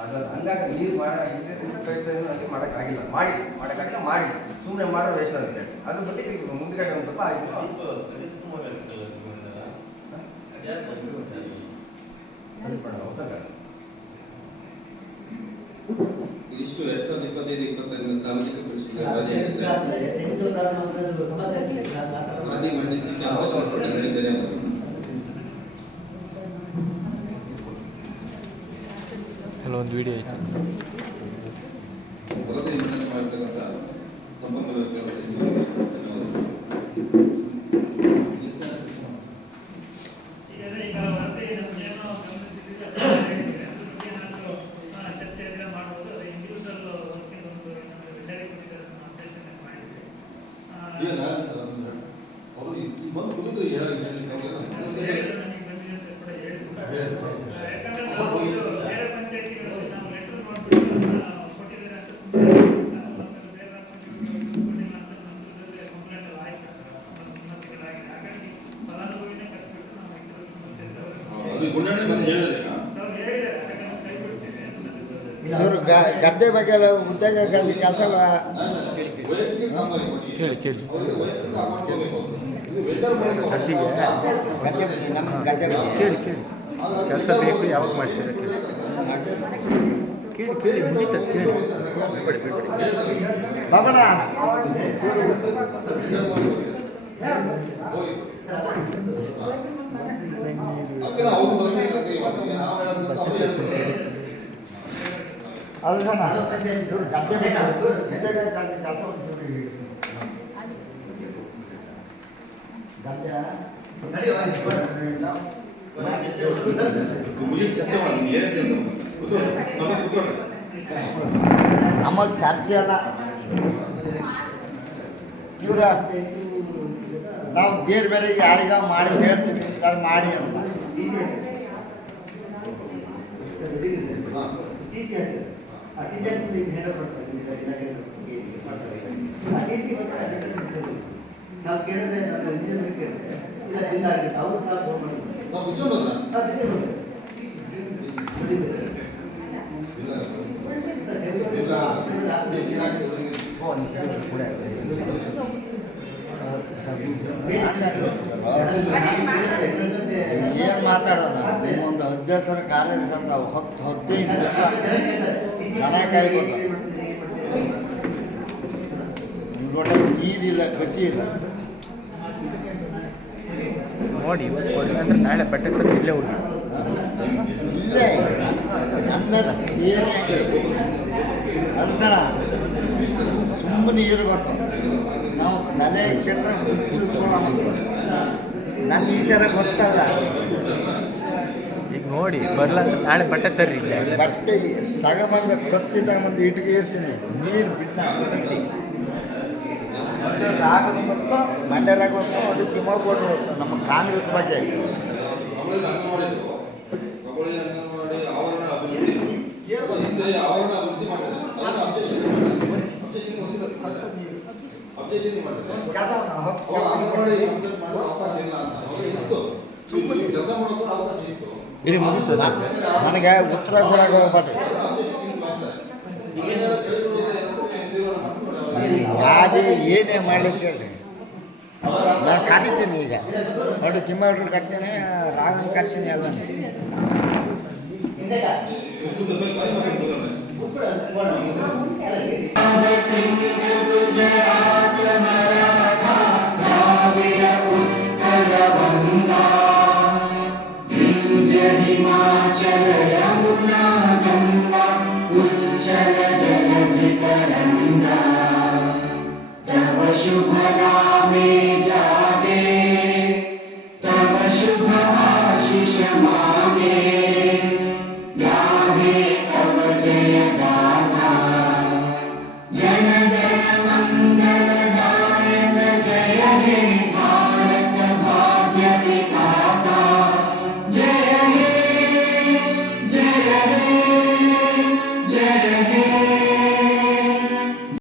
ಅದು ಹಂಗಾಗಿ ನೀರು ಅಲ್ಲಿ ಮಾಡೋಕ್ಕಾಗಿಲ್ಲ, ಮಾಡಿಲ್ಲ ಸುಮ್ಮನೆ ಮಾಡೋ ವೇಸ್ಟ್ ಆಗುತ್ತೆ. ಅದ್ರ ಬಗ್ಗೆ ಮುಂದ್ಗಡೆ ಒಂದು ಸ್ವಲ್ಪ ಆಯಿತು. ಹೊಸ ಇದಿಷ್ಟು 2025-26 ಸಾಮಾಜಿಕ ಪರಿಸ್ಥಿತಿಗಳ ವರದಿ ಟೆಕ್ನಿಕಲ್ ಪ್ರಾಬ್ಲಮ್ ಅಂತ ಸಮಸ್ಯೆ ಇದೆ. ವರದಿ ಮಂಡಿಸಲಿಕ್ಕೆ ಅವಕಾಶ ಕೊಟ್ಟಿದ್ದಾರೆ ಅವರು. ಕೆಲವೊಂದು ವಿಡಿಯೋ ಐತೆ. ವರದಿ ಮಂಡನೆ ಮಾಡಿರ್ತಕ್ಕಂಥ ಸಂಪನ್ಮೂಲ ವ್ಯಕ್ತಿಗಳ ಧನ್ಯವಾದಗಳು. ಈಗ ವರದಿ ನಮ್ಗೇನೋ ಗಮನಿಸಿದ್ರೆ ಅದ್ರ ಬಗ್ಗೆ ಏನಾದರೂ ಚರ್ಚೆ ಎಲ್ಲ ಮಾಡ್ಬೋದು. ಅದು ಇಂಡಿವಿಜುವಲ್ ವರ್ಕಿಂಗ್ ಒಂದು ವೆಂಡರಿ ಕೊಟ್ಟಿದ್ದಾರೆ, ಆಪರೇಷನ್ ಮಾಡಿದ್ವಿ. ಈಗ ಅವರು ಬಂದು ಕುದಿದು ಹೇಳಲಿಕ್ಕೆ ನನಗೆ ಬಂದಿದೆ ಅಂತ ಕೂಡ ಹೇಳಿದ್ರು. ಯಾಕಂದ್ರೆ ನಾವು ಇದು ಬೇರೆ ಪಂಚಾಯತಿಗಳಲ್ಲಿ ನಾವು ಲೆಟರ್ ಮಾಡ್ಬಿಟ್ಟು ಕೊಟ್ಟಿದ್ದಾರೆ ಅಂತ ಸುಮ್ಮನೆ ಬೇರೆ ಪಂಚಾಯತಿಗಳು ಕೊಟ್ಟಿಲ್ಲ ಅಂತ ನಂತರದಲ್ಲಿ ಕಂಪ್ಲೇಂಟ್ ಎಲ್ಲ ಆಯ್ತು, ಸಮಸ್ಯೆಗಳಾಗಿದೆ. ಹಾಗಾಗಿ ಫಲಾನುಭವಿನೇ ಕಟ್ಬಿಟ್ಟು ನಾವು ಇತರ ಸಮಸ್ಯೆ ಇದ್ದಾವೆ ಅದು ಗುಂಡಣ್ಣೆ ಬಂದು ಹೇಳಿದ್ರೆ ನಾವು ಹೇಳಿದ್ದಾರೆ, ಹಾಗಾಗಿ ನಾವು ಕೈ ಬಿಡ್ತೀವಿ ಅಂತ ನನಗೆ ಇವರು ಗದ್ದೆ ಬಗ್ಗೆ ಉದ್ಯೋಗ ಕೆಲಸ ವೈಯಕ್ತಿಕ ಕಾಮಗಾರಿ ಕೊಡಿ. ಕೇಳಿ. ಅವರಿಗೆ ವೈಯಕ್ತಿಕ ಅಕೌಂಟ್ ಹೋಗಬೇಕು. ಇದು ವೆಂಡರ್ ಮೂಲಕ ಗದ್ದಿಗೆ ಗದ್ದೆ ಬಗ್ಗೆ ನಮ್ಮ ಗದ್ದೆ ಬಗ್ಗೆ ಕೇಳಿ ಕೆಲಸ ಬೇಕು, ಯಾವಾಗ ಮಾಡ್ತೀರಾ ಕೇಳಿ ಮುಗಿತದೆ ಕೇಳಿ. ಬಿಡಿ ಬಾಬಣ್ಣ ಅದು ಸಣ್ಣ ಇವರು ಗದ್ದೆ ಕೆಲಸ ಚರ್ಚೆ ಮಾಡಿ ಏನೇ ಕೆಲಸ ನಮಗೆ ಚರ್ಚೆ ಅಲ್ಲ, ಇವರ ನಾವು ಬೇರೆ ಯಾರಿಗ ಮಾಡಿ ಹೇಳ್ತೀವಿ ಇಂಥವ್ರು ಮಾಡಿ ಅಂತ. ನಾವು ಕೇಳಿದ್ರೆ ನಾನು ಇಂಜಿನಿಯರ್ ಕೇಳಿದ್ರೆ ಇಲ್ಲ ಇಲ್ಲ ಆಗಿದೆ ಅವರು ಸಹ ಫೋನ್ ಮಾಡಿದ್ರು. ನಾವು ಬಿಚ್ಚೋದಲ್ಲ ಏನು ಮಾತಾಡೋದು, ಒಂದು ಅಧ್ಯಕ್ಷರ ಕಾರ್ಯದರ್ಶಿ ಅಂತ 10-15 ದಿವಸ ಚೆನ್ನಾಗಿ ಕಾಯ್ಬೋದು. ನೀರಿಲ್ಲ, ಗತಿ ಇಲ್ಲ. ನೋಡಿ ಇವತ್ತು ಕೊಡಲಿಲ್ಲ ಅಂದ್ರೆ ನಾಳೆ ಬಟ್ಟೆ ತಂದು ಇಲ್ಲೇ ಹೋಗಿ. ಇಲ್ಲೇ ನನ್ನ ಏನೇ ಅನ್ಸಣ ಸುಮ್ಮನೆ ಇರಬೇಕು. ನಾವು ತಲೆ ಕೆಟ್ಟರೆ ಹುಚ್ಚಿಸೋಣ. ನನ್ನ ವಿಚಾರ ಗೊತ್ತಲ್ಲ. ಈಗ ನೋಡಿ ಬರಲ್ಲ ಅಂದ್ರೆ ನಾಳೆ ಬಟ್ಟೆ ತರ್ರಿ. ಬಟ್ಟೆ ತಗೊಂಬಂದು ಕತ್ತಿ ತಗೊಂಬಂದು ಇಟ್ಗೆ ಇರ್ತೀನಿ, ನೀರು ಬಿಟ್ಟು ರಾಗನು ಗೊತ್ತೋ ಮಂಡ್ಯ ರಾಗ ಗೊತ್ತೋ ಅದು ತಿಮ್ಮೋಡ್ಕೊಟ್ರು ಗೊತ್ತು. ನಮ್ಮ ಕಾಂಗ್ರೆಸ್ ಬಗ್ಗೆ ಅಂಗನವಾಡಿ ಆವರಣ ಅಭಿವೃದ್ಧಿ ಹಿಂದೆ ಆವರಣ ಅಭಿವೃದ್ಧಿ ಮಾಡಿದ್ದಾರೆ. ಅಬ್ಜೆಕ್ಷನ್ ಮಾಡಿದ್ದಾರೆ. ಕೆಲಸ ಅವಾಗ ಅಂಗನವಾಡಿ ಮಾಡೋ ಅವಕಾಶ ಇಲ್ಲ ಅಂತ ಅವ್ರಿಗೆ ಇತ್ತು. ಸುಮ್ಮನೆ ಕೆಲಸ ಮಾಡೋಕ್ಕೂ ಅವಕಾಶ ಇತ್ತು. ಇರಿ ಮುಗಿತದೆ. ನನಗೆ ಉತ್ತರ ಕೊಡಕ್ಕೆ ಹೋಗ್ಬಾರ್ದು. ಯಾರೇ ಏನೇ ಮಾಡ್ಲಿಕ್ಕೆ ಹೇಳ್ರಿ, ನಾನು ಕರಿತೀನಿ. ಈಗ ನೋಡಿ ತಿಮ್ಮವ್ರು ಕರ್ತೀನಿ, ರಾಘನ್ ಕರ್ತೀನಿ ಎಲ್ಲ. हिमाचल यमुना गंगा